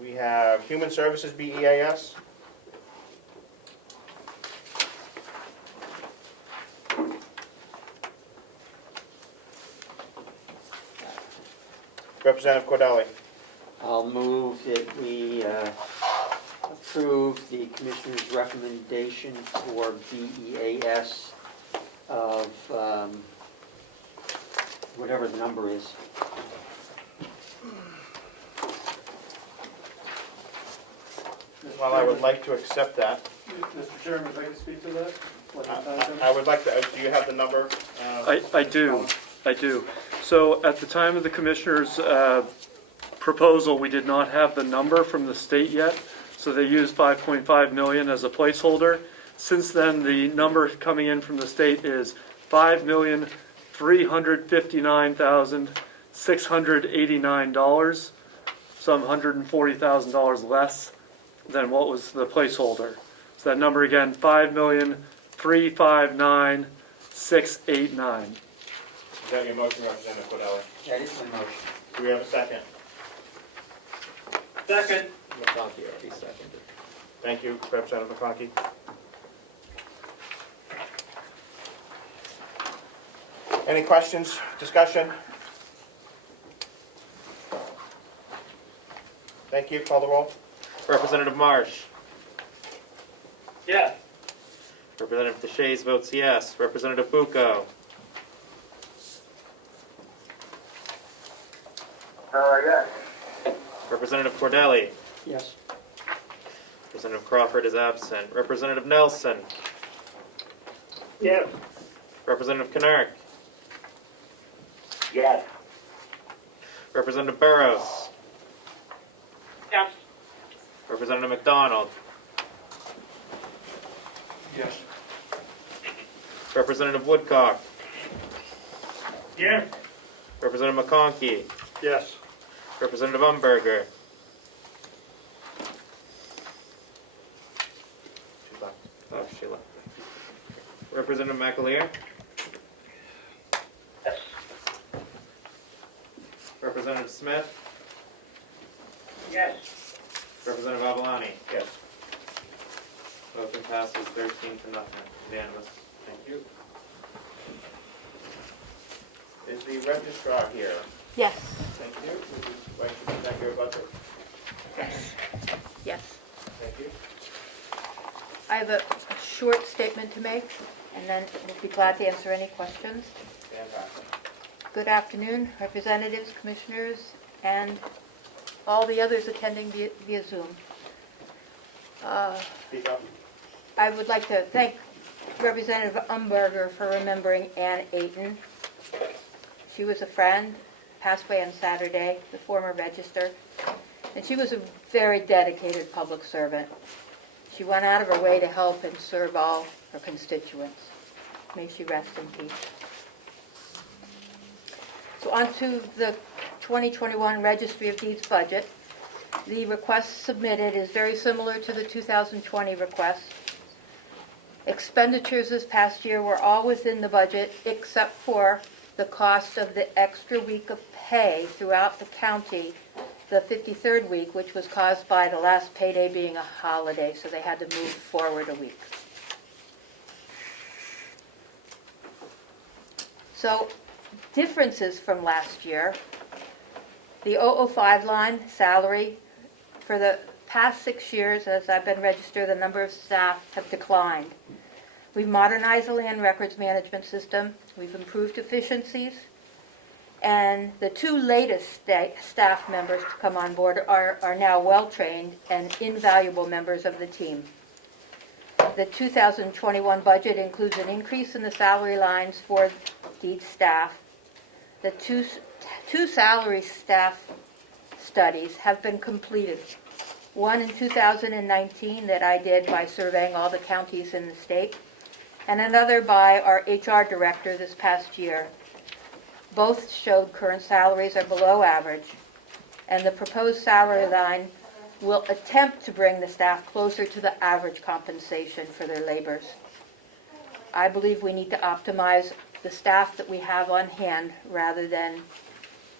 We have Human Services BEAS. Representative Cordelli. I'll move that we approve the Commissioner's recommendation for BEAS of whatever the number is. Well, I would like to accept that. Mr. Chairman, if I can speak to that? I would like to, do you have the number? I do. So at the time of the Commissioner's proposal, we did not have the number from the state yet, so they used 5.5 million as a placeholder. Since then, the number coming in from the state is $5,359,689, some $140,000 less than what was the placeholder. So that number again, $5,359,689. Is that your motion, Representative Cordelli? That is my motion. Do we have a second? Second. McConkey already seconded. Thank you, Representative McConkey. Any questions, discussion? Thank you, call the roll. Representative Marsh, Yes. Representative DeShays votes yes. Representative Bucco, Yes. Representative Cordelli, Yes. Representative Crawford is absent. Representative Nelson, Yes. Representative Knark, Yes. Representative Burrows, Yes. Representative McDonald, Yes. Representative Woodcock, Yes. Representative McConkey, Yes. Representative Umberger, She's left. oh, she left. Representative McAleer, Yes. Representative Smith, Yes. Representative Avalani. Yes. Motion passes 13-0. Unanimous. Thank you. Is the registrar here? Yes, Thank you. Would you like to present your budget? yes. Thank you. I have a short statement to make, and then we'll be glad to answer any questions. Fantastic. Good afternoon, representatives, commissioners, and all the others attending via Zoom. Speak up. I would like to thank Representative Umberger for remembering Ann Ayton. She was a friend, passed away on Saturday, the former register. And she was a very dedicated public servant. She went out of her way to help and serve all her constituents. May she rest in peace. So on to the 2021 Registry of Deeds budget. The request submitted is very similar to the 2020 request. Expenditures this past year were all within the budget except for the cost of the extra week of pay throughout the county, the 53rd week, which was caused by the last payday being a holiday, so they had to move forward a week. So, differences from last year. The 005 line, salary, for the past 6 years, as I've been registered, the number of staff have declined. We've modernized the land records management system. We've improved efficiencies. And the 2 latest staff members to come on board are now well-trained and invaluable members of the team. The 2021 budget includes an increase in the salary lines for Deeds staff. The two salary staff studies have been completed. One in 2019 that I did by surveying all the counties in the state, and another by our HR director this past year. Both showed current salaries are below average, and the proposed salary line will attempt to bring the staff closer to the average compensation for their labors. I believe we need to optimize the staff that we have on hand rather than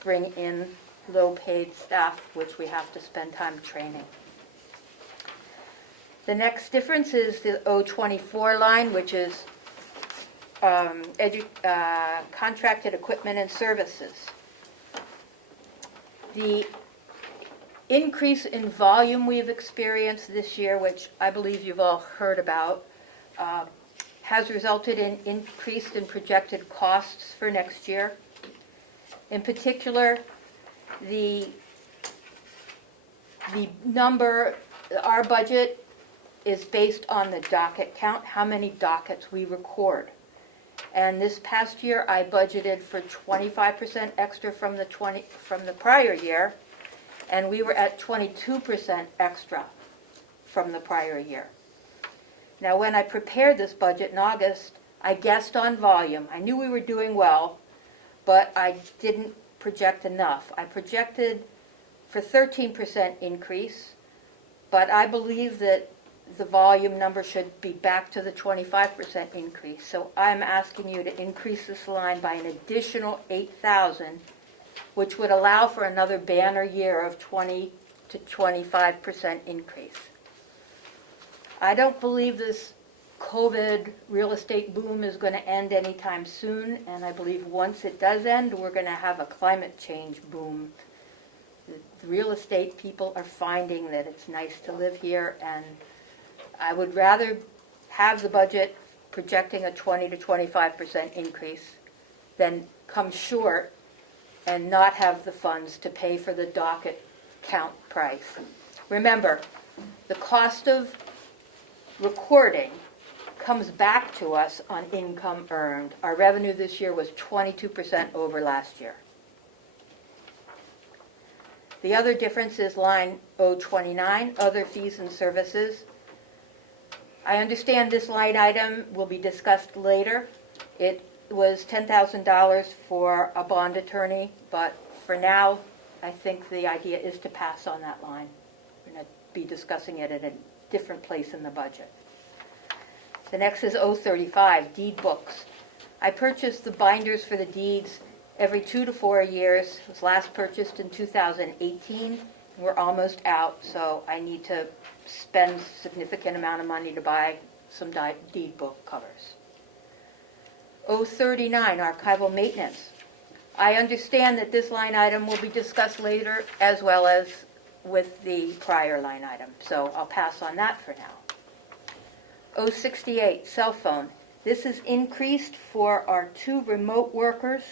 bring in low-paid staff, which we have to spend time training. The next difference is the 024 line, which is contracted equipment and services. The increase in volume we've experienced this year, which I believe you've all heard about, has resulted in increased and projected costs for next year. In particular, the number, our budget is based on the docket count, how many dockets we record. And this past year, I budgeted for 25% extra from the prior year, and we were at 22% extra from the prior year. Now, when I prepared this budget in August, I guessed on volume. I knew we were doing well, but I didn't project enough. I projected for 13% increase, but I believe that the volume number should be back to the 25% increase. So I'm asking you to increase this line by an additional $8,000, which would allow for another banner year of 20 to 25% increase. I don't believe this COVID real estate boom is going to end anytime soon, and I believe once it does end, we're going to have a climate change boom. The real estate people are finding that it's nice to live here, and I would rather have the budget projecting a 20 to 25% increase than come short and not have the funds to pay for the docket count price. Remember, the cost of recording comes back to us on income earned. Our revenue this year was 22% over last year. The other difference is line 029, other fees and services. I understand this line item will be discussed later. It was $10,000 for a bond attorney, but for now, I think the idea is to pass on that line. We're going to be discussing it at a different place in the budget. The next is 035, deed books. I purchased the binders for the deeds every 2 to 4 years. It was last purchased in 2018. We're almost out, so I need to spend a significant amount of money to buy some deed book covers. 039, archival maintenance. I understand that this line item will be discussed later as well as with the prior line item, so I'll pass on that for now. 068, cell phone. This is increased for our 2 remote workers.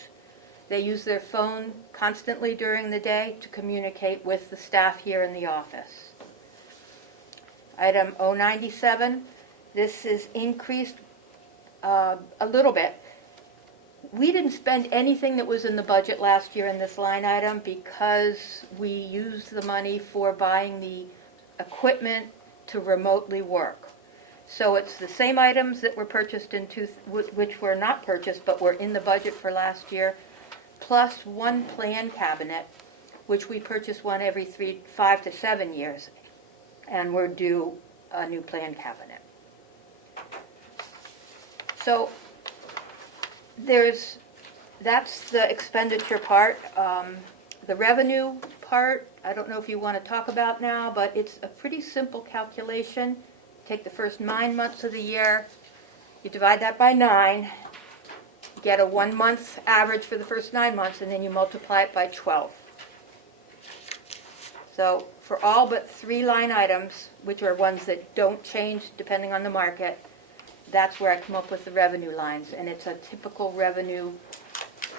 They use their phone constantly during the day to communicate with the staff here in the office. Item 097, this is increased a little bit. We didn't spend anything that was in the budget last year in this line item because we used the money for buying the equipment to remotely work. So it's the same items that were purchased which were not purchased but were in the budget for last year, plus one plan cabinet, which we purchase one every 5 to 7 years, and we're due a new plan cabinet. So that's the expenditure part. The revenue part, I don't know if you want to talk about now, but it's a pretty simple calculation. Take the first 9 months of the year, you divide that by 9, you get a 1 month average for the first 9 months, and then you multiply it by 12. So for all but 3 line items, which are ones that don't change depending on the market, that's where I come up with the revenue lines, and it's a typical revenue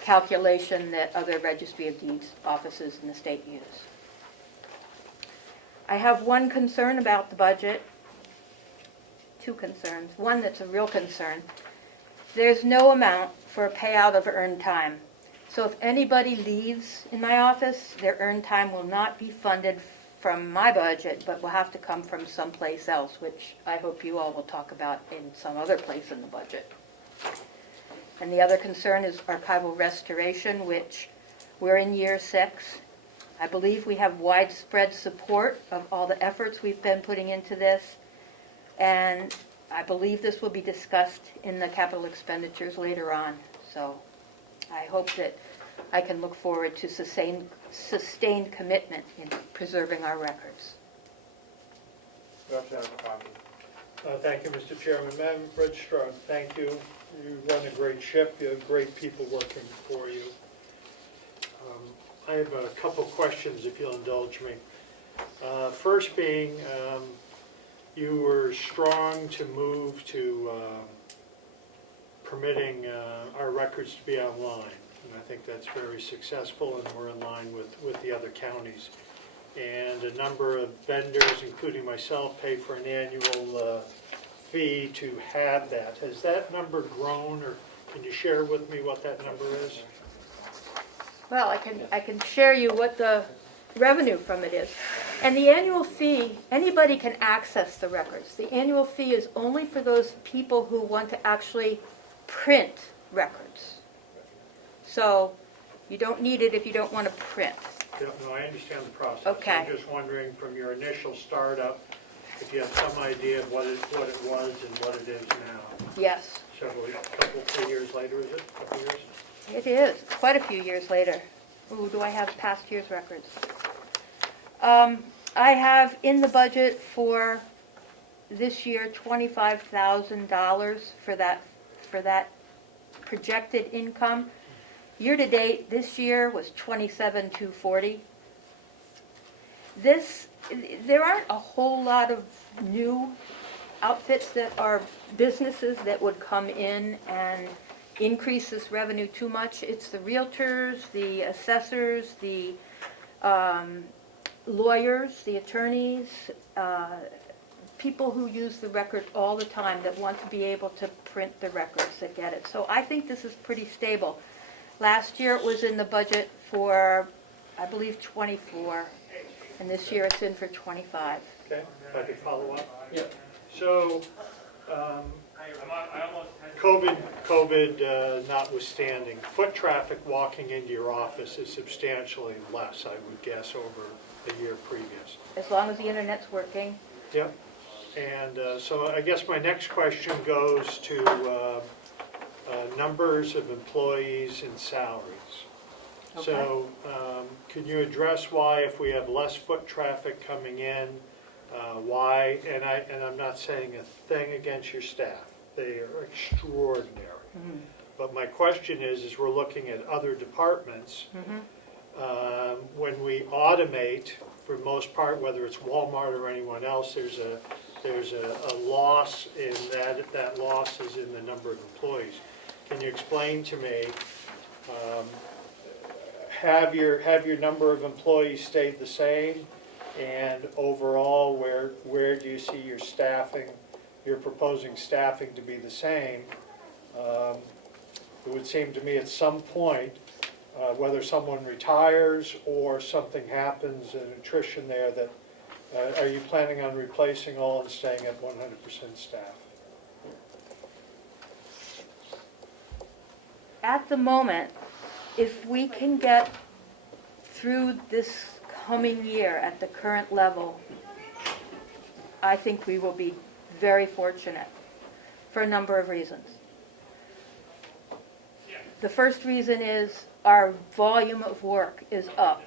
calculation that other Registry of Deeds offices in the state use. I have one concern about the budget, 2 concerns. One that's a real concern. There's no amount for a payout of earned time. So if anybody leaves in my office, their earned time will not be funded from my budget, but will have to come from someplace else, which I hope you all will talk about in some other place in the budget. And the other concern is archival restoration, which we're in year 6. I believe we have widespread support of all the efforts we've been putting into this, and I believe this will be discussed in the capital expenditures later on. So I hope that I can look forward to sustained commitment in preserving our records. Representative McConkey. Thank you, Mr. Chairman. Madam Registrar, thank you. You run a great ship. You have great people working for you. I have a couple questions, if you'll indulge me. First being, you were strong to move to permitting our records to be online. And I think that's very successful, and we're in line with the other counties. And a number of vendors, including myself, pay for an annual fee to have that. Has that number grown, or can you share with me what that number is? Well, I can share you what the revenue from it is. And the annual fee, anybody can access the records. The annual fee is only for those people who want to actually print records. So you don't need it if you don't want to print. Yeah, no, I understand the process. Okay. I'm just wondering, from your initial startup, if you have some idea of what it was and what it is now. Yes. Several, couple, 3 years later, is it? A couple years? It is, quite a few years later. Ooh, do I have past year's records? I have in the budget for this year $25,000 for that projected income. Year to date this year was $27,240. There aren't a whole lot of new outfits that are businesses that would come in and increase this revenue too much. It's the realtors, the assessors, the lawyers, the attorneys, people who use the record all the time that want to be able to print the records that get it. So I think this is pretty stable. Last year it was in the budget for, I believe, 24, and this year it's in for 25. Okay, if I could follow up? Yeah. So, COVID notwithstanding, foot traffic walking into your office is substantially less, I would guess, over the year previous. As long as the internet's working. Yep. And so I guess my next question goes to numbers of employees and salaries. Okay. So can you address why, if we have less foot traffic coming in, why, and I'm not saying a thing against your staff, they are extraordinary. Mm-hmm. But my question is we're looking at other departments. Mm-hmm. When we automate, for the most part, whether it's Walmart or anyone else, there's a loss in that loss is in the number of employees. Can you explain to me, have your number of employees stayed the same? And overall, where do you see your staffing? You're proposing staffing to be the same. it would seem to me at some point, whether someone retires or something happens, an attrition there, that, are you planning on replacing all and staying at 100% staff? At the moment, if we can get through this coming year at the current level, I think we will be very fortunate for a number of reasons. The first reason is our volume of work is up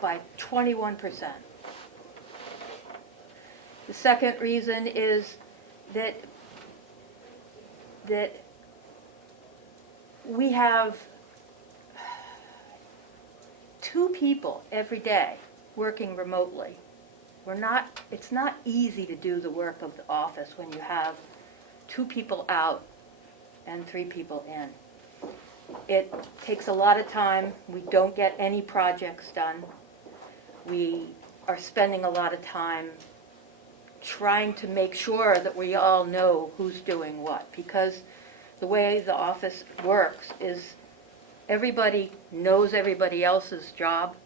by 21%. The second reason is that we have 2 people every day working remotely. It's not easy to do the work of the office when you have 2 people out and 3 people in. It takes a lot of time. We don't get any projects done. We are spending a lot of time trying to make sure that we all know who's doing what, because the way the office works is everybody knows everybody else's job.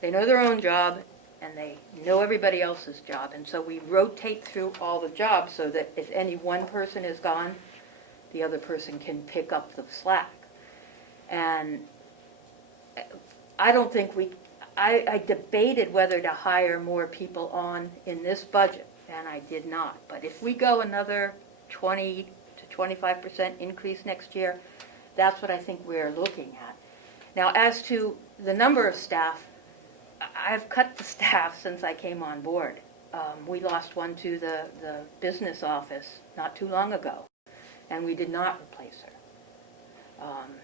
They know their own job, and they know everybody else's job. And so we rotate through all the jobs so that if any one person is gone, the other person can pick up the slack. And I don't think I debated whether to hire more people on in this budget, and I did not. But if we go another 20 to 25% increase next year, that's what I think we're looking at. Now, as to the number of staff, I've cut the staff since I came on board. We lost one to the business office not too long ago, and we did not replace her.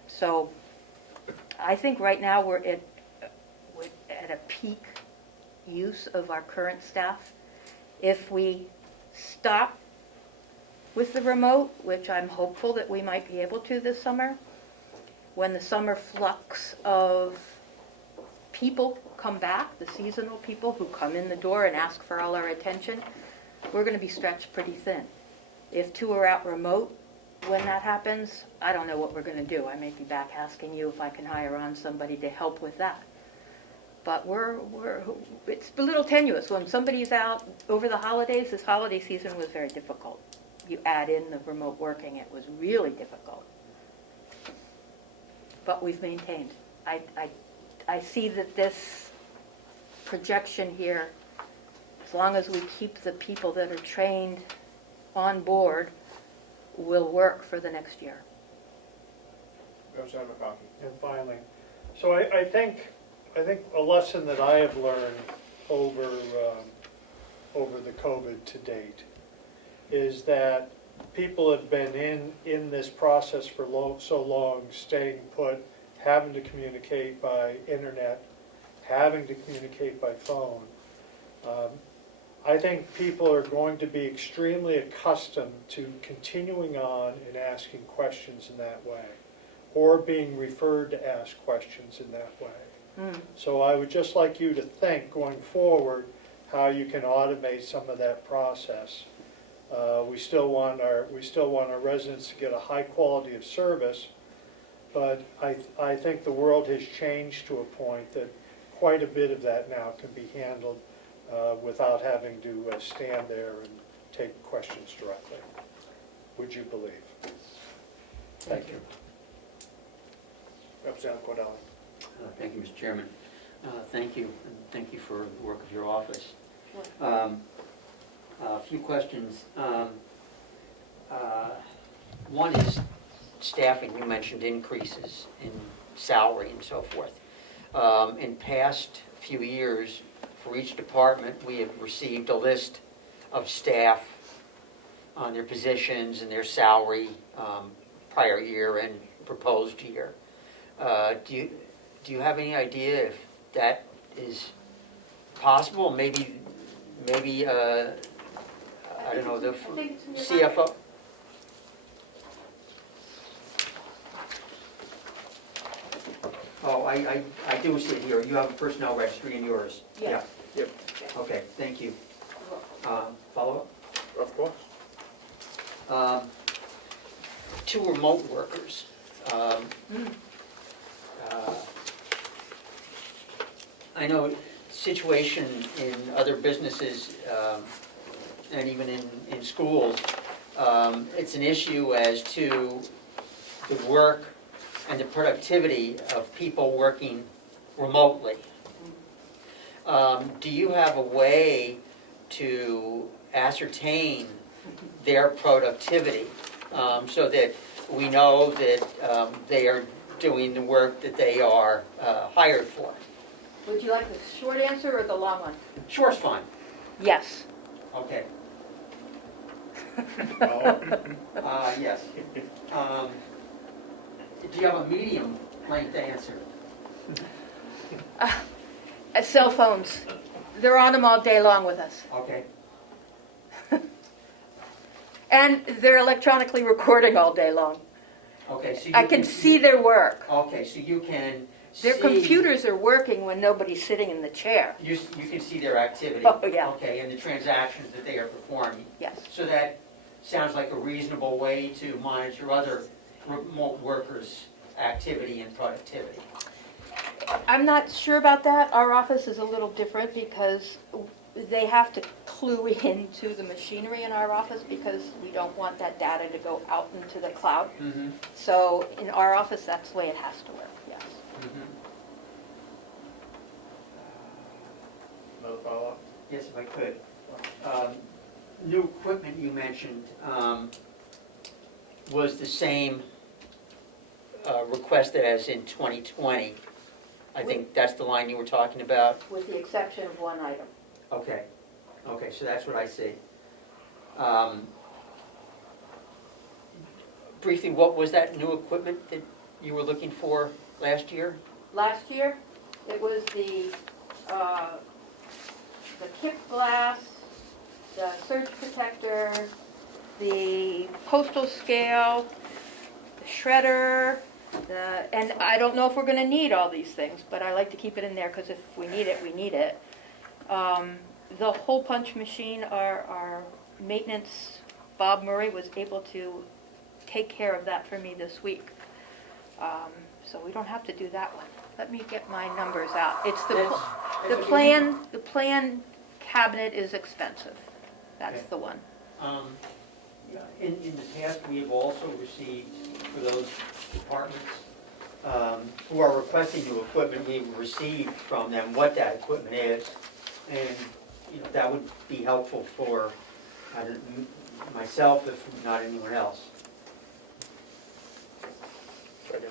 So I think right now we're at a peak use of our current staff. If we stop with the remote, which I'm hopeful that we might be able to this summer, when the summer flux of people come back, the seasonal people who come in the door and ask for all our attention, we're going to be stretched pretty thin. If 2 are out remote, when that happens, I don't know what we're going to do. I may be back asking you if I can hire on somebody to help with that. But it's a little tenuous. When somebody's out over the holidays, this holiday season was very difficult. You add in the remote working, it was really difficult. But we've maintained. I see that this projection here, as long as we keep the people that are trained on board, will work for the next year. Representative McConkey. And finally, so I think a lesson that I have learned over the COVID to date is that people have been in this process for so long, staying put, having to communicate by internet, having to communicate by phone. I think people are going to be extremely accustomed to continuing on and asking questions in that way, or being referred to ask questions in that way. So I would just like you to think going forward how you can automate some of that process. We still want our residents to get a high quality of service, but I think the world has changed to a point that quite a bit of that now can be handled without having to stand there and take questions directly. Would you believe? Thank you. Representative Cordelli. Thank you, Mr. Chairman. Thank you, and thank you for the work of your office. A few questions. One is staffing. You mentioned increases in salary and so forth. In past few years, for each department, we have received a list of staff on their positions and their salary prior year and proposed year. Do you have any idea if that is possible? Maybe I don't know, the CFO. Oh, I do see it here. You have a personnel registry in yours. Yeah. Yep. Okay, thank you. Follow Of course. up? 2 remote workers. I know situation in other businesses, and even in schools, it's an issue as to the work and the productivity of people working remotely. Do you have a way to ascertain their productivity so that we know that they are doing the work that they are hired for? Would you like the short answer or the long one? Short's fine. Yes. Okay. Yes. Do you have a medium length answer? Cell phones. They're on them all day long with us. Okay. And they're electronically recording all day long. Okay. So I can see their work. Okay, so you can Their see, computers are working when nobody's sitting in the chair. You can see their activity. Oh, yeah. Okay, and the transactions that they are performing. Yes. So that sounds like a reasonable way to monitor other remote workers' activity and productivity. I'm not sure about that. Our office is a little different because they have to clue into the machinery in our office because we don't want that data to go out into the cloud. Mm-hmm. So in our office, that's the way it has to work, yes. Mm-hmm. Another follow-up? Yes, if I could. New equipment you mentioned was the same requested as in 2020. I think that's the line you were talking about. With the exception of one item. Okay. Okay, so that's what I see. Briefly, what was that new equipment that you were looking for last year? Last year, it was the kip glass, the surge protector, the postal scale, the shredder, and I don't know if we're going to need all these things, but I like to keep it in there because if we need it, we need it. The hole punch machine, our maintenance, Bob Murray, was able to take care of that for me this week. So we don't have to do that one. Let me get my numbers out. It's the plan cabinet is expensive. That's Okay. the one. In the past, we have also received, for those departments who are requesting new equipment, we've received from them what that equipment is. And that would be helpful for myself, if not anyone else. Right here.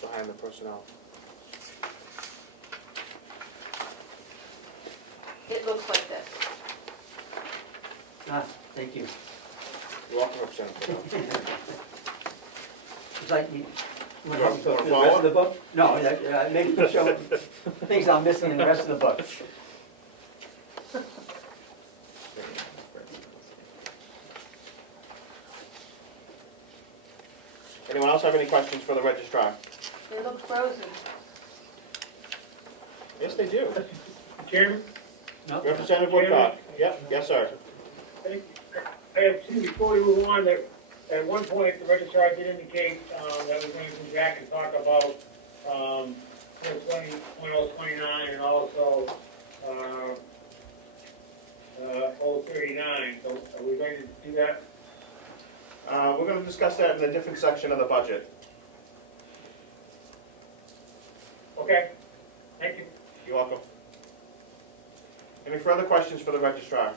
Behind the personnel. It looks like this. Ah, thank you. You're welcome, Representative. It's like you want You to go want through the rest of the book? No, maybe show things I'm missing in the rest of the book. Anyone else have any questions for the registrar? They look frozen. Yes, they do. Chairman, No? Representative Woodcock. Yep, yes, sir. I have two before we move on. That at one point, the registrar did indicate that we're going to come back and talk about 20.029 and also 039. So are we going to do that? We're going to discuss that in a different section of the budget. Okay, thank you. You're welcome. Any further questions for the registrar?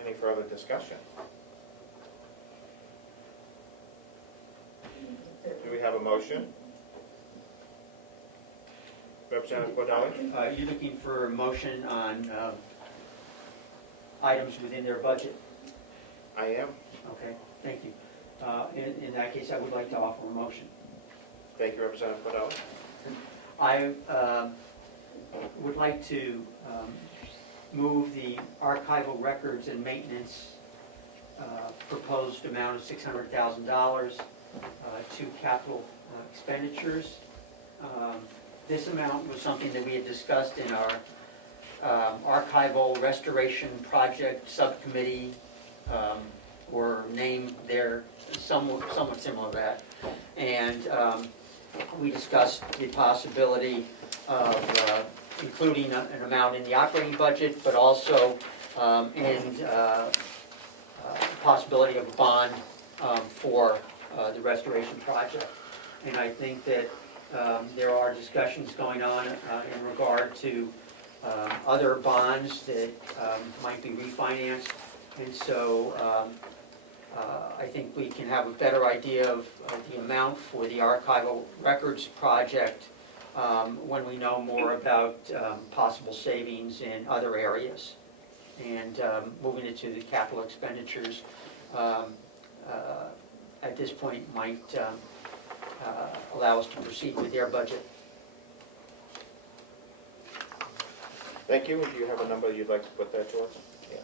Any further discussion? Do we have a motion? Representative Cordelli? You're looking for a motion on items within their budget? I am. Okay, thank you. In that case, I would like to offer a motion. Thank you, Representative Cordelli. I would like to move the archival records and maintenance proposed amount of $600,000 to capital expenditures. This amount was something that we had discussed in our archival restoration project subcommittee, or name there, somewhat similar to that. And we discussed the possibility of including an amount in the operating budget, but also in possibility of a bond for the restoration project. And I think that there are discussions going on in regard to other bonds that might be refinanced. And so I think we can have a better idea of the amount for the archival records project when we know more about possible savings in other areas. And moving it to the capital expenditures at this point might allow us to proceed with their budget. Thank you. Do you have a number you'd like to put that towards? Yeah.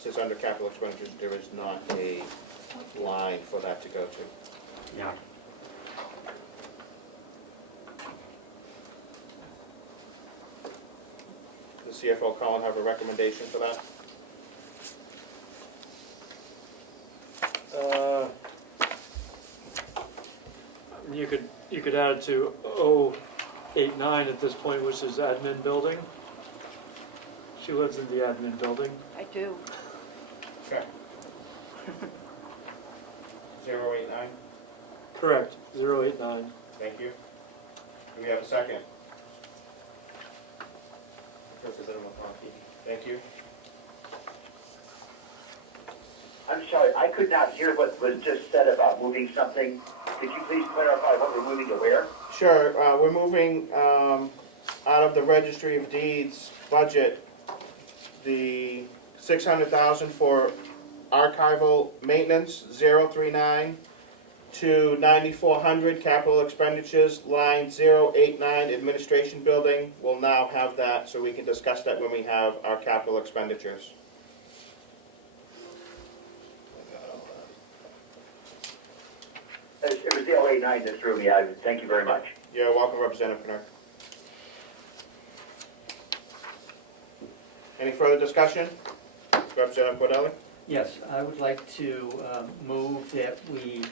Since under capital expenditures, there is not a line for that to go to. Yeah. Does CFO Colin have a recommendation for that? You could add to 089 at this point, which is admin building. She lives in the admin building. I do. Okay. 089. Correct, 089. Thank you. Do we have a second? Representative McConkey. Thank you. I'm sorry, I could not hear what was just said about moving something. Could you please clarify what we're moving to where? Sure. We're moving out of the Registry of Deeds budget the $600,000 for archival maintenance, 039, to 9,400 capital expenditures, line 089 administration building. We'll now have that, so we can discuss that when we have our capital expenditures. It was the 089 that threw me. Thank you very much. You're welcome, Representative Pinard. Any further discussion? Representative Cordelli? Yes, I would like to move that we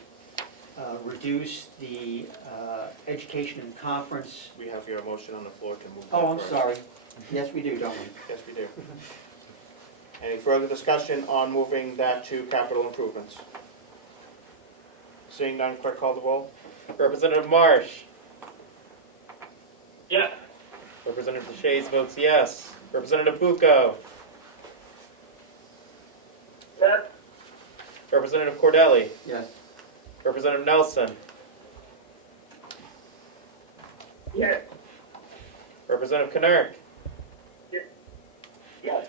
reduce the education and conference. We have your motion on the floor to move that Oh, I'm first. sorry. Yes, we do, don't we? Yes, we do. Any further discussion on moving that to capital improvements? Seeing none, clerk call the roll. Representative Marsh. Yes. Representative DeShays votes yes. Representative Bucco. Yes. Representative Cordelli. Yes. Representative Nelson. Yes. Representative Knurk. Yes.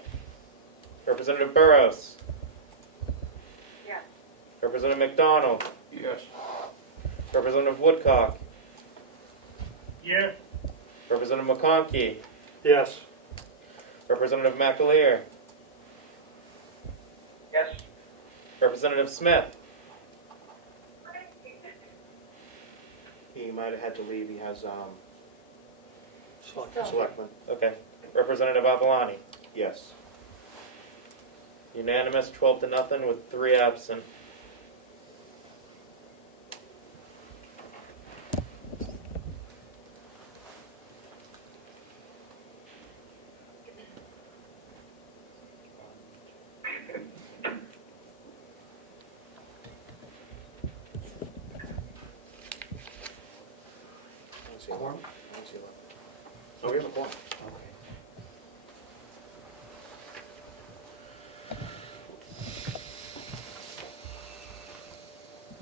Representative Burrows. Yes. Representative McDonald. Yes. Representative Woodcock. Yes. Representative McConkey. Yes. Representative McAleer. Yes. Representative Smith. He might have had to leave. He has Selectmen. selectmen. Okay. Representative Avalani. Yes. Unanimous, 12-0 with 3 absent. Quorum? Oh, we have a quorum. Okay.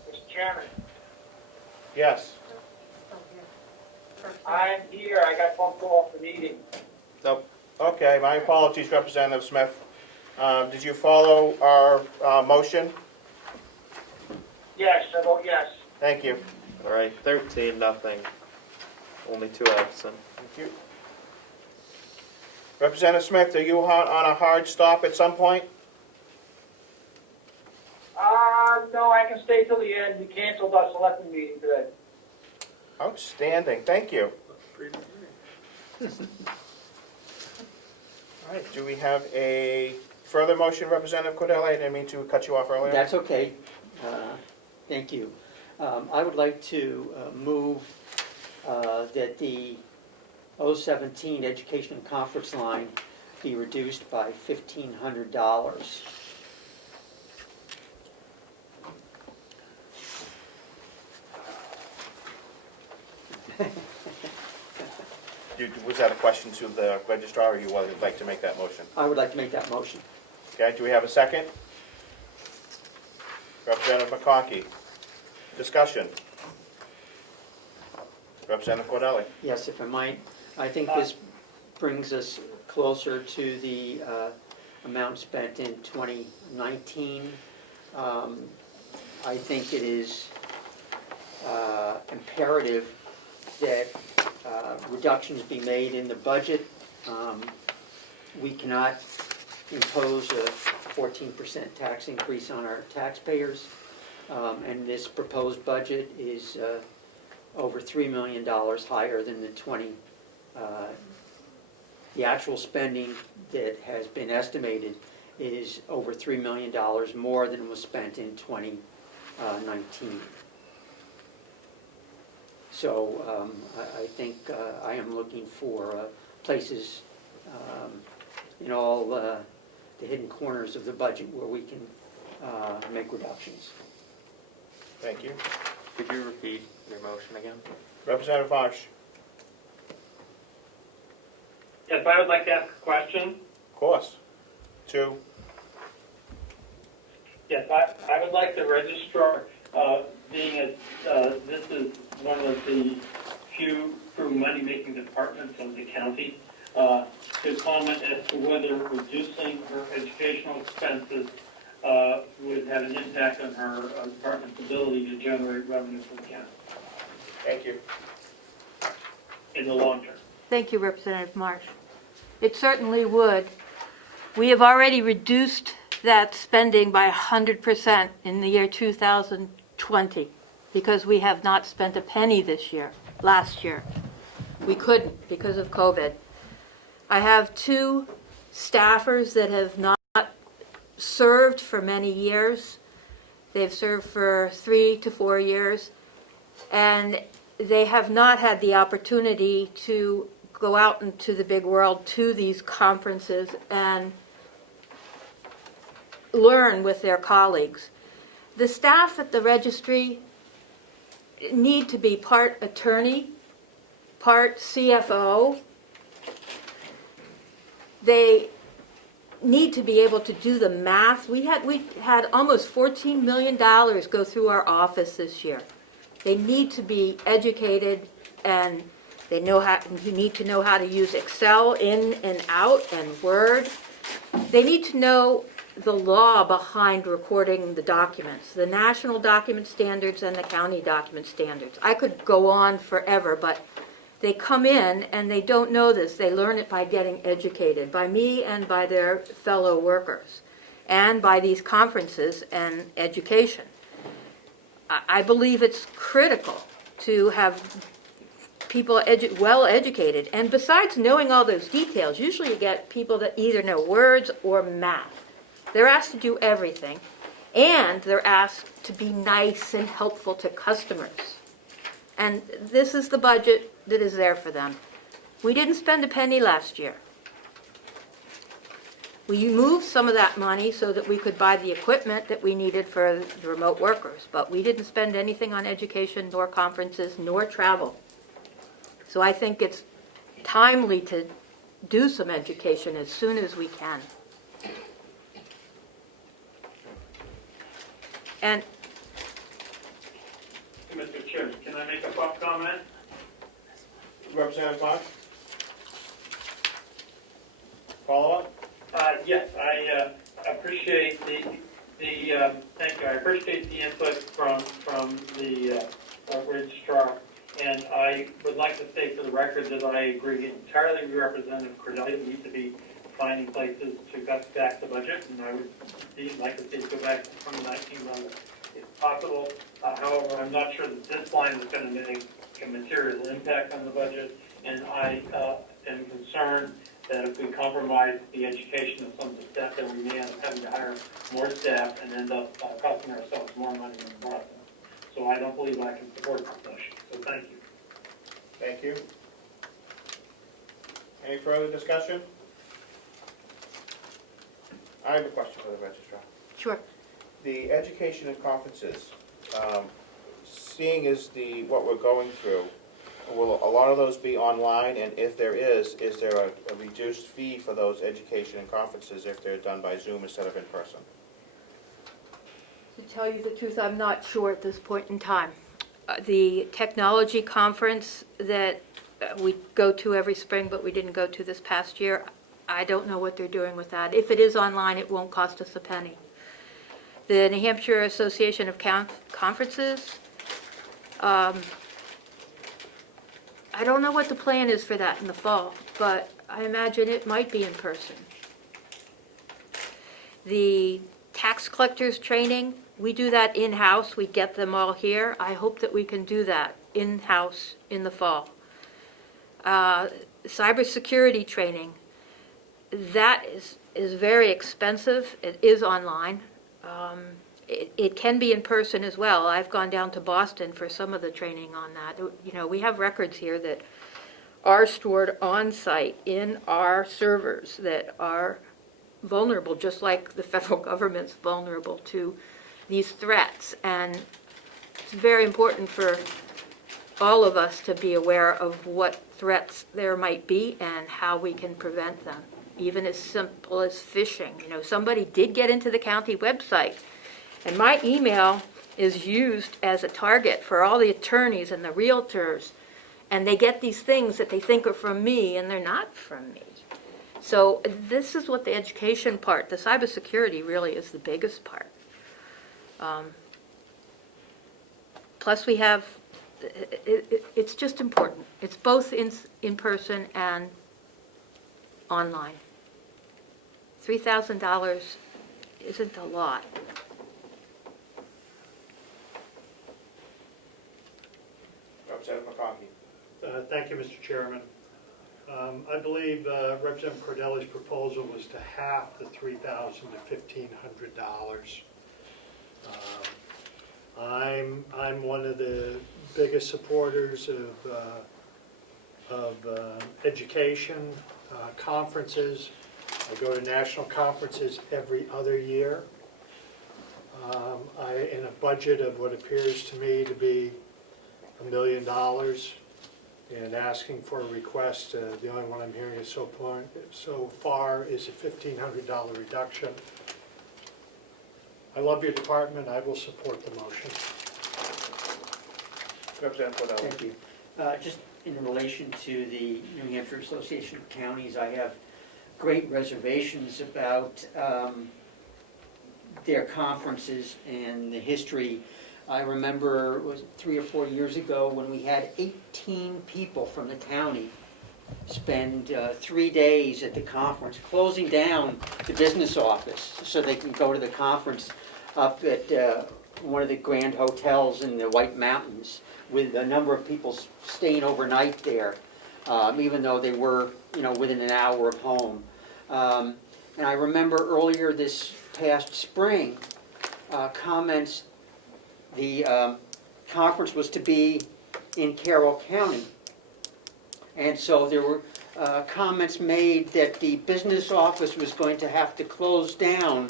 Mr. Chairman, Yes. I'm here. I got bumped off the meeting. Nope. Okay, my apologies, Representative Smith. Did you follow our motion? Yes, I vote yes. Thank you. All right, 13-0. Only 2 absent. Thank you. Representative Smith, are you on a hard stop at some point? No, I can stay till the end. We canceled our selectmen meeting today. Outstanding, thank you. All right, do we have a further motion, Representative Cordelli? I didn't mean to cut you off earlier. That's okay. Thank you. I would like to move that the 017 Education and Conference line be reduced by $1,500. Was that a question to the registrar, or you would like to make that motion? I would like to make that motion. Okay, do we have a second? Representative McConkey. Discussion. Representative Cordelli. Yes, if I might. I think this brings us closer to the amount spent in 2019. I think it is imperative that reductions be made in the budget. We cannot impose a 14% tax increase on our taxpayers, and this proposed budget is over $3 million higher than the actual spending that has been estimated is over $3 million more than was spent in 2019. So I think I am looking for places in all the hidden corners of the budget where we can make reductions. Thank you. Could you repeat your motion again? Representative Marsh. Yes, I would like to ask a question. Of course. Two. Yes, I would like the registrar, being as this is one of the few true money-making departments of the county, to comment as to whether reducing her educational expenses would have an impact on her department's ability to generate revenue for the county. Thank you. In the long term. Thank you, Representative Marsh. It certainly would. We have already reduced that spending by 100% in the year 2020 because we have not spent a penny this year, last year. We couldn't because of COVID. I have two staffers that have not served for many years. They've served for 3 to 4 years, and they have not had the opportunity to go out into the big world to these conferences and learn with their colleagues. The staff at the registry need to be part attorney, part CFO. They need to be able to do the math. We had almost $14 million go through our office this year. They need to be educated, and you need to know how to use Excel in and out and Word. They need to know the law behind recording the documents, the national document standards and the county document standards. I could go on forever, but they come in and they don't know this. They learn it by getting educated, by me and by their fellow workers, and by these conferences and education. I believe it's critical to have people well educated, and besides knowing all those details, usually you get people that either know words or math. They're asked to do everything, and they're asked to be nice and helpful to customers. And this is the budget that is there for them. We didn't spend a penny last year. We moved some of that money so that we could buy the equipment that we needed for the remote workers, but we didn't spend anything on education, nor conferences, nor travel. So I think it's timely to do some education as soon as we can. And Mr. Chairman, can I make a quick comment? Representative Marsh? Follow up? Yes, I appreciate thank you. I appreciate the input from the registrar, and I would like to say for the record that I agree entirely with Representative Cordelli. We need to be finding places to cut back the budget, and I would like to see it go back to 2019 level if possible. However, I'm not sure that this line is going to make a material impact on the budget, and I am concerned that if we compromise the education of some of the staff, that we may end up having to hire more staff and end up costing ourselves more money in the process. So I don't believe I can support this motion. So thank you. Thank you. Any further discussion? I have a question for the registrar. Sure. The education and conferences, seeing as what we're going through, will a lot of those be online? And if there is there a reduced fee for those education and conferences if they're done by Zoom instead of in person? To tell you the truth, I'm not sure at this point in time. The technology conference that we go to every spring, but we didn't go to this past year, I don't know what they're doing with that. If it is online, it won't cost us a penny. The New Hampshire Association of Conferences, I don't know what the plan is for that in the fall, but I imagine it might be in person. The tax collectors training, we do that in-house. We get them all here. I hope that we can do that in-house in the fall. Cybersecurity training, that is very expensive. It is online. It can be in person as well. I've gone down to Boston for some of the training on that. You know, we have records here that are stored on site in our servers that are vulnerable, just like the federal government's vulnerable to these threats. And it's very important for all of us to be aware of what threats there might be and how we can prevent them, even as simple as phishing. You know, somebody did get into the county website, and my email is used as a target for all the attorneys and the realtors, and they get these things that they think are from me, and they're not from me. So this is what the education part, the cybersecurity really is the biggest part. Plus we have, it's just important. It's both in person and online. $3,000 isn't a lot. Representative McConkey. Thank you, Mr. Chairman. I believe Representative Cordelli's proposal was to half the $3,000 to $1,500. I'm one of the biggest supporters of education conferences. I go to national conferences every other year. In a budget of what appears to me to be $1 million, and asking for a request, the only one I'm hearing is so far is a $1,500 reduction. I love your department. I will support the motion. Representative Cordelli. Thank you. Just in relation to the New Hampshire Association of Counties, I have great reservations about their conferences and the history. I remember, was it 3 or 4 years ago, when we had 18 people from the county spend 3 days at the conference, closing down the business office so they can go to the conference up at one of the grand hotels in the White Mountains, with a number of people staying overnight there, even though they were, within an hour of home. And I remember earlier this past spring, comments. The conference was to be in Carroll County. And so there were comments made that the business office was going to have to close down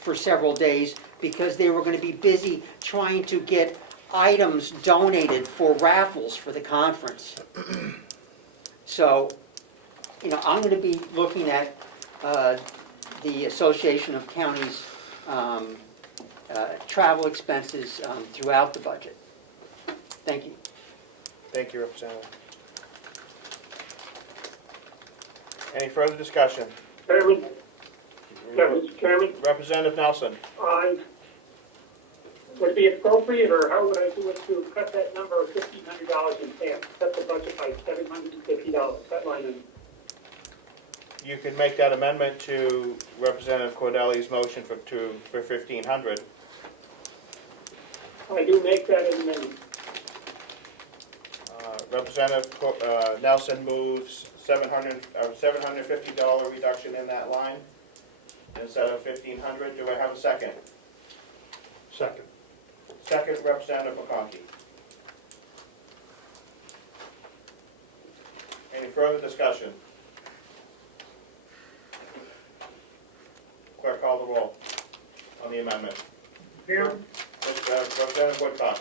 for several days because they were going to be busy trying to get items donated for raffles for the conference. So, I'm going to be looking at the Association of Counties travel expenses throughout the budget. Thank you. Thank you, Representative. Any further discussion? Chairman, Mr. Chairman, Representative Nelson. Would it be appropriate, or how would I do it to cut that number of $1,500 in half? Cut the budget by $750, that line in. you could make that amendment to Representative Cordelli's motion for 1,500. I do make that amendment. Representative Nelson moves $750 reduction in that line instead of 1,500. Do I have a second? Second. Second, Representative McConkey. Any further discussion? Clerk, call the roll on the amendment. Chairman? Representative Woodcock.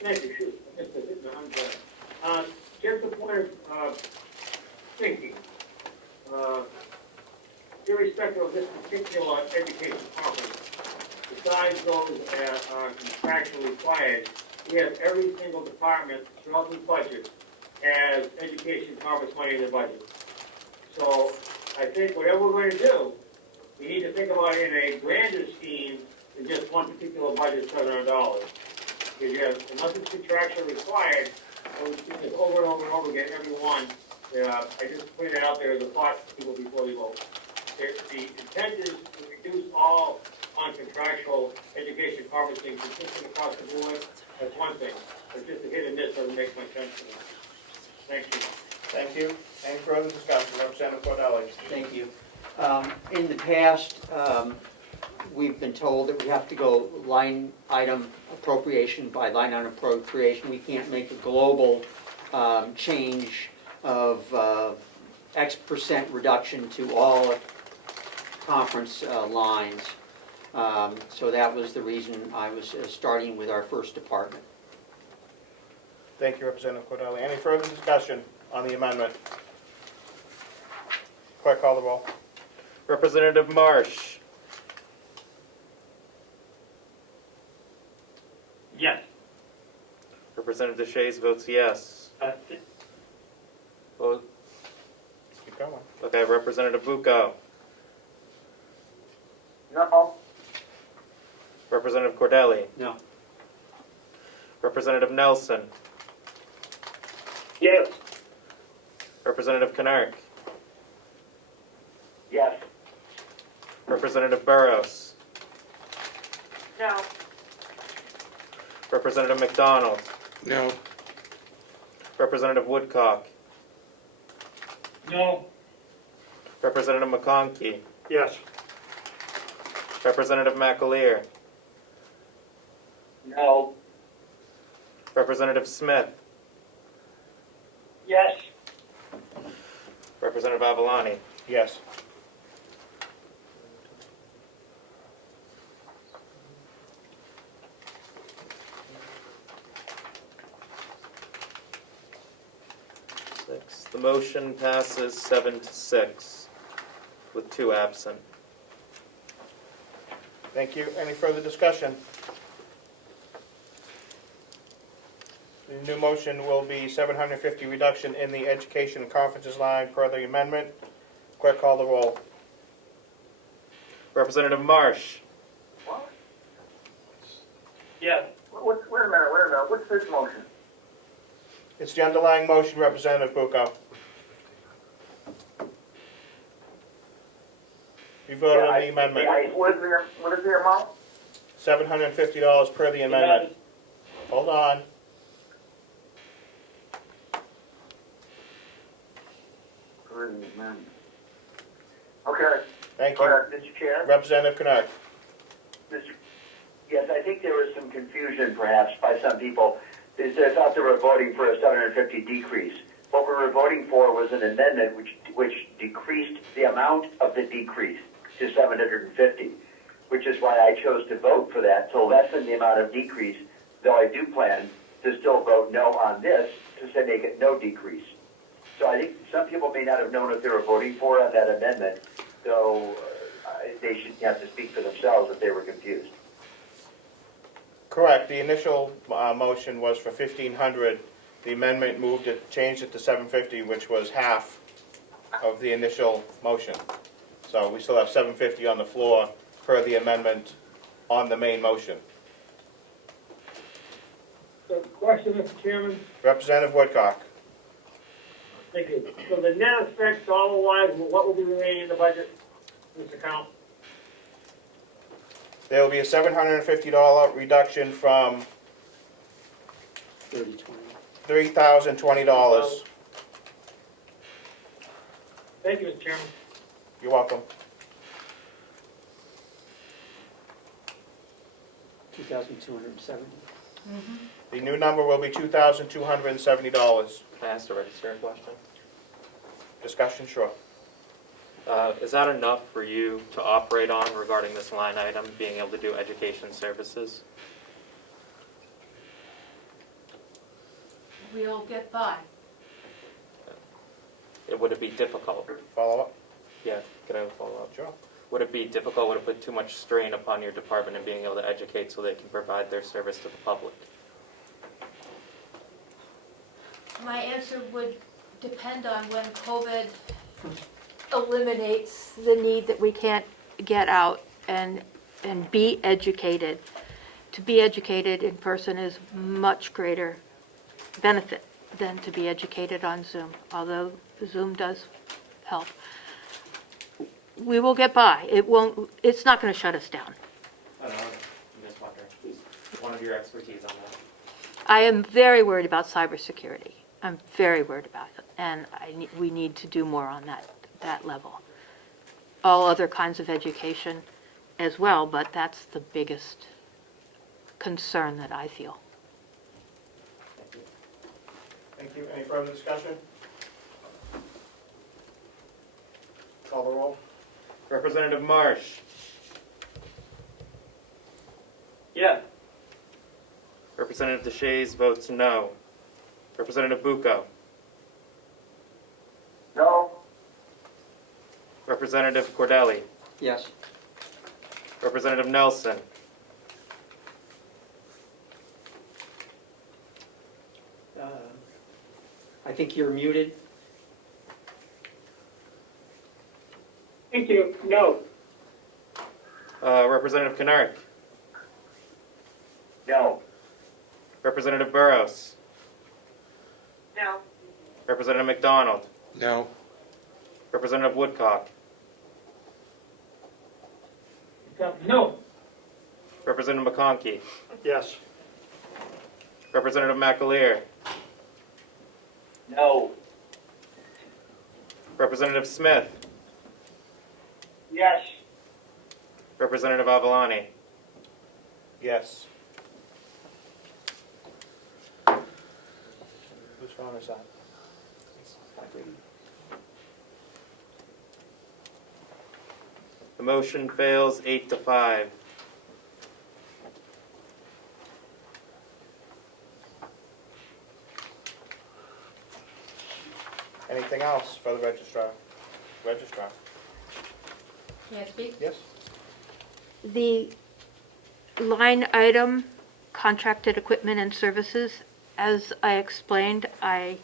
Thank you, shoot, I missed it, no, I'm sorry. Just a point of thinking. Irrespective of this particular education conference, besides those that are contractually required, we have every single department throughout the budget has education conference money in their budget. So I think whatever we're going to do, we need to think about it in a grander scheme than just one particular budget, $700. Because you have, unless it's contractually required, we've seen this over and over and over again, everyone. I just put it out there as a thought to people before they vote. The intent is to reduce all non-contractual education conferencing consistent across the board. That's one thing. But just to hit and miss doesn't make much sense to me. Thank you. Thank you. Any further discussion? Representative Cordelli. Thank you. In the past, we've been told that we have to go line item appropriation by line item appropriation. We can't make a global change of X% reduction to all conference lines. So that was the reason I was starting with our first department. Thank you, Representative Cordelli. Any further discussion on the amendment? Clerk, call the roll. Representative Marsh. Yes. Representative Shays votes yes. Vote. Keep going. Okay, Representative Bucco. No. Representative Cordelli. No. Representative Nelson. Yes. Representative Knark. Yes. Representative Burrows. No. Representative McDonald. No. Representative Woodcock. No. Representative McConkey. Yes. Representative McAleer. No. Representative Smith. Yes. Representative Avalani. Yes. The motion passes 7-6 with 2 absent. Thank you. Any further discussion? The new motion will be $750 reduction in the education conferences line per the amendment. Clerk, call the roll. Representative Marsh. What? Yes. Wait a minute. What's this motion? It's the underlying motion, Representative Bucco. You voted on the amendment. What is the amount? $750 per the amendment. Hold on. Per the amendment. Okay. Thank Go you. ahead, Mr. Chair. Representative Knark. Yes, I think there was some confusion perhaps by some people. They thought they were voting for a 750 decrease. What we were voting for was an amendment which decreased the amount of the decrease to 750, which is why I chose to vote for that, to lessen the amount of decrease, though I do plan to still vote no on this to say make it no decrease. So I think some people may not have known what they were voting for on that amendment, so they should have to speak for themselves if they were confused. Correct. The initial motion was for $1,500. The amendment changed it to $750, which was half of the initial motion. So we still have $750 on the floor per the amendment on the main motion. So, question, Mr. Chairman. Representative Woodcock. Thank you. So the net effect dollar-wise, what will be remaining in the budget, this account? There will be a $750 reduction from 30/20. $3,020. Thank you, Mr. Chairman. You're welcome. 2,270. The new number will be $2,270. Can I ask a register question? Discussion, sure. Is that enough for you to operate on regarding this line item, being able to do education services? We'll get by. Would it be difficult? Follow up? Yeah, could I have a follow-up? Sure. Would it be difficult, would it put too much strain upon your department in being able to educate so they can provide their service to the public? My answer would depend on when COVID eliminates the need that we can't get out and be educated. To be educated in person is much greater benefit than to be educated on Zoom, although Zoom does help. We will get by. It's not going to shut us down. I don't know, I'm just wondering. One of your expertise on that. I am very worried about cybersecurity. I'm very worried about it, and we need to do more on that level. All other kinds of education as well, but that's the biggest concern that I feel. Thank you. Any further discussion? Call the roll. Representative Marsh. Yes. Representative DeShays votes no. Representative Bucco. No. Representative Cordelli. Yes. Representative Nelson. I think you're muted. Thank you. No. Representative Kennard. No. Representative Burrows. No. Representative McDonald. No. Representative Woodcock. No. Representative McConkey. Yes. Representative McAleer. No. Representative Smith. Yes. Representative Avalani. Yes. Whose phone is that? The motion fails 8-5. Anything else for the registrar? Registrar? Can I speak? Yes. The line item, contracted equipment and services, as I explained, I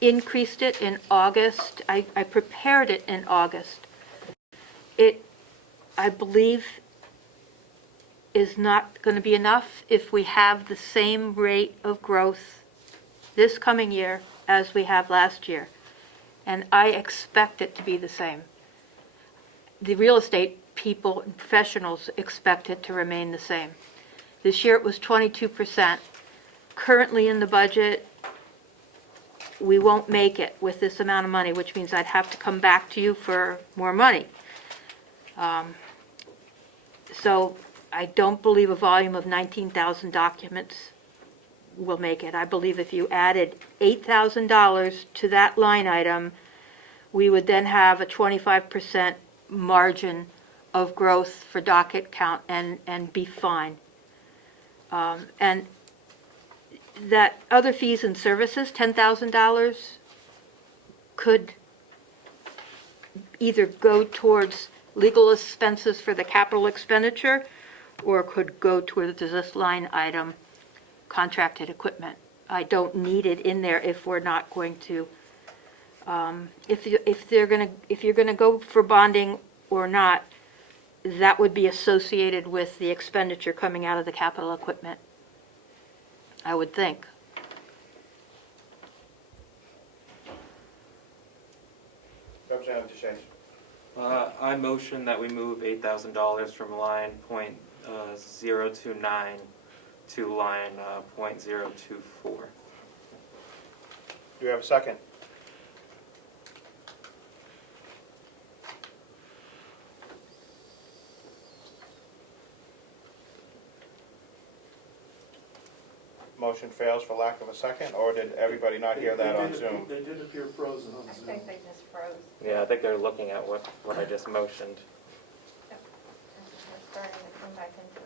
increased it in August. I prepared it in August. It, I believe, is not going to be enough if we have the same rate of growth this coming year as we have last year. And I expect it to be the same. The real estate people and professionals expect it to remain the same. This year it was 22%. Currently in the budget, we won't make it with this amount of money, which means I'd have to come back to you for more money. So I don't believe a volume of 19,000 documents will make it. I believe if you added $8,000 to that line item, we would then have a 25% margin of growth for docket count and be fine. And that other fees and services, $10,000, could either go towards legal expenses for the capital expenditure or could go towards this line item, contracted equipment. I don't need it in there if we're not going to, if you're going to go for bonding or not, that would be associated with the expenditure coming out of the capital equipment, I would think. Representative DeShays. I motion that we move $8,000 from line .029 to line .024. Do we have a second? Motion fails for lack of a second, or did everybody not hear that on Zoom? They did appear frozen on I Zoom. think they just froze. Yeah, I think they're looking at what I just motioned. They're starting to come back into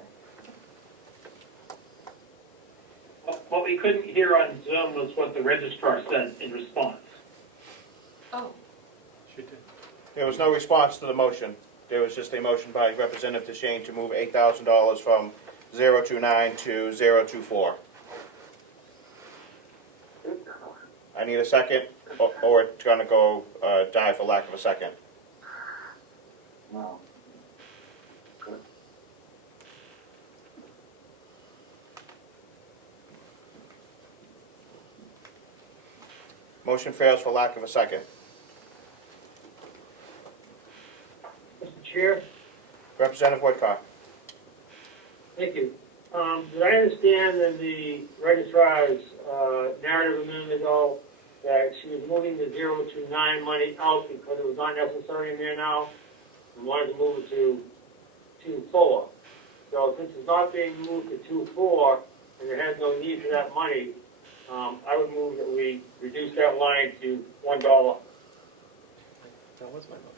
it. What we couldn't hear on Zoom was what the registrar said in response. Oh, She did. There was no response to the motion. There was just a motion by Representative DeShane to move $8,000 from 029 to 024. I need a second, or it's going to go die for lack of a second. No. Good. Motion fails for lack of a second. Mr. Chair, Representative Woodcock. thank you. Did I understand in the registrar's narrative a minute ago that she was moving the 029 money out because it was not necessary in there now and wanted to move it to 24? So since it's not being moved to 24 and there has no need for that money, I would move that we reduce that line to $1. That was my motion.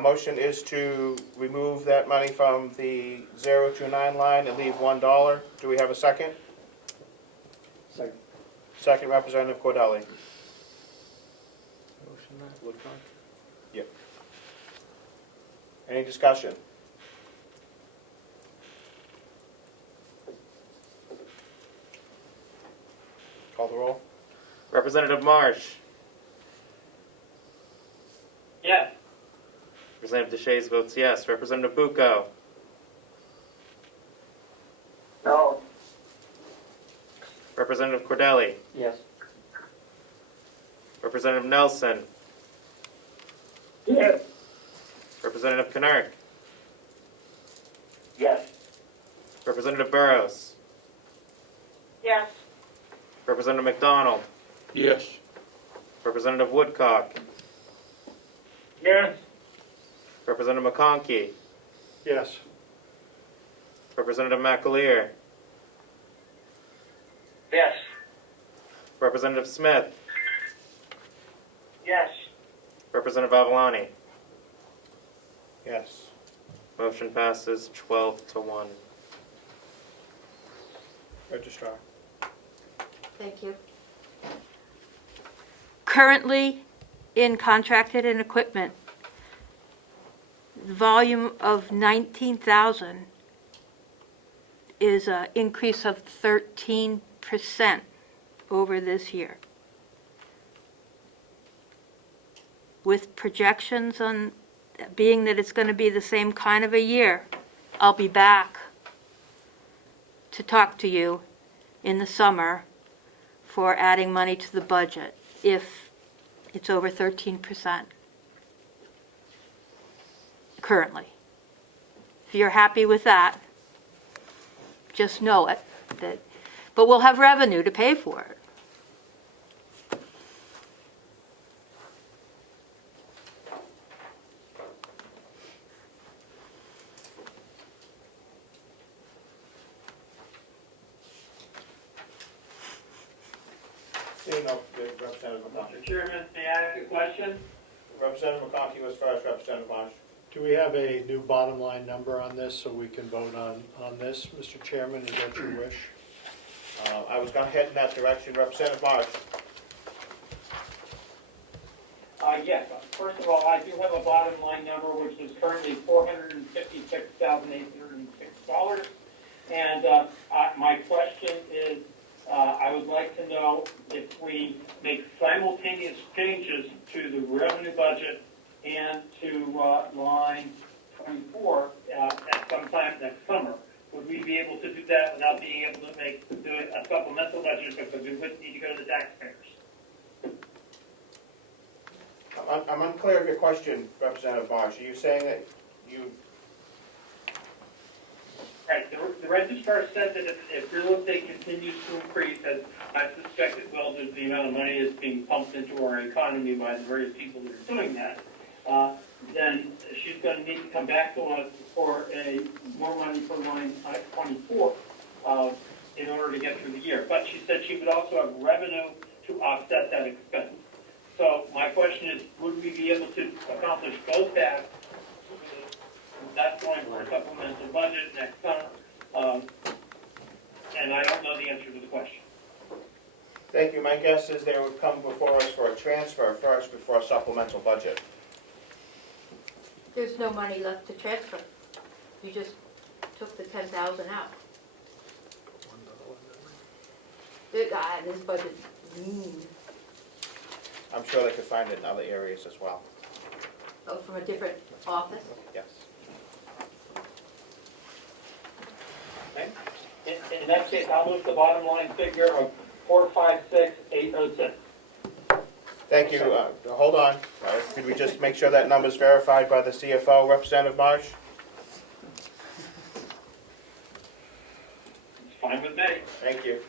Motion is to remove that money from the 029 line and leave $1. Do we have a second? Second. Second, Representative Cordelli. Motion that, Woodcock? Yep. Any discussion? Call the roll. Representative Marsh. Yes. Representative DeShays votes yes. Representative Bucco. No. Representative Cordelli. Yes. Representative Nelson. Yes. Representative Knark. Yes. Representative Burrows. Yes. Representative McDonald. Yes. Representative Woodcock. Yes. Representative McConkey. Yes. Representative McAleer. Yes. Representative Smith. Yes. Representative Avalani. Yes. Motion passes 12-1. Registrar. Thank you. Currently, in contracted and equipment, the volume of 19,000 is an increase of 13% over this year. With projections on being that it's going to be the same kind of a year, I'll be back to talk to you in the summer for adding money to the budget if it's over 13% currently. If you're happy with that, just know it. But we'll have revenue to pay for it. Seeing no, Representative McConkey. Mr. Chairman, may I ask a question? Representative McConkey was first, Representative Marsh. Do we have a new bottom line number on this so we can vote on this, Mr. Chairman? Is that your wish? I was going to head in that direction. Representative Marsh. Yes. First of all, I do have a bottom line number, which is currently $456,806. And my question is, I would like to know if we make simultaneous changes to the revenue budget and to line 24 at some time next summer. Would we be able to do that without being able to do a supplemental budget because we wouldn't need to go to the taxpayers? I'm unclear of your question, Representative Marsh. Are you saying that you, Right, the registrar said that if real estate continues to increase, as I suspect it will, due to the amount of money that's being pumped into our economy by the various people that are doing that, then she's going to need to come back to us for more money for line 24 in order to get through the year. But she said she would also have revenue to offset that expense. So my question is, would we be able to accomplish both tasks? That's going for a supplemental budget next summer, and I don't know the answer to the question. thank you. My guess is they would come before us for a transfer first before a supplemental budget. There's no money left to transfer. You just took the 10,000 out. This budget's mean. I'm sure they could find it in other areas as well. Oh, from a different office? Yes. Okay? In that case, I'll move the bottom line figure of 456,806. Thank you. Hold on. Could we just make sure that number's verified by the CFO, Representative Marsh? It's fine with me. Thank you.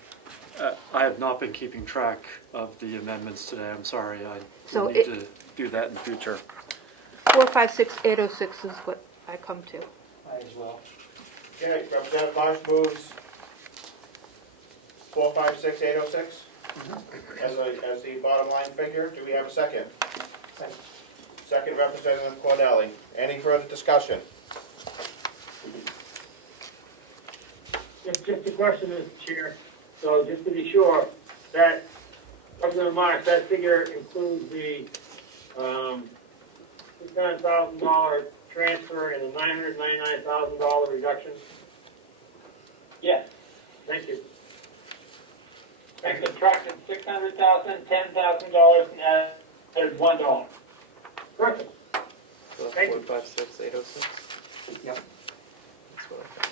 I have not been keeping track of the amendments today. I'm sorry. I So need to do that in the future. 456,806 is what I come to. I as well. Okay, Representative Marsh moves 456,806 as the bottom line figure. Do we have a second? Second. Second, Representative Cordelli. Any further discussion? Just a question, Mr. Chair. So just to be sure, that, Representative Marsh, that figure includes the $600,000 transfer and the $999,000 reduction? Yes. Thank you. I subtracted $600,000, $10,000, and added $1. Perfect. So Thank you. 456,806? Yep. That's what I thought.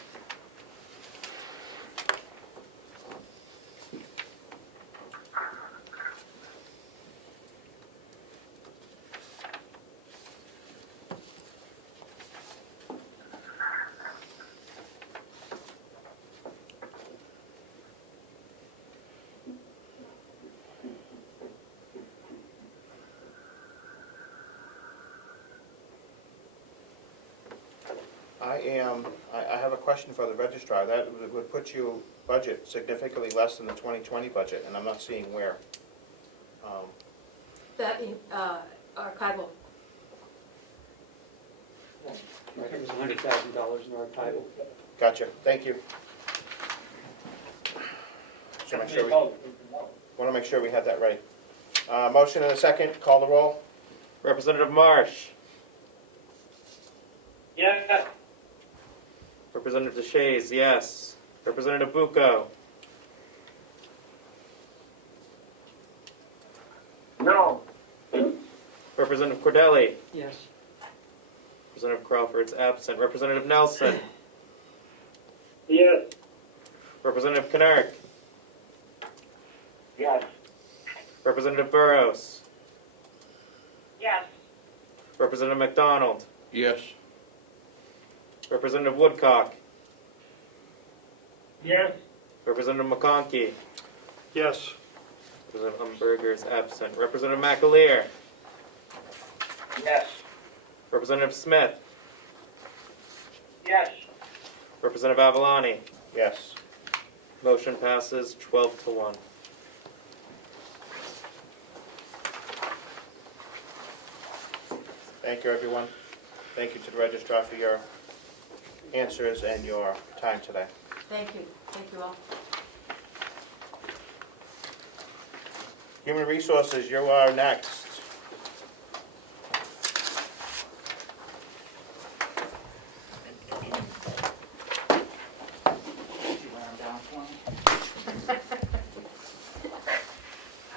I have a question for the registrar. That would put you budget significantly less than the 2020 budget, and I'm not seeing where. That archival. Right, it was $100,000 in archival. Gotcha, thank you. Just want to make sure we had that right. Motion and a second, call the roll. Representative Marsh. Yes. Representative DeShays, yes. Representative Bucco. No. Representative Cordelli. Yes. Representative Crawford's absent. Representative Nelson. Yes. Representative Knark. Yes. Representative Burrows. Yes. Representative McDonald. Yes. Representative Woodcock. Yes. Representative McConkey. Yes. Representative Umberger is absent. Representative McAleer. Yes. Representative Smith. Yes. Representative Avalani. Yes. Motion passes 12-1. Thank you, everyone. Thank you to the registrar for your answers and your time today. Thank you. Thank you all. Human Resources, you are next.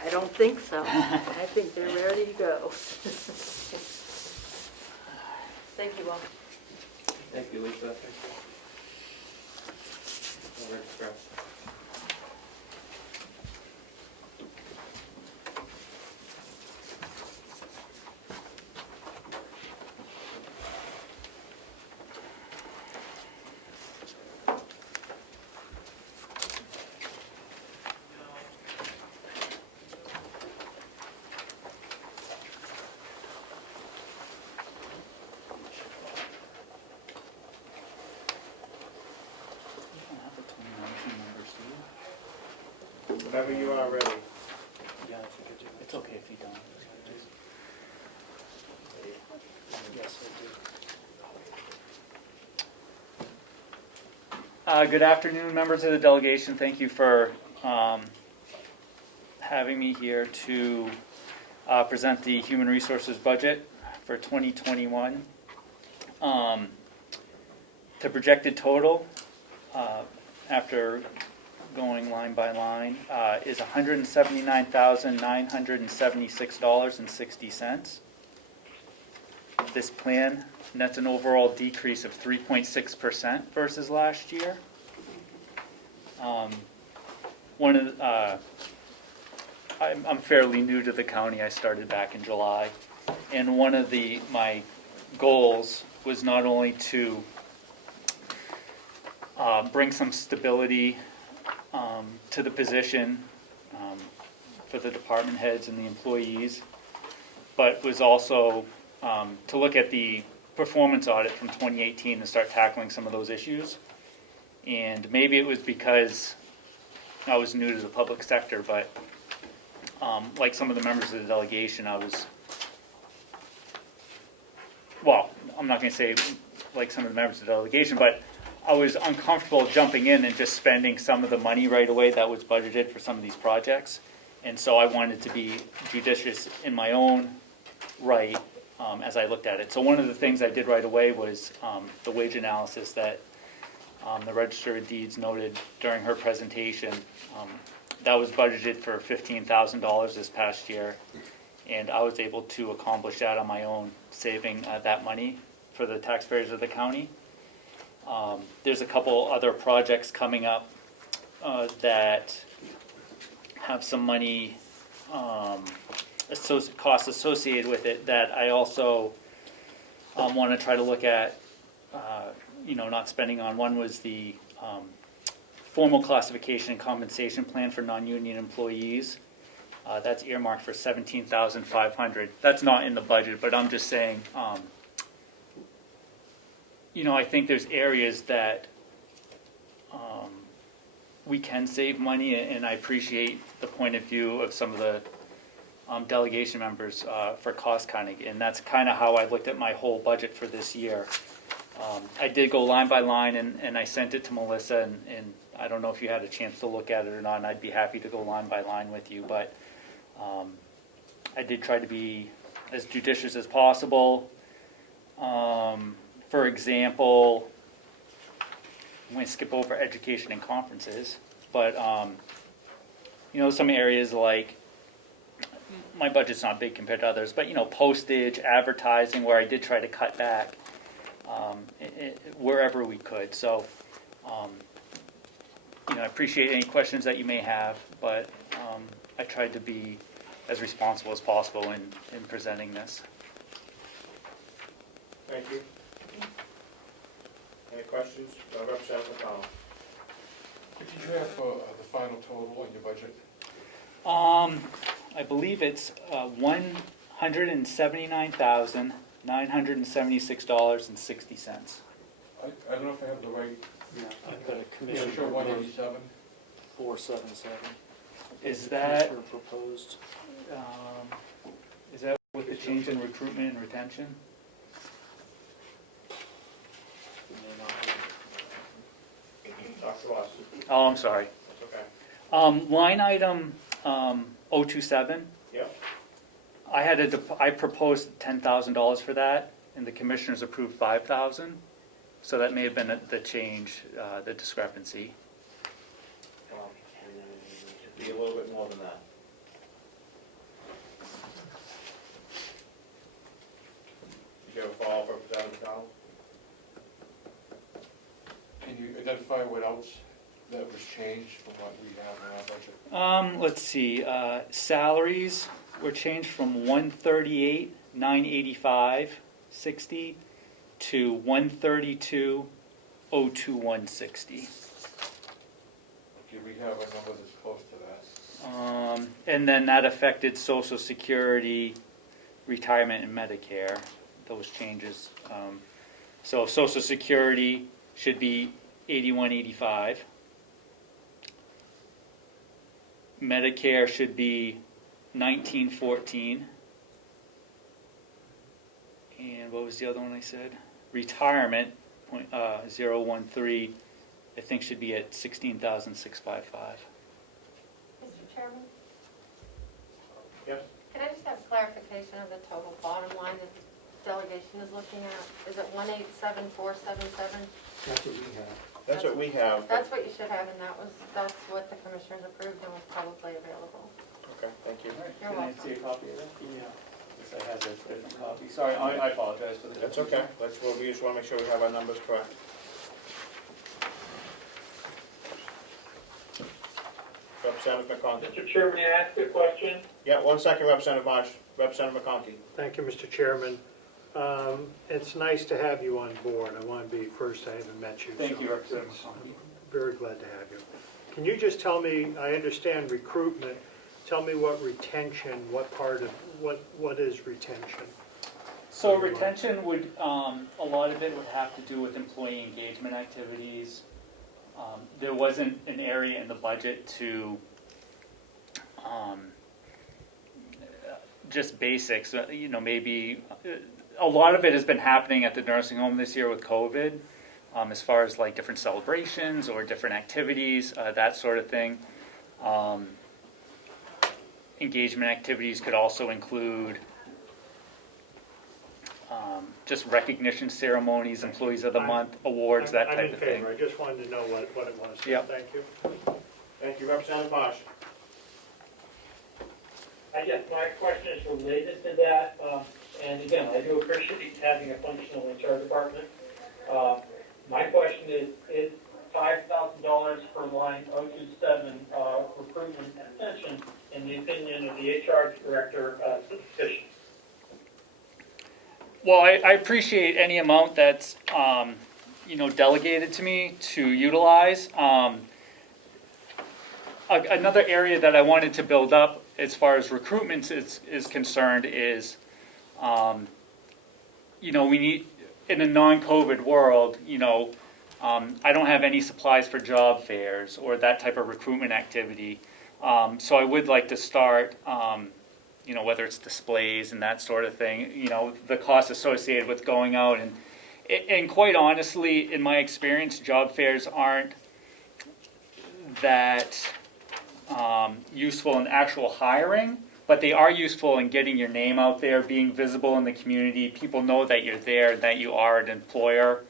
I don't think so. I think they're ready to go. Thank you all. Thank you, Lisa. Thank you. Registrar. Whenever you are ready. Yeah, I think I do. It's okay if you don't. Yes, I do. Good afternoon, members of the delegation. Thank you for having me here to present the human resources budget for 2021. The projected total, after going line by line, is $179,976.60. This plan nets an overall decrease of 3.6% versus last year. I'm fairly new to the county. I started back in July, and one of my goals was not only to bring some stability to the position for the department heads and the employees, but was also to look at the performance audit from 2018 and start tackling some of those issues. And maybe it was because I was new to the public sector, but like some of the members of the delegation, I'm not going to say like some of the members of the delegation, but I was uncomfortable jumping in and just spending some of the money right away that was budgeted for some of these projects. And so I wanted to be judicious in my own right as I looked at it. So one of the things I did right away was the wage analysis that the Register of Deeds noted during her presentation. That was budgeted for $15,000 this past year, and I was able to accomplish that on my own, saving that money for the taxpayers of the county. There's a couple other projects coming up that have some money, costs associated with it, that I also want to try to look at, not spending on. One was the formal classification and compensation plan for non-union employees. That's earmarked for $17,500. That's not in the budget, but I'm just saying, I think there's areas that we can save money, and I appreciate the point of view of some of the delegation members for cost cutting, and that's kind of how I looked at my whole budget for this year. I did go line by line, and I sent it to Melissa, and I don't know if you had a chance to look at it or not, and I'd be happy to go line by line with you, but I did try to be as judicious as possible. For example, I'm going to skip over education and conferences, but some areas like, my budget's not big compared to others, but postage, advertising, where I did try to cut back wherever we could. So I appreciate any questions that you may have, but I tried to be as responsible as possible in presenting this. Thank you. Any questions? Representative McDonald. Did you have the final total on your budget? I believe it's $179,976.60. I don't know if I have the right. Yeah, I've got a Commissioner 187. 477. Is that proposed? Is that with the change in recruitment and retention? Dr. Ross. Oh, I'm sorry. That's okay. Line item 027. Yep. I proposed $10,000 for that, and the commissioners approved $5,000. So that may have been the change, the discrepancy. Be a little bit more than that. Did you have a follow-up, Representative McDonald? Can you identify what else that was changed from what we have in our budget? Let's see. Salaries were changed from $138,985.60 to $132,021.60. Okay, we have a number that's close to that. And then that affected Social Security, retirement, and Medicare. Those changes. So Social Security should be $81.85. Medicare should be 1914. And what was the other one I said? Retirement, 013, I think should be at 16,655. Mr. Chairman, Yes? can I just have clarification of the total bottom line that the delegation is looking at? Is it 187,477? That's what we have. That's what we have. That's what you should have, and that's what the commissioners approved and was publicly available. Okay, thank you. You're Can I welcome. see a copy of that? Yeah. Yes, I have the copy. Sorry, I apologize for the. That's okay. We just want to make sure we have our numbers correct. Representative McConkey. Mr. Chairman, may I ask a question? Yeah, 1 second, Representative Marsh. Representative McConkey. Thank you, Mr. Chairman. It's nice to have you on board. I want to be first, I haven't met you. Thank so you, Representative it's McConkey. very glad to have you. Can you just tell me, I understand recruitment, tell me what retention, what is retention? So retention would, a lot of it would have to do with employee engagement activities. There wasn't an area in the budget to just basics, maybe a lot of it has been happening at the nursing home this year with COVID, as far as like different celebrations or different activities, that sort of thing. Engagement activities could also include just recognition ceremonies, employees of the month, awards, that type of thing. I'm in favor. I just wanted to know what it was. Yep. Thank you. Thank you, Representative Marsh. I guess my question is related to that, and again, I do appreciate having a functional HR department. My question is $5,000 per line 027 recruitment and retention, in the opinion of the HR director, sufficient? Well, I appreciate any amount that's, delegated to me to utilize. Another area that I wanted to build up as far as recruitment is concerned is, we need, in a non-COVID world, I don't have any supplies for job fairs or that type of recruitment activity. So I would like to start, whether it's displays and that sort of thing, the costs associated with going out. And quite honestly, in my experience, job fairs aren't that useful in actual hiring, but they are useful in getting your name out there, being visible in the community. People know that you're there, that you are an employer.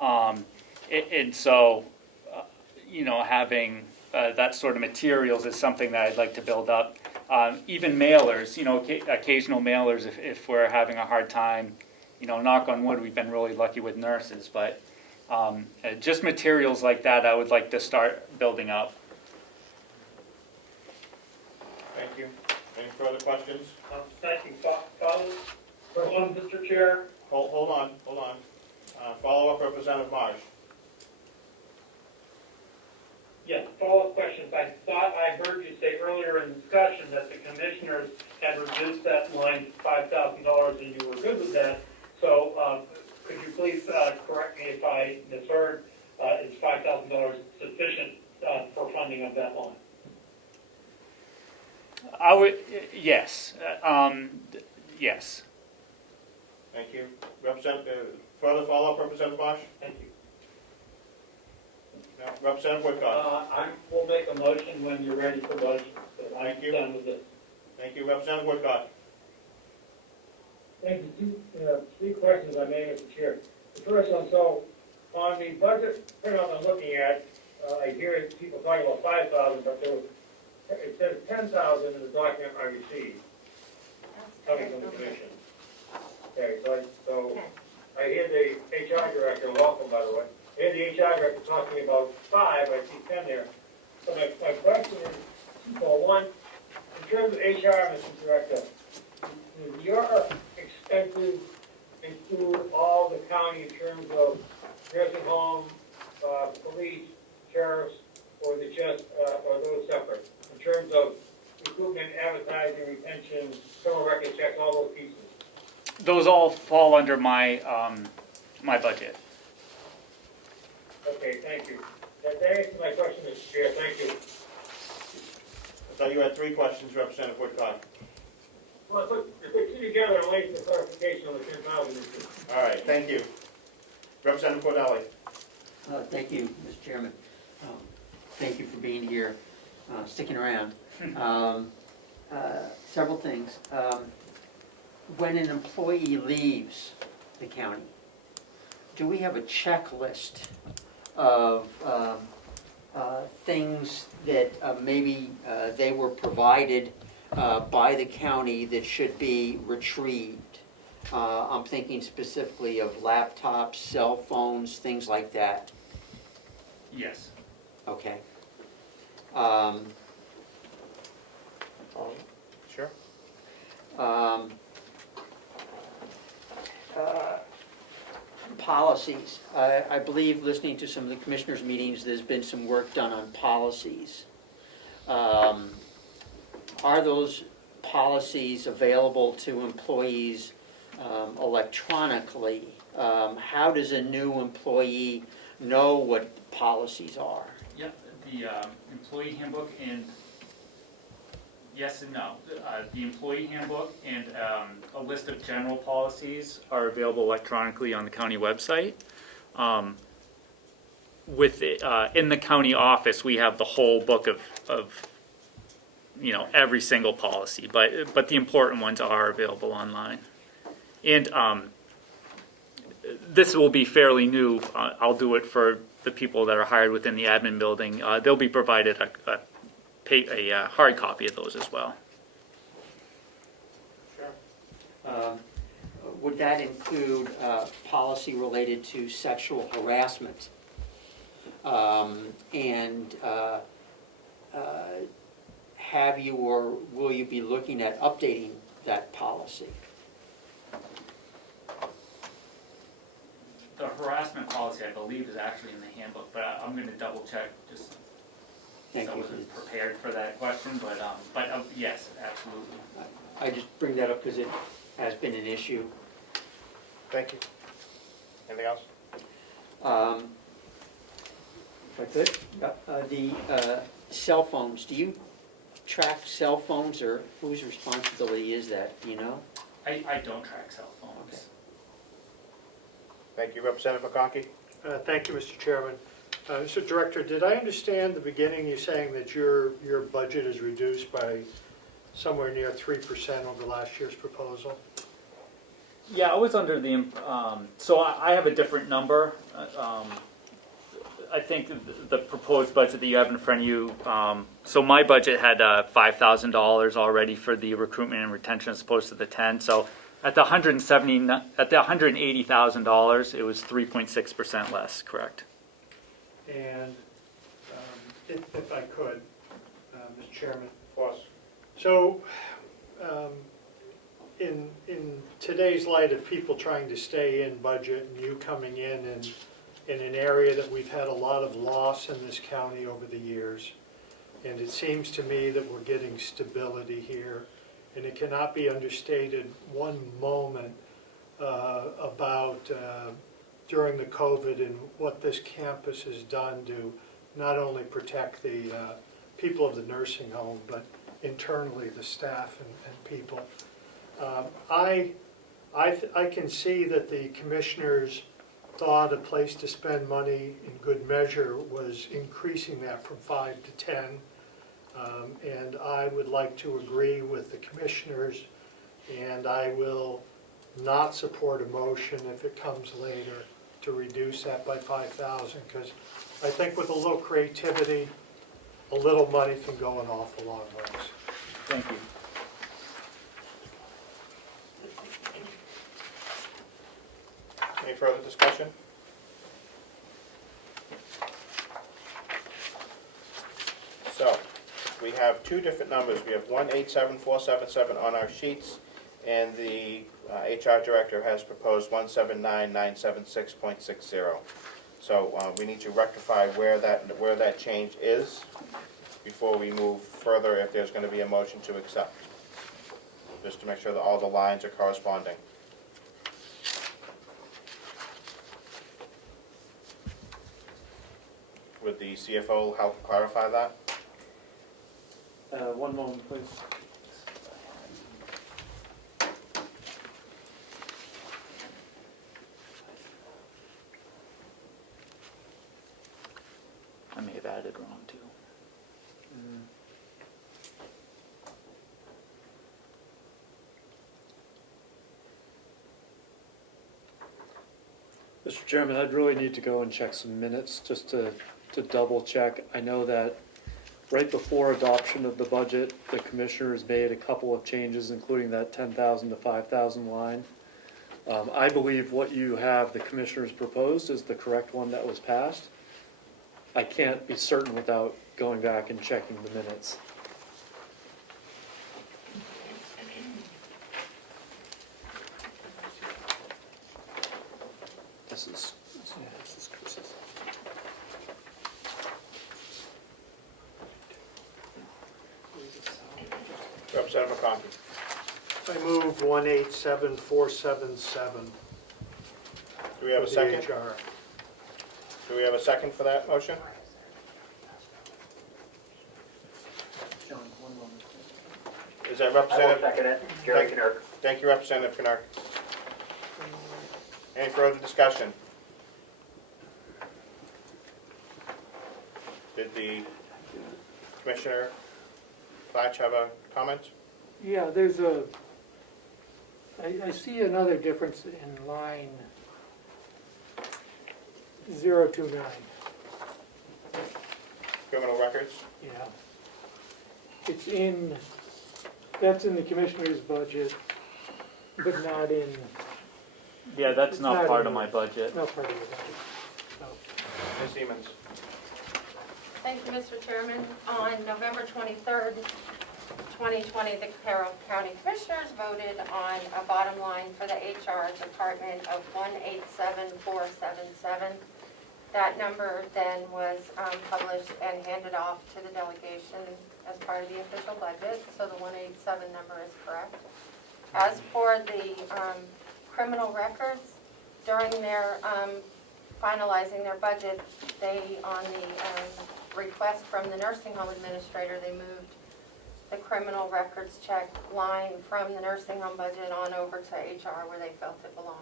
And so, having that sort of materials is something that I'd like to build up. Even mailers, occasional mailers if we're having a hard time, knock on wood, we've been really lucky with nurses, but just materials like that I would like to start building up. Thank you. Any further questions? Thank you. Follow, Mr. Chair. Hold on. Follow-up, Representative Marsh. Yes, follow-up questions. I thought I heard you say earlier in discussion that the commissioners had reduced that line to $5,000 and you were good with that. So could you please correct me if I misheard? Is $5,000 sufficient for funding of that line? I would, yes, yes. Thank you. Further follow-up, Representative Marsh? Thank you. No. Representative Woodcock. I will make a motion when you're ready for budget. Thank you. Done with this. Thank you. Representative Woodcock. Thank you. Three questions I made, Mr. Chair. The first one, so on the budget printout I'm looking at, I hear people talking about 5,000, but it says 10,000 in the document I received, coming from the commission. Okay, so I hear the HR director, welcome by the way, I hear the HR director talking about 5, I see 10 there. So my question is, one, in terms of HR, Mr. Director, do your expenses include all the county in terms of nursing home, police, sheriffs, or is it just, or those separate? In terms of recruitment, advertising, retention, criminal record checks, all those pieces? Those all fall under my my budget. Okay, thank you. That answers my question, Mr. Chair, thank you. I thought you had 3 questions, Representative Woodcock. Well, if we see together, I'd like the clarification on the 10,000 issue. All right, thank you. Representative Cordelli. Thank you, Mr. Chairman. Thank you for being here, sticking around. Several things. When an employee leaves the county, do we have a checklist of things that maybe they were provided by the county that should be retrieved? I'm thinking specifically of laptops, cell phones, things like that. Yes. Okay. Sure. Policies. I believe, listening to some of the commissioners' meetings, there's been some work done on policies. Are those policies available to employees electronically? How does a new employee know what the policies are? Yep, the employee handbook and yes and no. The employee handbook and a list of general policies are available electronically on the county website. In the county office, we have the whole book of every single policy, but the important ones are available online. And this will be fairly new. I'll do it for the people that are hired within the admin building. They'll be provided a hard copy of those as well. Sure. Would that include policy related to sexual harassment? And have you or will you be looking at updating that policy? The harassment policy, I believe, is actually in the handbook, but I'm going to double check just. Thank so I you. wasn't prepared for that question, but yes, absolutely. I just bring that up because it has been an issue. Thank you. Anything else? If I could, the cell phones, do you track cell phones, or whose responsibility is that, do you know? I don't track cell phones. Okay. Thank you. Representative McConkey. Thank you, Mr. Chairman. Mr. Director, did I understand the beginning you saying that your budget is reduced by somewhere near 3% over last year's proposal? Yeah, I was under the, so I have a different number. I think the proposed budget that you have in front of you, so my budget had $5,000 already for the recruitment and retention as opposed to the 10. So at the $180,000, it was 3.6% less, correct? And if I could, Mr. Chairman. Of course. So, in today's light of people trying to stay in budget and you coming in an area that we've had a lot of loss in this county over the years, and it seems to me that we're getting stability here, and it cannot be understated one moment about during the COVID and what this campus has done to not only protect the people of the nursing home, but internally the staff and people. I can see that the commissioners thought a place to spend money in good measure was increasing that from 5 to 10. And I would like to agree with the commissioners, and I will not support a motion if it comes later to reduce that by 5,000, because I think with a little creativity, a little money can go an awful long ways. Thank you. Any further discussion? So, we have two different numbers. We have 187,477 on our sheets, and the HR director has proposed 179,976.60. So we need to rectify where that change is before we move further, if there's going to be a motion to accept, just to make sure that all the lines are corresponding. Would the CFO help clarify that? One moment, please. I may have added wrong too. Mr. Chairman, I'd really need to go and check some minutes just to double check. I know that right before adoption of the budget, the commissioners made a couple of changes, including that 10,000 to 5,000 line. I believe what you have, the commissioners proposed, is the correct one that was passed. I can't be certain without going back and checking the minutes. This is Chris's. Representative McConkey. I move 187477. Do we have a for the second? HR. Do we have a second for that motion? John, one moment. Is that I will Representative? second it. Gary Knirk. Thank you, Representative Knirk. Any further discussion? Did the Commissioner Flatch have a comment? Yeah, there's I see another difference in line 029, Criminal records? yeah. That's in the commissioner's budget, but not in, Yeah, that's It's not not part in of my budget. not part of the budget. So, Ms. Siemens? Thank you, Mr. Chairman. On November 23rd, 2020, the Carroll County Commissioners voted on a bottom line for the HR department of 187477. That number then was published and handed off to the delegation as part of the official budget, so the 187 number is correct. As for the criminal records, during their finalizing their budget, they, on the request from the nursing home administrator, they moved the criminal records check line from the nursing home budget on over to HR where they felt it belonged.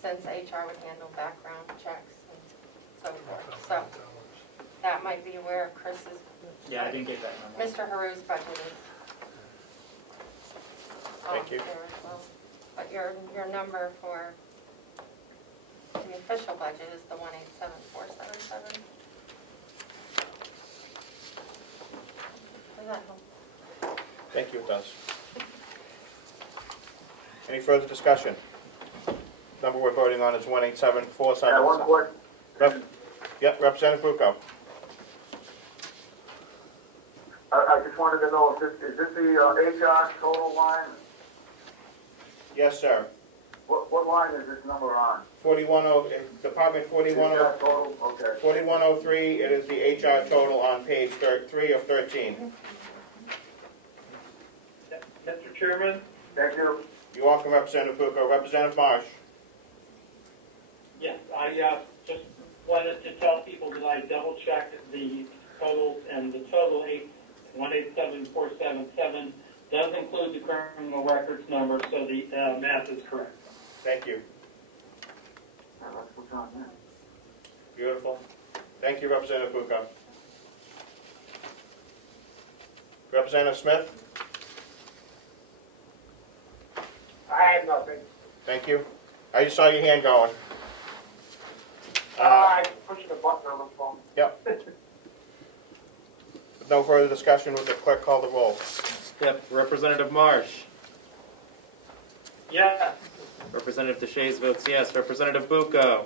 Since HR would handle background checks and so forth. So that might be where Chris's, Yeah, I didn't get that number. Mr. Haru's budget is. Thank you. There as well. But your number for the official budget is the 187477. Does that help? Thank you, it does. Any further discussion? Number we're voting on is 187477. Yeah, one question. Yep, Representative Bucco. I just wanted to know, is this the HR total line? Yes, sir. What line is this number on? Department 41, HR total, okay. 4103, it is the HR total on page 3 of 13. Mr. Chairman? Thank you. You're welcome, Representative Bucco. Representative Marsh. Yes, I just wanted to tell people that I double-checked the totals, and the total 187477 does include the criminal records number, so the math is correct. Thank you. That's what's on there. Beautiful. Thank you, Representative Bucco. Representative Smith. I have nothing. Thank you. I just saw your hand going. I pushed the button on the phone. Yep. With no further discussion, would the clerk call the roll? Yep, Representative Marsh. Yes. Representative DeShays votes yes. Representative Bucco.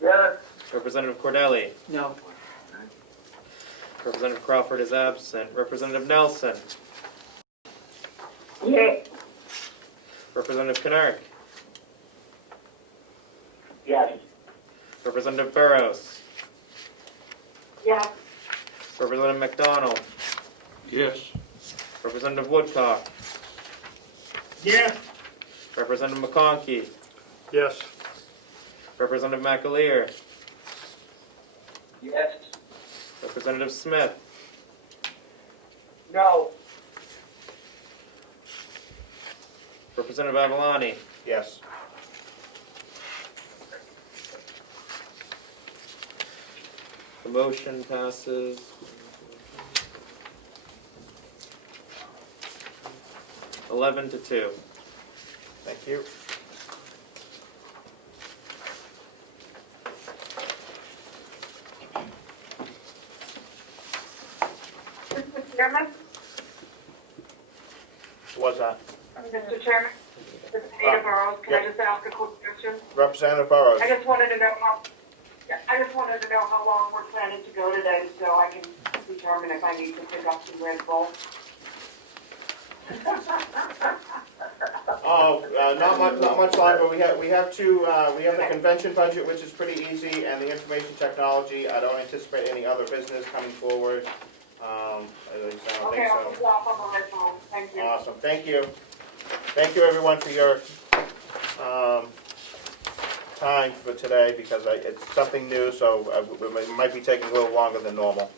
Yes. Representative Cordelli. No. Representative Crawford is absent. Representative Nelson. Yes. Representative Knirk. Yes. Representative Burrows. Yes. Representative McDonald. Yes. Representative Woodcock. Yes. Representative McConkey. Yes. Representative McAleer. Yes. Representative Smith. No. Representative Avalani. Yes. The motion passes. Eleven to 2. Thank you. Mr. Chairman? Was that? Mr. Chairman? This is Ada Burrows. Can I just ask a quick question? Representative Burrows. I just wanted to know how long we're planning to go today so I can determine if I need to pick up some Red Bull. Not much longer. We have the convention budget, which is pretty easy, and the information technology. I don't anticipate any other business coming forward. I don't Okay, think I'll so. just walk on the Red Bull. Thank you. Awesome. Thank you. Thank you, everyone, for your time for today, because it's something new, so it might be taking a little longer than normal.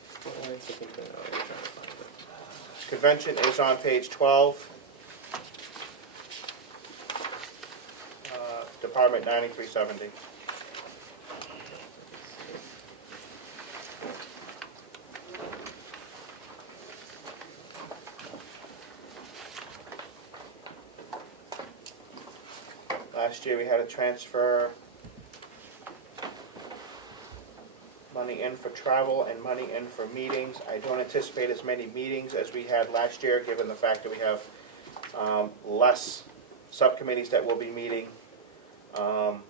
Convention is on page 12. Department 9370. Last year we had to transfer money in for travel and money in for meetings. I don't anticipate as many meetings as we had last year, given the fact that we have less subcommittees that will be meeting. So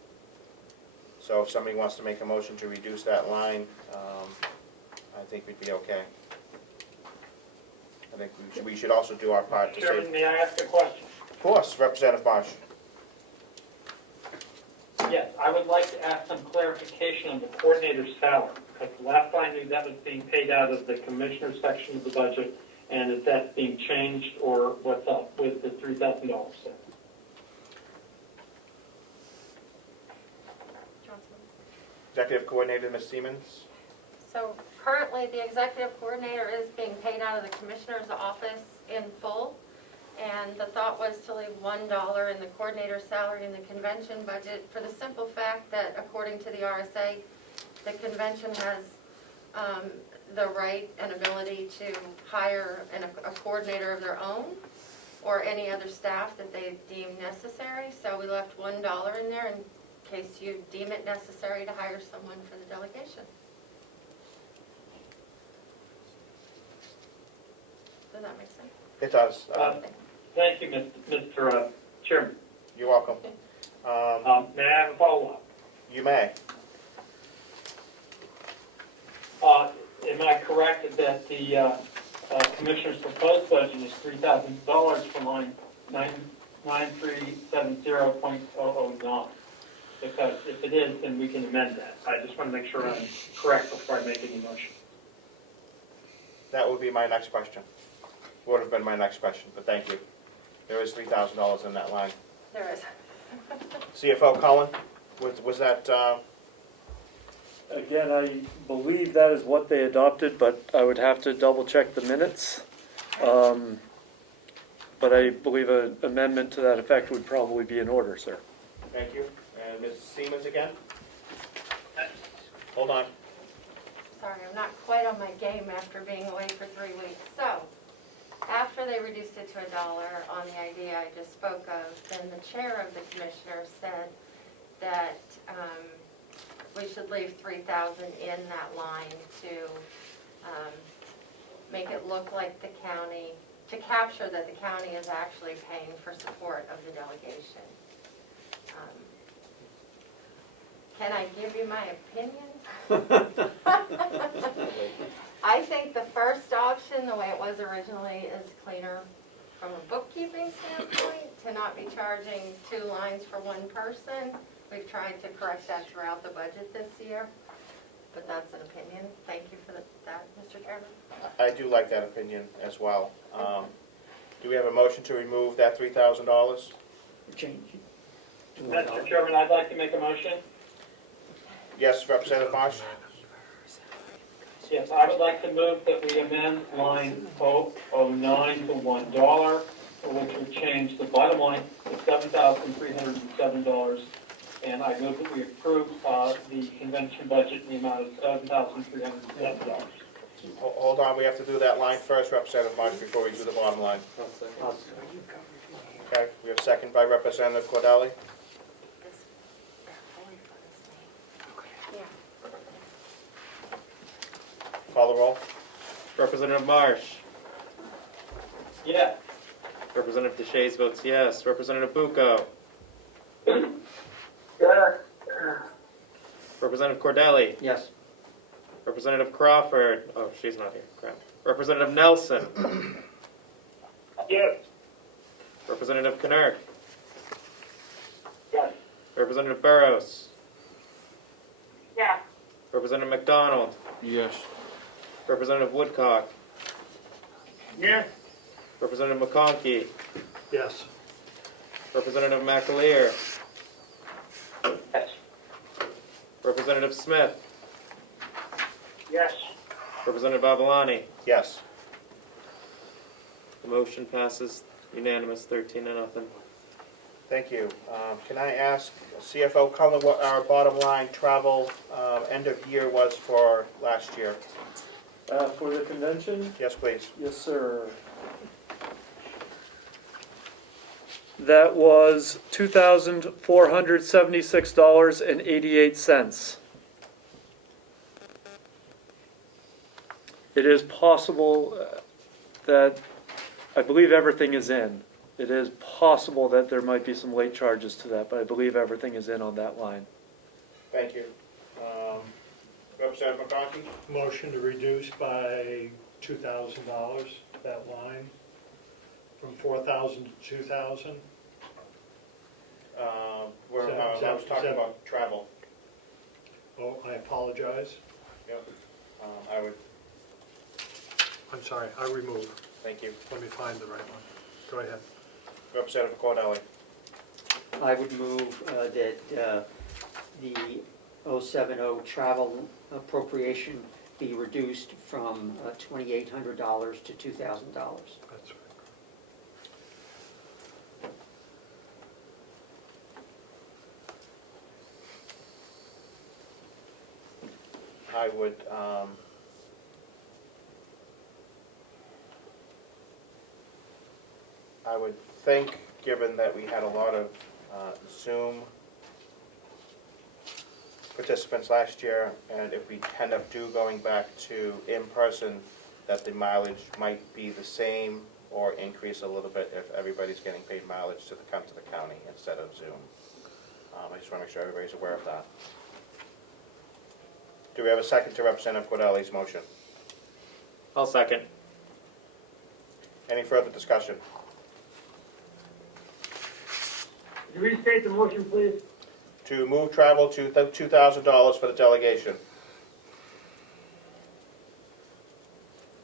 if somebody wants to make a motion to reduce that line, I think we'd be okay. I think we should also do our part to Chairman, save. may I ask a question? Of course, Representative Marsh. Yes, I would like to ask some clarification on the coordinator's salary, because the last I knew that was being paid out of the commissioner section of the budget, and is that being changed, or what's up with the $3,000? Executive Coordinator, Ms. Siemens. So currently, the executive coordinator is being paid out of the commissioner's office in full. And the thought was to leave $1 in the coordinator's salary in the convention budget for the simple fact that according to the RSA, the convention has the right and ability to hire a coordinator of their own or any other staff that they deem necessary. So we left $1 in there in case you deem it necessary to hire someone for the delegation. Does that make sense? It does. Thank you, Mr. Chairman. You're welcome. May I have a follow-up? You may. Am I correct that the Commissioner's proposed budget is $3,000 for line 9370.009? Because if it is, then we can amend that. I just want to make sure I'm correct before I make any motion. That would be my next question. Would have been my next question, but thank you. There is $3,000 in that line. There is. CFO Cullen, was that, Again, I believe that is what they adopted, but I would have to double check the minutes. But I believe an amendment to that effect would probably be in order, sir. thank you. And Ms. Siemens again? Hold on. Sorry, I'm not quite on my game after being away for 3 weeks. So, after they reduced it to $1 on the idea I just spoke of, then the chair of the commissioner said that we should leave $3,000 in that line to make it look like the county, to capture that the county is actually paying for support of the delegation. Can I give you my opinion? I think the first option, the way it was originally, is cleaner from a bookkeeping standpoint, to not be charging 2 lines for one person. We've tried to correct that throughout the budget this year, but that's an opinion. Thank you for that, Mr. Chairman. I do like that opinion as well. Do we have a motion to remove that $3,000? Change. Mr. Chairman, I'd like to make a motion. Yes, Representative Marsh? Yes, I would like to move that we amend line 009 to $1, which would change the bottom line to $7,307. And I move that we approve the convention budget in the amount of $7,307. Hold on, we have to do that line first, Representative Marsh, before we do the bottom line. Okay, we have a second by Representative Cordelli. Call the roll. Representative Marsh. Yes. Representative Deshays votes yes. Representative Bucco. Yes. Representative Cordelli. Yes. Representative Crawford. Oh, she's not here. Crap. Representative Nelson. Yes. Representative Knirk. Yes. Representative Burrows. Yes. Representative McDonald. Yes. Representative Woodcock. Yes. Representative McConkey. Yes. Representative McAleer. Yes. Representative Smith. Yes. Representative Avalani. Yes. The motion passes unanimous, 13-0. Thank you. Can I ask CFO Cullen what our bottom line travel end of year was for last year? For the convention? Yes, please. Yes, sir. That was $2,476.88. It is possible that, I believe everything is in. It is possible that there might be some late charges to that, but I believe everything is in on that line. Thank you. Representative McConkey? Motion to reduce by $2,000, that line, from 4,000 to 2,000. I was talking about travel. Oh, I apologize. Yep. I would, I'm sorry, I remove. thank you. Let me find the right one. Go ahead. Representative Cordelli? I would move that the 070 travel appropriation be reduced from $2,800 to $2,000. That's right. I would think, given that we had a lot of Zoom participants last year, and if we end up going back to in-person, that the mileage might be the same or increase a little bit if everybody's getting paid mileage to come to the county instead of Zoom. I just want to make sure everybody's aware of that. Do we have a second to Representative Cordelli's motion? I'll second. Any further discussion? Could you restate the motion, please? To move travel to $2,000 for the delegation.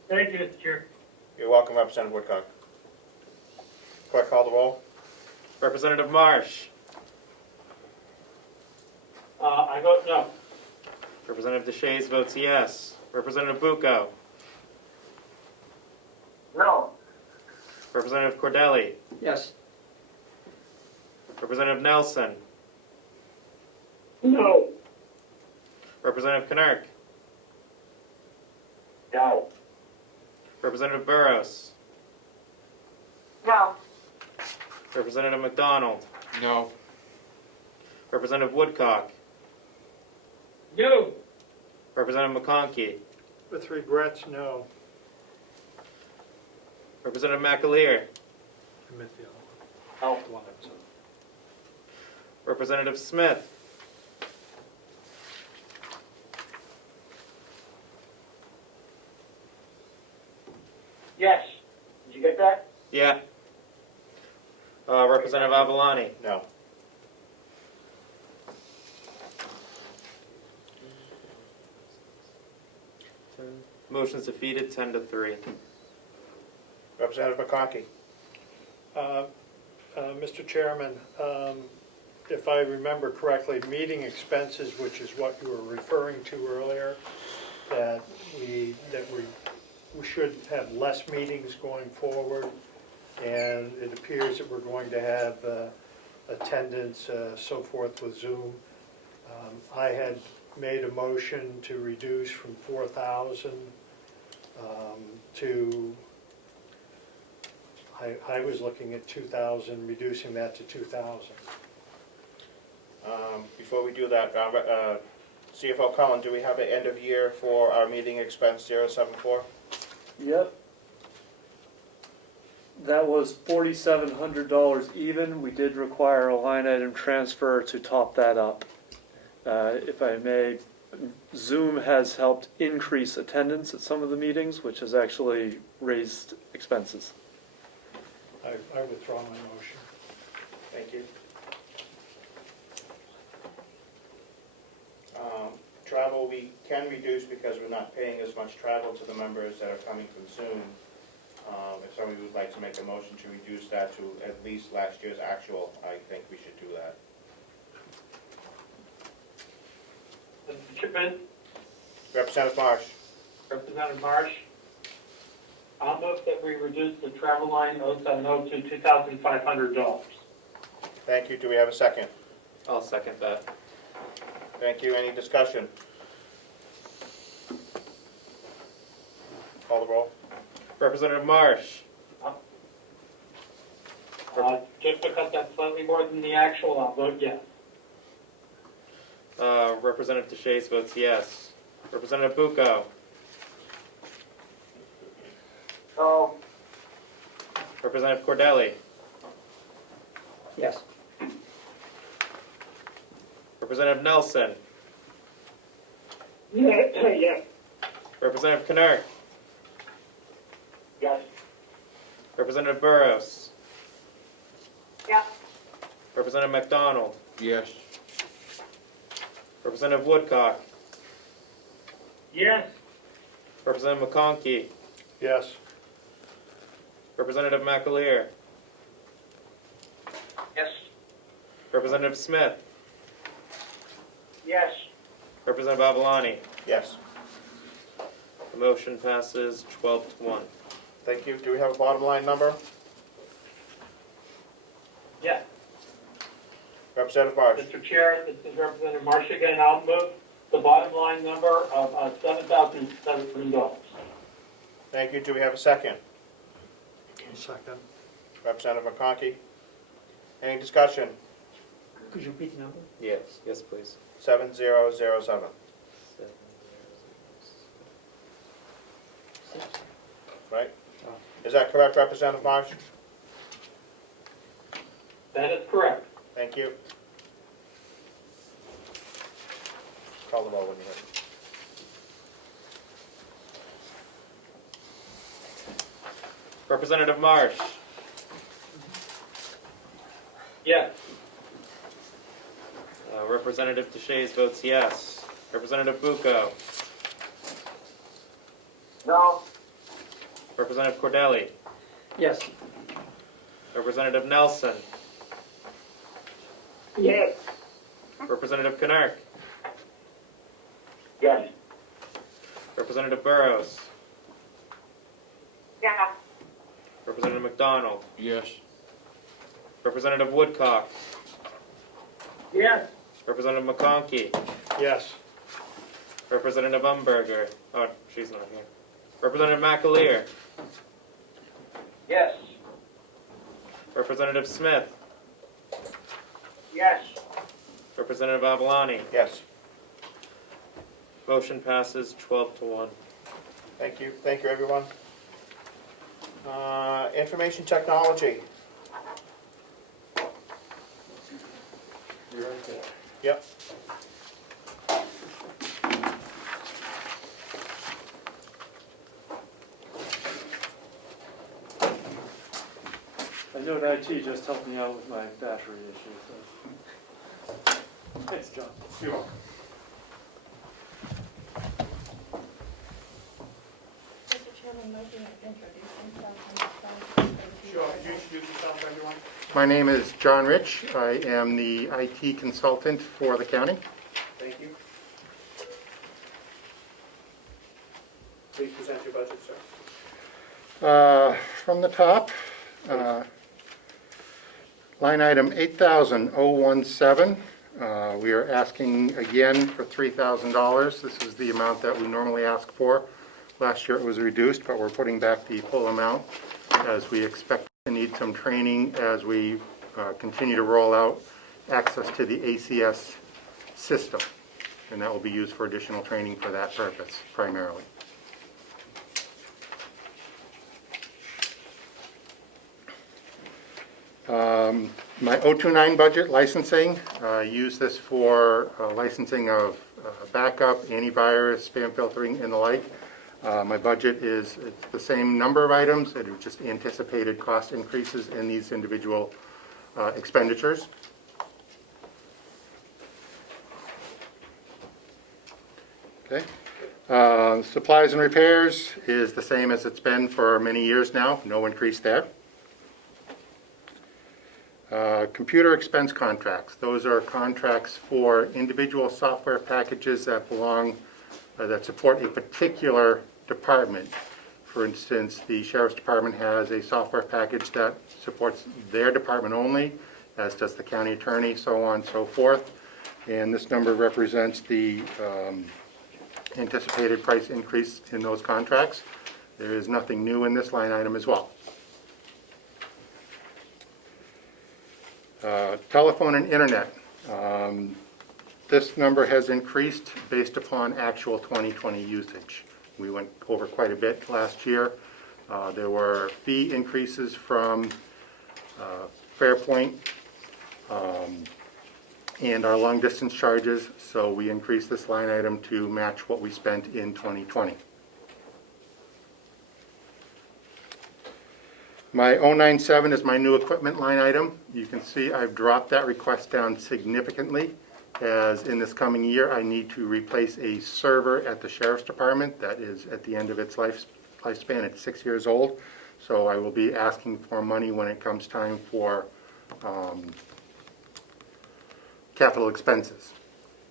Thank you, Mr. Chair. You're welcome, Representative Woodcock. Clerk, call the roll. Representative Marsh. I vote no. Representative Deshays votes yes. Representative Bucco. No. Representative Cordelli. Yes. Representative Nelson. No. Representative Knirk. No. Representative Burrows. No. Representative McDonald. No. Representative Woodcock. No. Representative McConkey. With regrets, no. Representative McAleer. I meant the other No. one. The one that was on. Representative Smith. Yes. Did you get that? Yeah. Representative Avalani. No. Motion's defeated, 10-3. Representative McConkey. Mr. Chairman, if I remember correctly, meeting expenses, which is what you were referring to earlier, that we should have less meetings going forward, and it appears that we're going to have attendance, so forth with Zoom. I had made a motion to reduce from 4,000 to, I was looking at 2,000, reducing that to 2,000. Before we do that, CFO Cullen, do we have an end of year for our meeting expense 074? Yep. That was $4,700 even. We did require a line item transfer to top that up. If I may, Zoom has helped increase attendance at some of the meetings, which has actually raised expenses. I withdraw my motion. Thank you. Travel we can reduce because we're not paying as much travel to the members that are coming from Zoom. If somebody would like to make a motion to reduce that to at least last year's actual, I think we should do that. Mr. Chairman, Representative Marsh. Representative Marsh, I'll move that we reduce the travel line 070 to $2,500. Thank you. Do we have a second? I'll second that. Thank you. Any discussion? Call the roll. Representative Marsh. Just because that's slightly more than the actual, I'll vote yes. Representative DeShays votes yes. Representative Bucco. No. Representative Cordelli. Yes. Representative Nelson. Yes. Representative Knurk. Yes. Representative Burrows. Yeah. Representative McDonald. Yes. Representative Woodcock. Yes. Representative McConkey. Yes. Representative McAleer. Yes. Representative Smith. Yes. Representative Avalani. Yes. The motion passes 12-1. Thank you. Do we have a bottom line number? Yes. Representative Marsh. Mr. Chair, this is Representative Marsh again. I'll move the bottom line number of $7,070. Thank you. Do we have a second? Second. Representative McConkey. Any discussion? Could you repeat the number? Yes. Yes, please. 7007. Right? Is that correct, Representative Marsh? That is correct. Thank you. Call the roll when you're ready. Representative Marsh. Yes. Representative DeShays votes yes. Representative Bucco. No. Representative Cordelli. Yes. Representative Nelson. Yes. Representative Knurk. Yes. Representative Burrows. Yeah. Representative McDonald. Yes. Representative Woodcock. Yes. Representative McConkey. Yes. Representative Umberger. Oh, she's not here. Representative McAleer. Yes. Representative Smith. Yes. Representative Avalani. Yes. Motion passes 12-1. Thank you. Thank you, everyone. Information technology. Yep. I know IT just helped me out with my battery issue. So. Thanks, John. You're welcome. Mr. Chairman, motion to introduce himself. Sure. Could you introduce yourself, everyone? My name is John Rich. I am the IT consultant for the county. Thank you. From the top, line item 8,017, we are asking again for $3,000. This is the amount that we normally ask for. Last year it was reduced, but we're putting back the full amount as we expect to need some training as we continue to roll out access to the ACS system. And that will be used for additional training for that purpose primarily. My 029 budget licensing, use this for licensing of backup, antivirus, spam filtering, and the like. My budget is it's the same number of items, it was just anticipated cost increases in these individual expenditures. Okay. Supplies and repairs is the same as it's been for many years now, no increase there. Computer expense contracts. Those are contracts for individual software packages that belong, that support a particular department. For instance, the Sheriff's Department has a software package that supports their department only, as does the County Attorney, so on and so forth. And this number represents the anticipated price increase in those contracts. There is nothing new in this line item as well. Telephone and internet. This number has increased based upon actual 2020 usage. We went over quite a bit last year. There were fee increases from Fairpoint and our long distance charges, so we increased this line item to match what we spent in 2020. My 097 is my new equipment line item. You can see I've dropped that request down significantly, as in this coming year I need to replace a server at the Sheriff's Department that is at the end of its lifespan. It's 6 years old, so I will be asking for money when it comes time for capital expenses.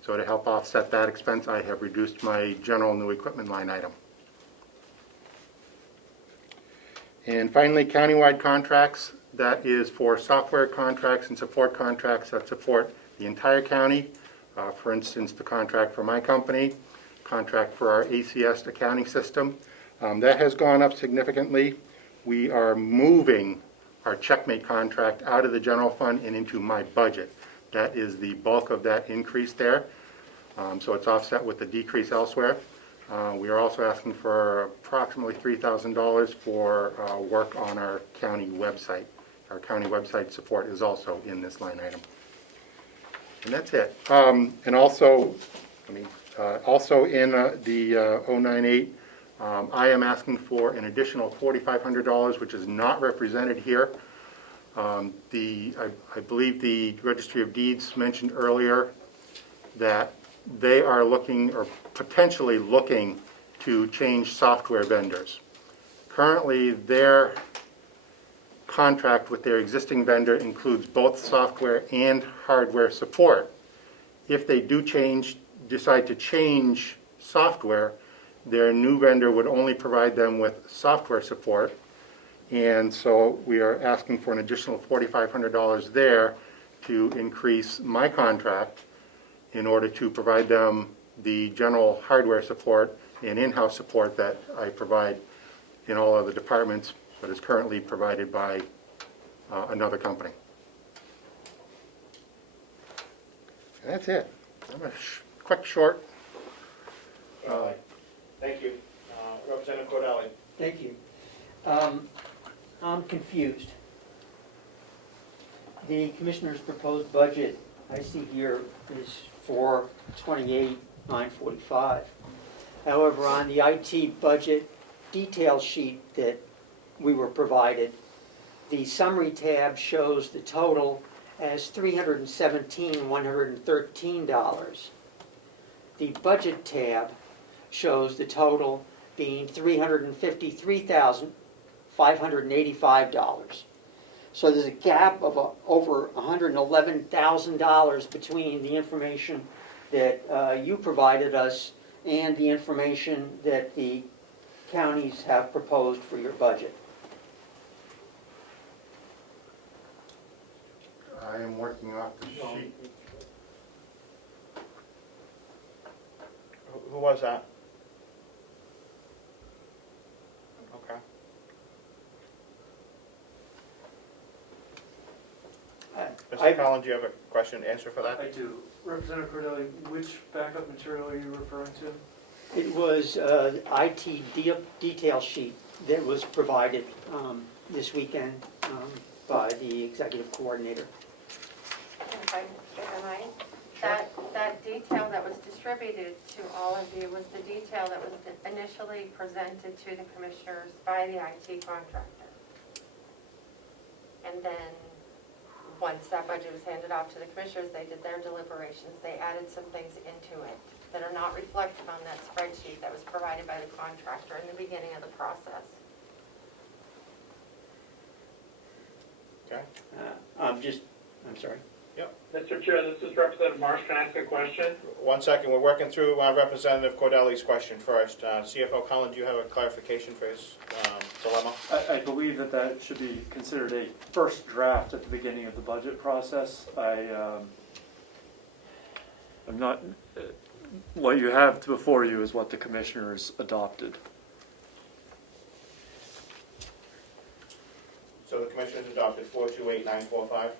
So to help offset that expense, I have reduced my general new equipment line item. And finally, countywide contracts. That is for software contracts and support contracts that support the entire county. For instance, the contract for my company, contract for our ACS accounting system. That has gone up significantly. We are moving our Checkmate contract out of the general fund and into my budget. That is the bulk of that increase there. So it's offset with the decrease elsewhere. We are also asking for approximately $3,000 for work on our county website. Our county website support is also in this line item. And that's it. And also, also in the 098, I am asking for an additional $4,500, which is not represented here. I believe the Registry of Deeds mentioned earlier that they are looking, or potentially looking, to change software vendors. Currently, their contract with their existing vendor includes both software and hardware support. If they do decide to change software, their new vendor would only provide them with software support. And so we are asking for an additional $4,500 there to increase my contract in order to provide them the general hardware support and in-house support that I provide in all other departments, but is currently provided by another company. And that's it. I'm a quick, short. Thank you. Representative Cordelli. Thank you. I'm confused. The Commissioner's proposed budget I see here is for $28,945. However, on the IT budget detail sheet that we were provided, the summary tab shows the total as $317,113. The budget tab shows the total being $353,585. So there's a gap of over $111,000 between the information that you provided us and the information that the counties have proposed for your budget? I am working off the sheet. Who was that? Okay. Mr. Collins, do you have a question, answer for that? I do. Representative Cordelli, which backup material are you referring to? It was IT detail sheet that was provided this weekend by the executive coordinator. If I might, that detail that was distributed to all of you was the detail that was initially presented to the commissioners by the IT contractor. And then, once that budget was handed off to the commissioners, they did their deliberations. They added some things into it that are not reflected on that spreadsheet that was provided by the contractor in the beginning of the process. Okay. I'm sorry. Yep. Mr. Chair, this is Representative Marsh. Can I ask a question? 1 second, we're working through Representative Cordelli's question first. CFO Collins, do you have a clarification for his dilemma? I believe that should be considered a first draft at the beginning of the budget process. I'm not, what you have before you is what the commissioners adopted. So the commissioners adopted 428945.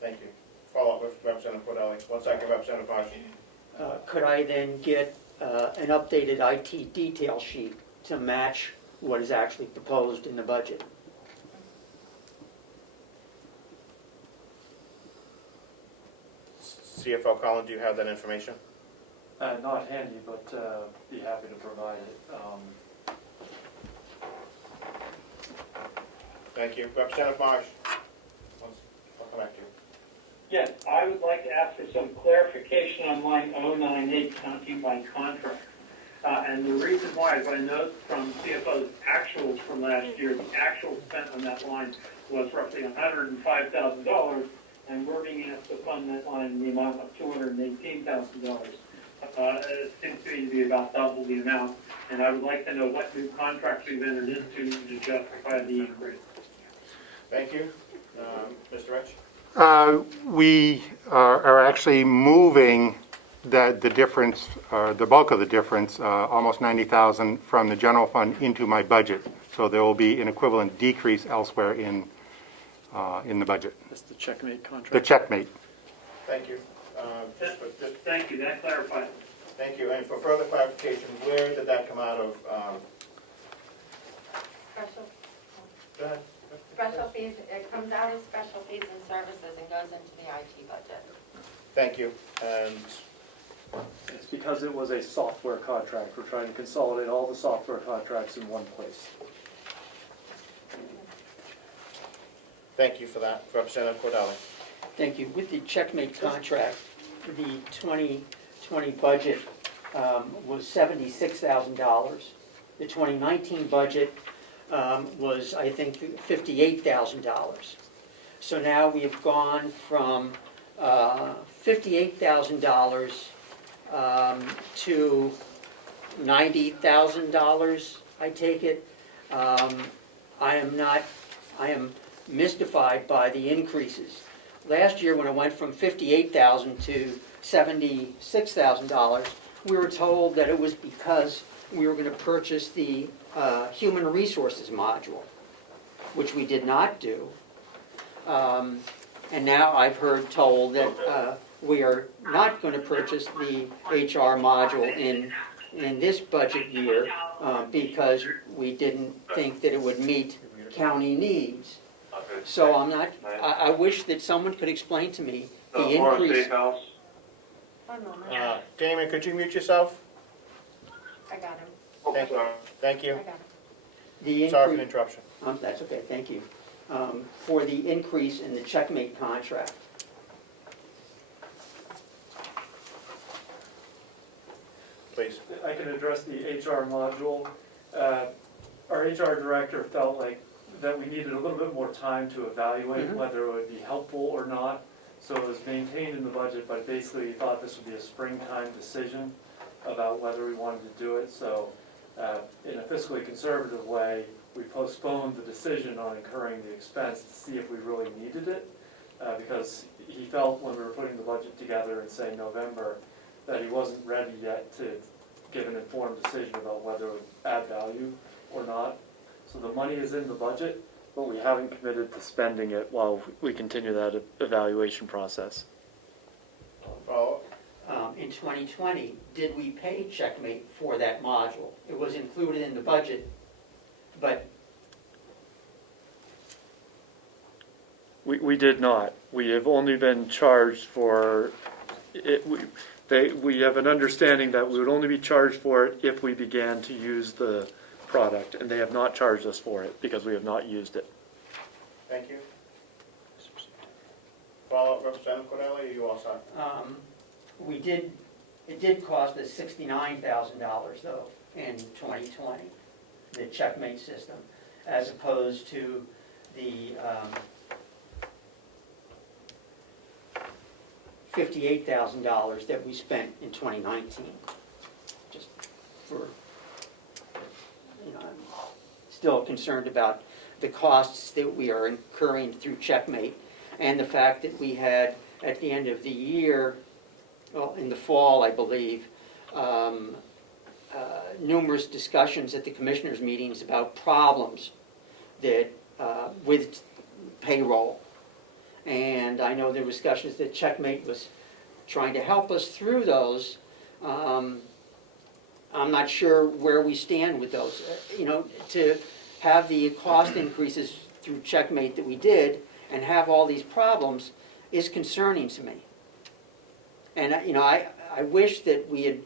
Thank you. Follow up with Representative Cordelli. 1 second, Representative Marsh. Could I then get an updated IT detail sheet to match what is actually proposed in the budget? CFO Collins, do you have that information? Not handy, but be happy to provide it. Thank you. Representative Marsh. I'll come back to you. Yes, I would like to ask for some clarification on line 098, county-wide contract. And the reason why is I noticed from CFO's actuals from last year, the actual spent on that line was roughly $105,000, and we're being asked to fund that line in the amount of $218,000. It seems to me to be about double the amount, and I would like to know what new contracts we've entered into to justify the increase. Thank you. Mr. Rich? We are actually moving the difference, the bulk of the difference, almost $90,000 from the general fund into my budget. So there will be an equivalent decrease elsewhere in the budget. That's the checkmate contract. The checkmate. Thank you. Thank you, that clarifies. Thank you. And for further clarification, where did that come out of? Special, Go ahead. special fees, it comes out of special fees and services and goes into the IT budget. Thank you. And It's because it was a software contract. We're trying to consolidate all the software contracts in one place. thank you for that. Representative Cordelli. Thank you. With the checkmate contract, the 2020 budget was $76,000. The 2019 budget was, I think, $58,000. So now we have gone from $58,000 to $90,000, I take it. I am mystified by the increases. Last year, when it went from $58,000 to $76,000, we were told that it was because we were going to purchase the human resources module, which we did not do. And now I've heard told that we are not going to purchase the HR module in this budget year because we didn't think that it would meet county needs. So I wish that someone could explain to me the increase. One moment. Damon, could you mute yourself? I got him. Thank you. I got him. The Sorry for the increase, interruption. that's okay, thank you. For the increase in the checkmate contract. Please. I can address the HR module. Our HR director felt like that we needed a little bit more time to evaluate whether it would be helpful or not. So it was maintained in the budget, but basically he thought this would be a springtime decision about whether we wanted to do it. So In a fiscally conservative way, we postponed the decision on incurring the expense to see if we really needed it, because he felt when we were putting the budget together in, say, November, that he wasn't ready yet to give an informed decision about whether it would add value or not. So the money is in the budget, but we haven't committed to spending it while we continue that evaluation process. Follow? In 2020, did we pay Checkmate for that module? It was included in the budget, but We did not. We have only been charged for it. We have an understanding that we would only be charged for it if we began to use the product, and they have not charged us for it because we have not used it. Thank you. Follow-up, Representative Cordelli, are you all set? it did cost us $69,000 though in 2020, the Checkmate system, as opposed to the $58,000 that we spent in 2019. Just for, I'm still concerned about the costs that we are incurring through Checkmate, and the fact that we had, at the end of the year, well, in the fall, I believe, numerous discussions at the commissioners' meetings about problems that with payroll. And I know there were discussions that Checkmate was trying to help us through those. I'm not sure where we stand with those. To have the cost increases through Checkmate that we did and have all these problems is concerning to me. And I wish that we had,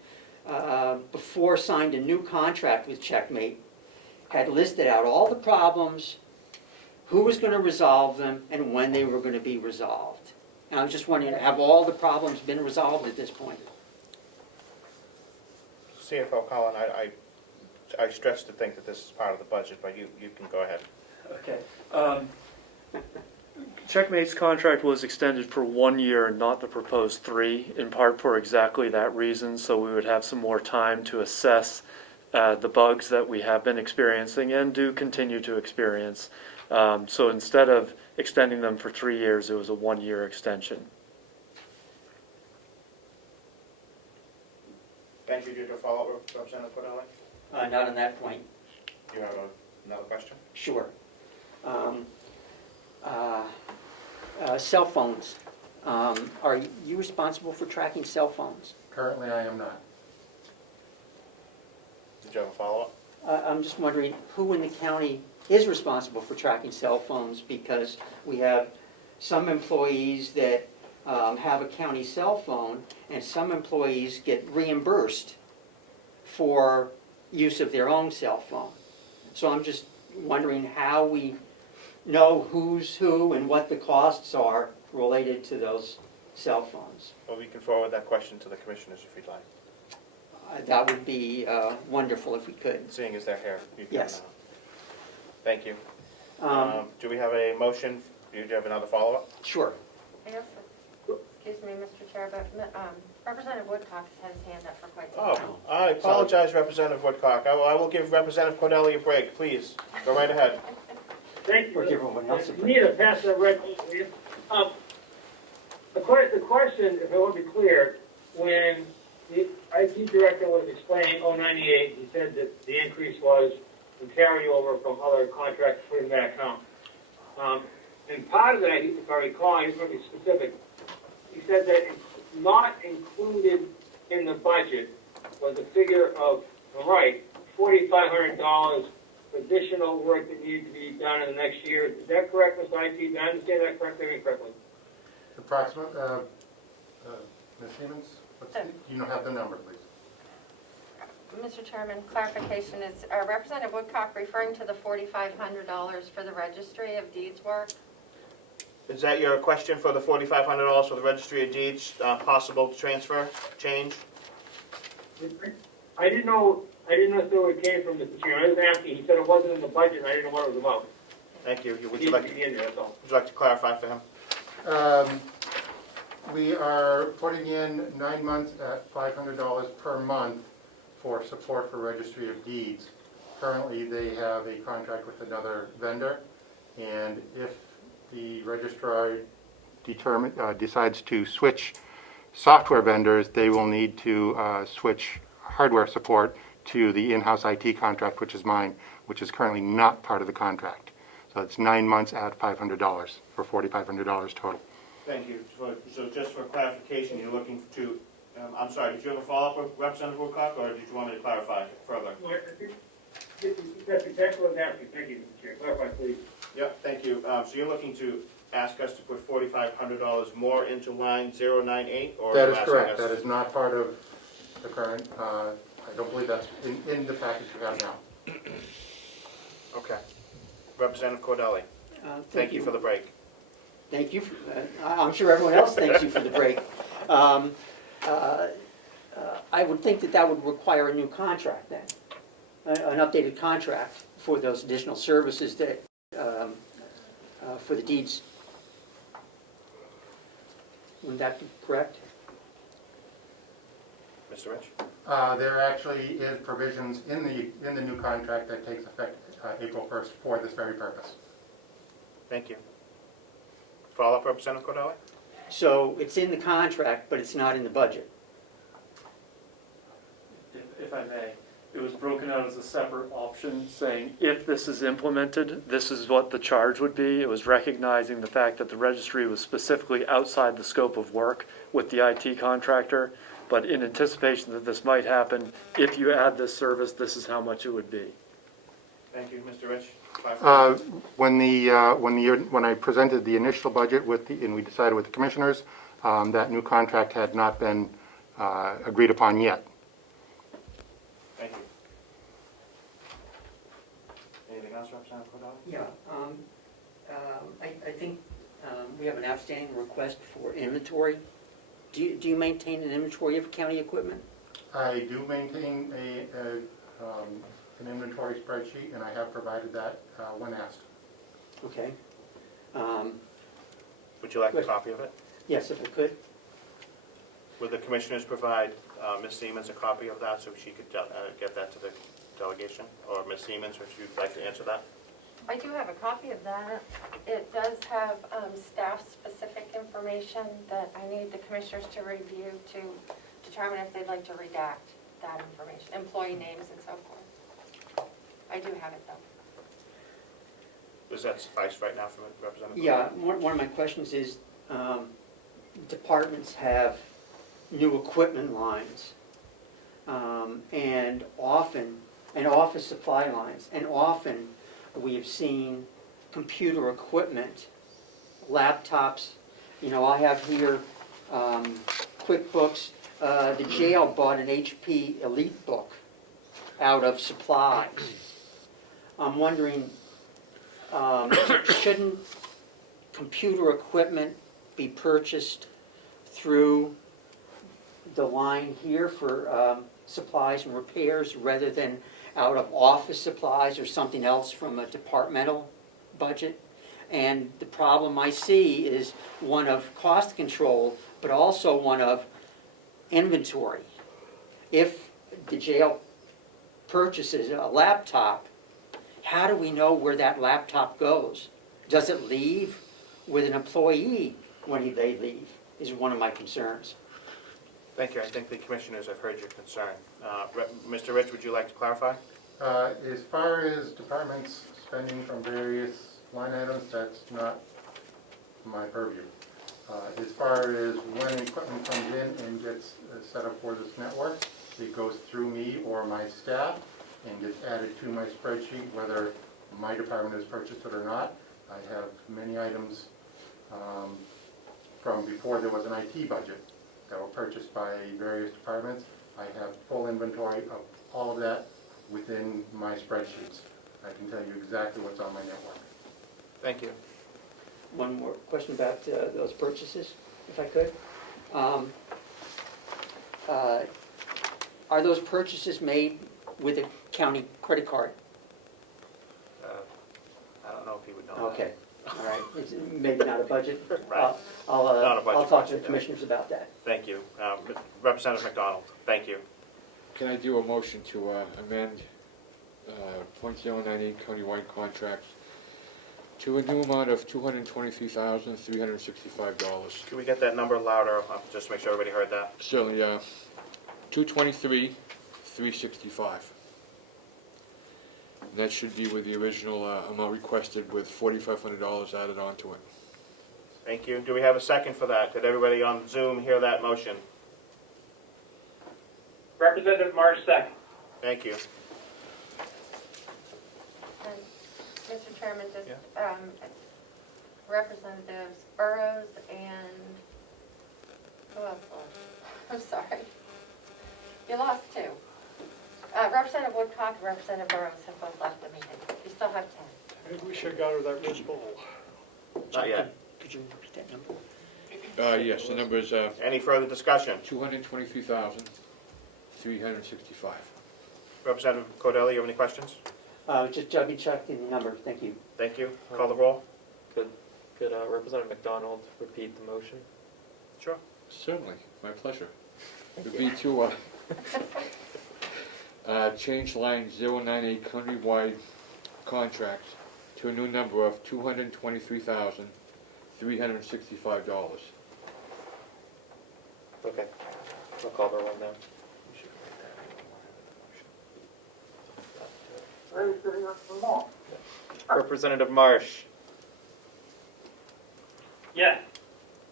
before signed a new contract with Checkmate, had listed out all the problems, who was going to resolve them, and when they were going to be resolved. And I was just wondering, have all the problems been resolved at this point? CFO Collin, I stress to think that this is part of the budget, but you can go ahead. Okay. Checkmate's contract was extended for 1 year and not the proposed 3, in part for exactly that reason, so we would have some more time to assess the bugs that we have been experiencing and do continue to experience. So instead of extending them for 3 years, it was a 1-year extension. Thank you. Did you follow up, Representative Cordelli? Not on that point. Do you have another question? Sure. Cell phones. Are you responsible for tracking cell phones? Currently, I am not. Did you have a follow-up? I'm just wondering who in the county is responsible for tracking cell phones, because we have some employees that have a county cell phone, and some employees get reimbursed for use of their own cell phone. So I'm just wondering how we know who's who and what the costs are related to those cell phones. Well, we can forward that question to the commissioners if you'd like. That would be wonderful if we could. Seeing as they're here. You can, Yes. Thank you. Do we have a motion? Do you have another follow-up? Sure. Yes, excuse me, Mr. Chair, but Representative Woodcock has his hand up for quite some time. Oh, I apologize, Representative Woodcock. I will give Representative Cordelli a break. Please, go right ahead. Thank you. Or give everyone else a You break. need to pass that red. The question, if I want to be clear, when the IT director was explaining 098, he said that the increase was in carryover from other contracts put in that account. And part of that, if I recall, he's going to be specific, he said that it's not included in the budget was a figure of, right, $4,500 additional work that needed to be done in the next year. Is that correct, Mr. IT? Did I understand that correctly or incorrectly? Approximate, Ms. Siemens, do you have the number, please? Mr. Chairman, clarification, is Representative Woodcock referring to the $4,500 for the Registry of Deeds work? Is that your question for the $4,500 for the Registry of Deeds, possible transfer, change? I didn't know if where it came from, Mr. Chairman. I was asking. He said it wasn't in the budget, and I didn't know what it was about. Thank you. Would It you like needs to be in there, that's all. to clarify for him? We are putting in 9 months at $500 per month for support for Registry of Deeds. Currently, they have a contract with another vendor, and if the registrar decides to switch software vendors, they will need to switch hardware support to the in-house IT contract, which is mine, which is currently not part of the contract. So it's 9 months at $500 for $4,500 total. Thank you. So just for clarification, you're looking to, I'm sorry, did you have a follow-up with Representative Woodcock, or did you want me to clarify further? That's exactly what I'm asking. Thank you, Mr. Chair. Clarify, please. Yep, thank you. So you're looking to ask us to put $4,500 more into line 098? Or That is asking correct. us- That is not part of the current, I don't believe that's in the package you have now. Okay. Representative Cordelli, thank you for the break. Thank you. I'm sure everyone else thanks you for the break. I would think that that would require a new contract then, an updated contract for those additional services that, for the deeds. Wouldn't that be correct? Mr. Rich? There actually is provisions in the new contract that takes effect April 1st for this very purpose. Thank you. Follow-up, Representative Cordelli? So it's in the contract, but it's not in the budget. If I may, it was broken out as a separate option saying if this is implemented, this is what the charge would be. It was recognizing the fact that the registry was specifically outside the scope of work with the IT contractor, but in anticipation that this might happen, if you add this service, this is how much it would be. Thank you. Mr. Rich? When I presented the initial budget and we decided with the commissioners, that new contract had not been agreed upon yet. Thank you. Anything else, Representative Cordelli? Yeah. I think we have an outstanding request for inventory. Do you maintain an inventory of county equipment? I do maintain an inventory spreadsheet, and I have provided that when asked. Okay. Would you like a copy of it? Yes, if I could. Would the commissioners provide Ms. Siemens a copy of that so she could get that to the delegation? Or Ms. Siemens, would you like to answer that? I do have a copy of that. It does have staff-specific information that I need the commissioners to review to determine if they'd like to redact that information, employee names and so forth. I do have it, though. Does that suffice right now for Representative? Yeah, one of my questions is, departments have new equipment lines, and office supply lines, and often we have seen computer equipment, laptops. You know, I have here QuickBooks. The jail bought an HP Elite book out of supplies. I'm wondering, shouldn't computer equipment be purchased through the line here for supplies and repairs rather than out of office supplies or something else from a departmental budget? And the problem I see is one of cost control, but also one of inventory. If the jail purchases a laptop, how do we know where that laptop goes? Does it leave with an employee when they leave, is one of my concerns. Thank you. I think the commissioners have heard your concern. Mr. Rich, would you like to clarify? As far as departments spending from various line items, that's not my purview. As far as when equipment comes in and gets set up for this network, it goes through me or my staff and gets added to my spreadsheet, whether my department has purchased it or not. I have many items from before there was an IT budget that were purchased by various departments. I have full inventory of all of that within my spreadsheets. I can tell you exactly what's on my network. Thank you. One more question about those purchases, if I could. Are those purchases made with a county credit card? I don't know if you would know that. Okay, all right. It's maybe not a budget. Right. I'll Not a budget talk to the question, commissioners about that. Thank you. Representative McDonald, thank you. Can I do a motion to amend .098 countywide contract to a new amount of $223,365? Can we get that number louder, just to make sure everybody heard that? Certainly, $223,365. And that should be with the original amount requested with $4,500 added onto it. Thank you. Do we have a second for that? Did everybody on Zoom hear that motion? Representative Marsh, second. Thank you. And, Mr. Chairman, just Representatives Burrows and, who else was? I'm sorry. You lost two. Representative Woodcock and Representative Burrows have both left the meeting. You still have 10. Maybe we should go to that Red Bull. Not yet. Could you repeat that number? Yes, the number is Any further discussion? $223,365. Representative Cordelli, you have any questions? Just double checking the number, thank you. Thank you. Call the roll. Could Representative McDonald repeat the motion? Sure. Certainly, my pleasure. It would be to change line 098 countrywide contract to a new number of $223,365. Okay, I'll call the roll now. Representative Marsh. Yes.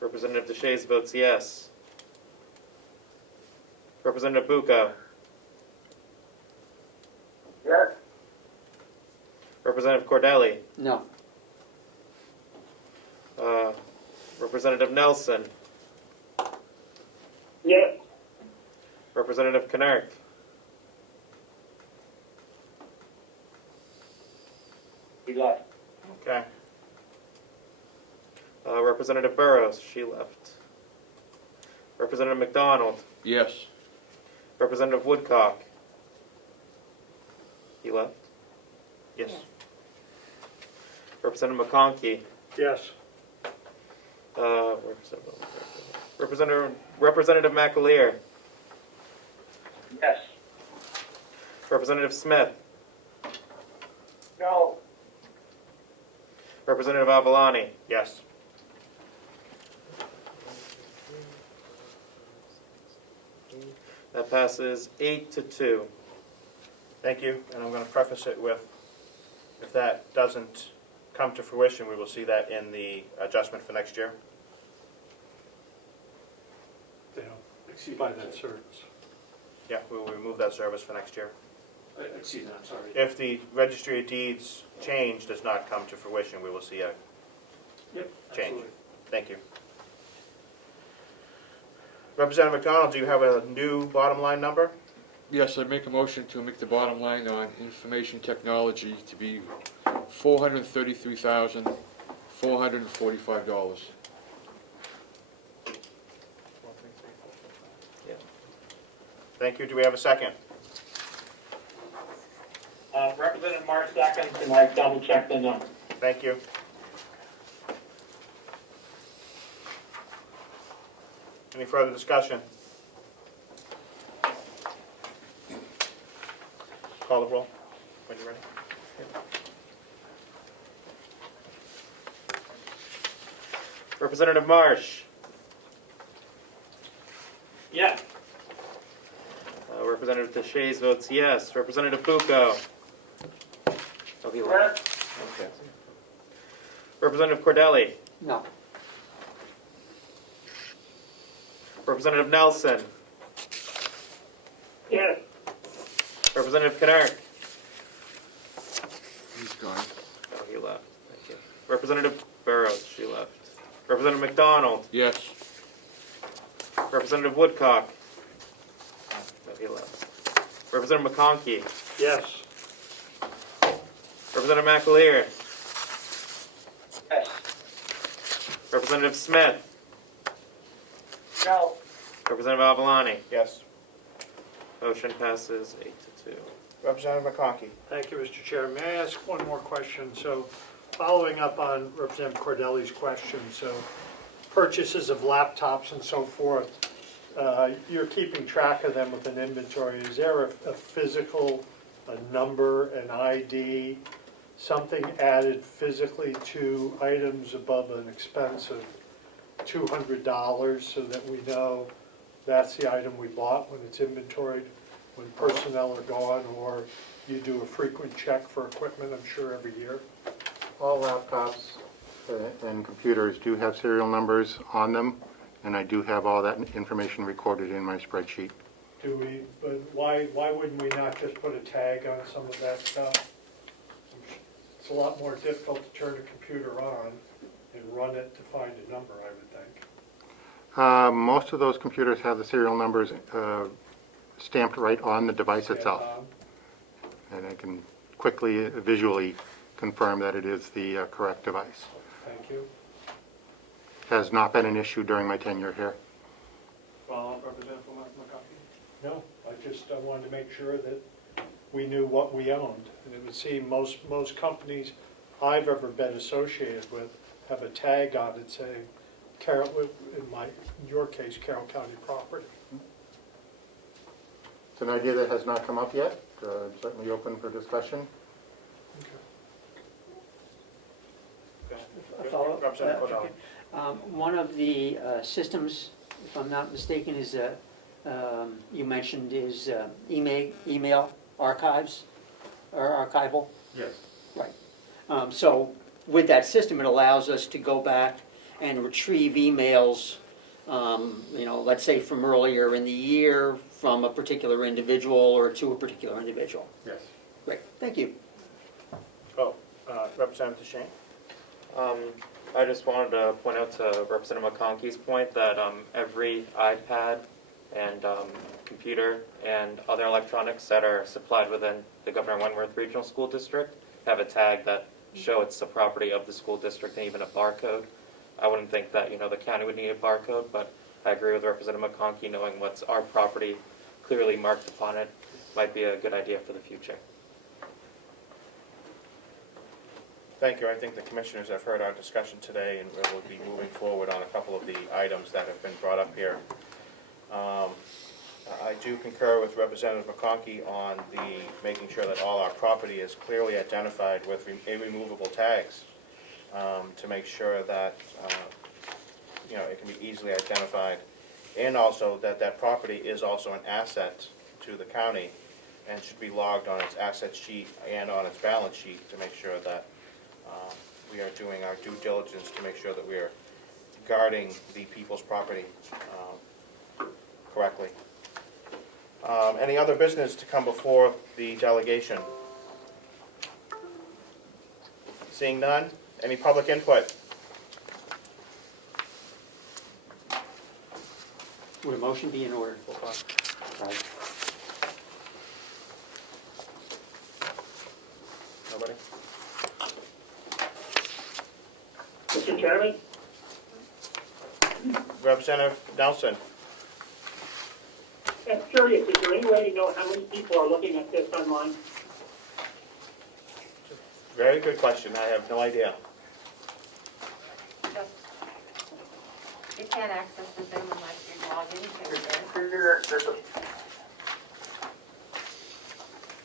Representative DeShays votes yes. Representative Bucco. Yes. Representative Cordelli. No. Representative Nelson. Yes. Representative Knirk. He left. Okay. Representative Burrows, she left. Representative McDonald. Yes. Representative Woodcock. He left. Yes. Representative McConkey. Yes. Representative McAleer. Yes. Representative Smith. No. Representative Avalani. Yes. That passes 8-2. Thank you. And I'm going to preface it with, if that doesn't come to fruition, we will see that in the adjustment for next year. They don't exceed by that service. Yeah, we will remove that service for next year. Exceed that, I'm sorry. If the registry of deeds change does not come to fruition, we will see a Yep, change. absolutely. Thank you. Representative McDonald, do you have a new bottom line number? Yes, I make a motion to make the bottom line on information technology to be $433,445. Thank you. Do we have a second? Representative Marsh, second, and I double checked the number. Thank you. Any further discussion? Call the roll when you're ready. Representative Marsh. Yes. Representative DeShays votes yes. Representative Bucco. Oh, he left. Okay. Representative Cordelli. No. Representative Nelson. Yes. Representative Knirk. He's gone. Oh, he left. Thank you. Representative Burrows, she left. Representative McDonald. Yes. Representative Woodcock. Oh, he left. Representative McConkey. Yes. Representative McAleer. Yes. Representative Smith. No. Representative Avalani. Yes. Motion passes 8-2. Representative McConkey. Thank you, Mr. Chair. May I ask one more question? So, following up on Representative Cordelli's question, so purchases of laptops and so forth, you're keeping track of them with an inventory. Is there a physical, a number, an ID, something added physically to items above an expense of $200 so that we know that's the item we bought when it's inventoried, when personnel are gone, or you do a frequent check for equipment, I'm sure, every year? All laptops and computers do have serial numbers on them, and I do have all that information recorded in my spreadsheet. Do we, but why wouldn't we not just put a tag on some of that stuff? It's a lot more difficult to turn a computer on and run it to find a number, I would think. Most of those computers have the serial numbers stamped right on the device itself. And I can quickly, visually confirm that it is the correct device. Thank you. Has not been an issue during my tenure here. Follow-up, Representative McConkey? No, I wanted to make sure that we knew what we owned. And it would seem most companies I've ever been associated with have a tag on it saying, Carroll, in your case, Carroll County property. It's an idea that has not come up yet. Certainly open for discussion. A follow-up, one of the systems, if I'm not mistaken, is you mentioned is email archives or archival. Yes. Right. So with that system, it allows us to go back and retrieve emails, let's say from earlier in the year, from a particular individual or to a particular individual. Yes. Great, thank you. Representative Shane? I just wanted to point out to Representative McConkey's point that every iPad and computer and other electronics that are supplied within the Governor Wentworth Regional School District have a tag that show it's the property of the school district and even a barcode. I wouldn't think that the county would need a barcode, but I agree with Representative McConkey, knowing what's our property clearly marked upon it might be a good idea for the future. Thank you. I think the commissioners have heard our discussion today, and we'll be moving forward on a couple of the items that have been brought up here. I do concur with Representative McConkey on making sure that all our property is clearly identified with irremovable tags to make sure that it can be easily identified, and also that property is also an asset to the county and should be logged on its asset sheet and on its balance sheet to make sure that we are doing our due diligence to make sure that we are guarding the people's property correctly. Any other business to come before the delegation? Seeing none, any public input? Would a motion be in order? Nobody? Mr. Chairman? Representative Nelson? I'm curious, is there any way to know how many people are looking at this online? Very good question. I have no idea. You can't access the Zoom unless you log into it.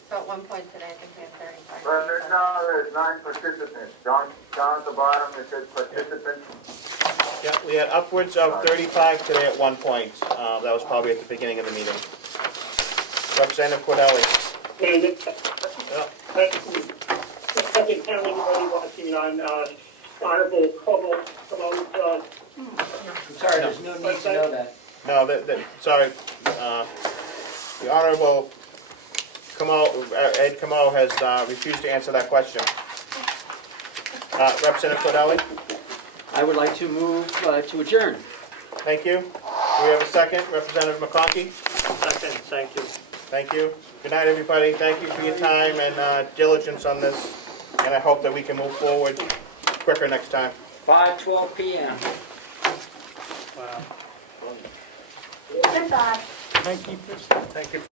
So at one point today, I think we have 35 Well, people. now there's 9 participants. Down at the bottom, it says participants. Yeah, we had upwards of 35 today at one point. That was probably at the beginning of the meeting. Representative Cordelli. And second time anybody watching on Honorable Comeau's I'm sorry, there's no need to know that. No, sorry. The Honorable Ed Comeau has refused to answer that question. Representative Cordelli? I would like to move to adjourn. Thank you. Do we have a second? Representative McConkey? Second, thank you. Thank you. Good night, everybody. Thank you for your time and diligence on this, and I hope that we can move forward quicker next time. 5:12 p.m. Wow. Goodbye. Thank you.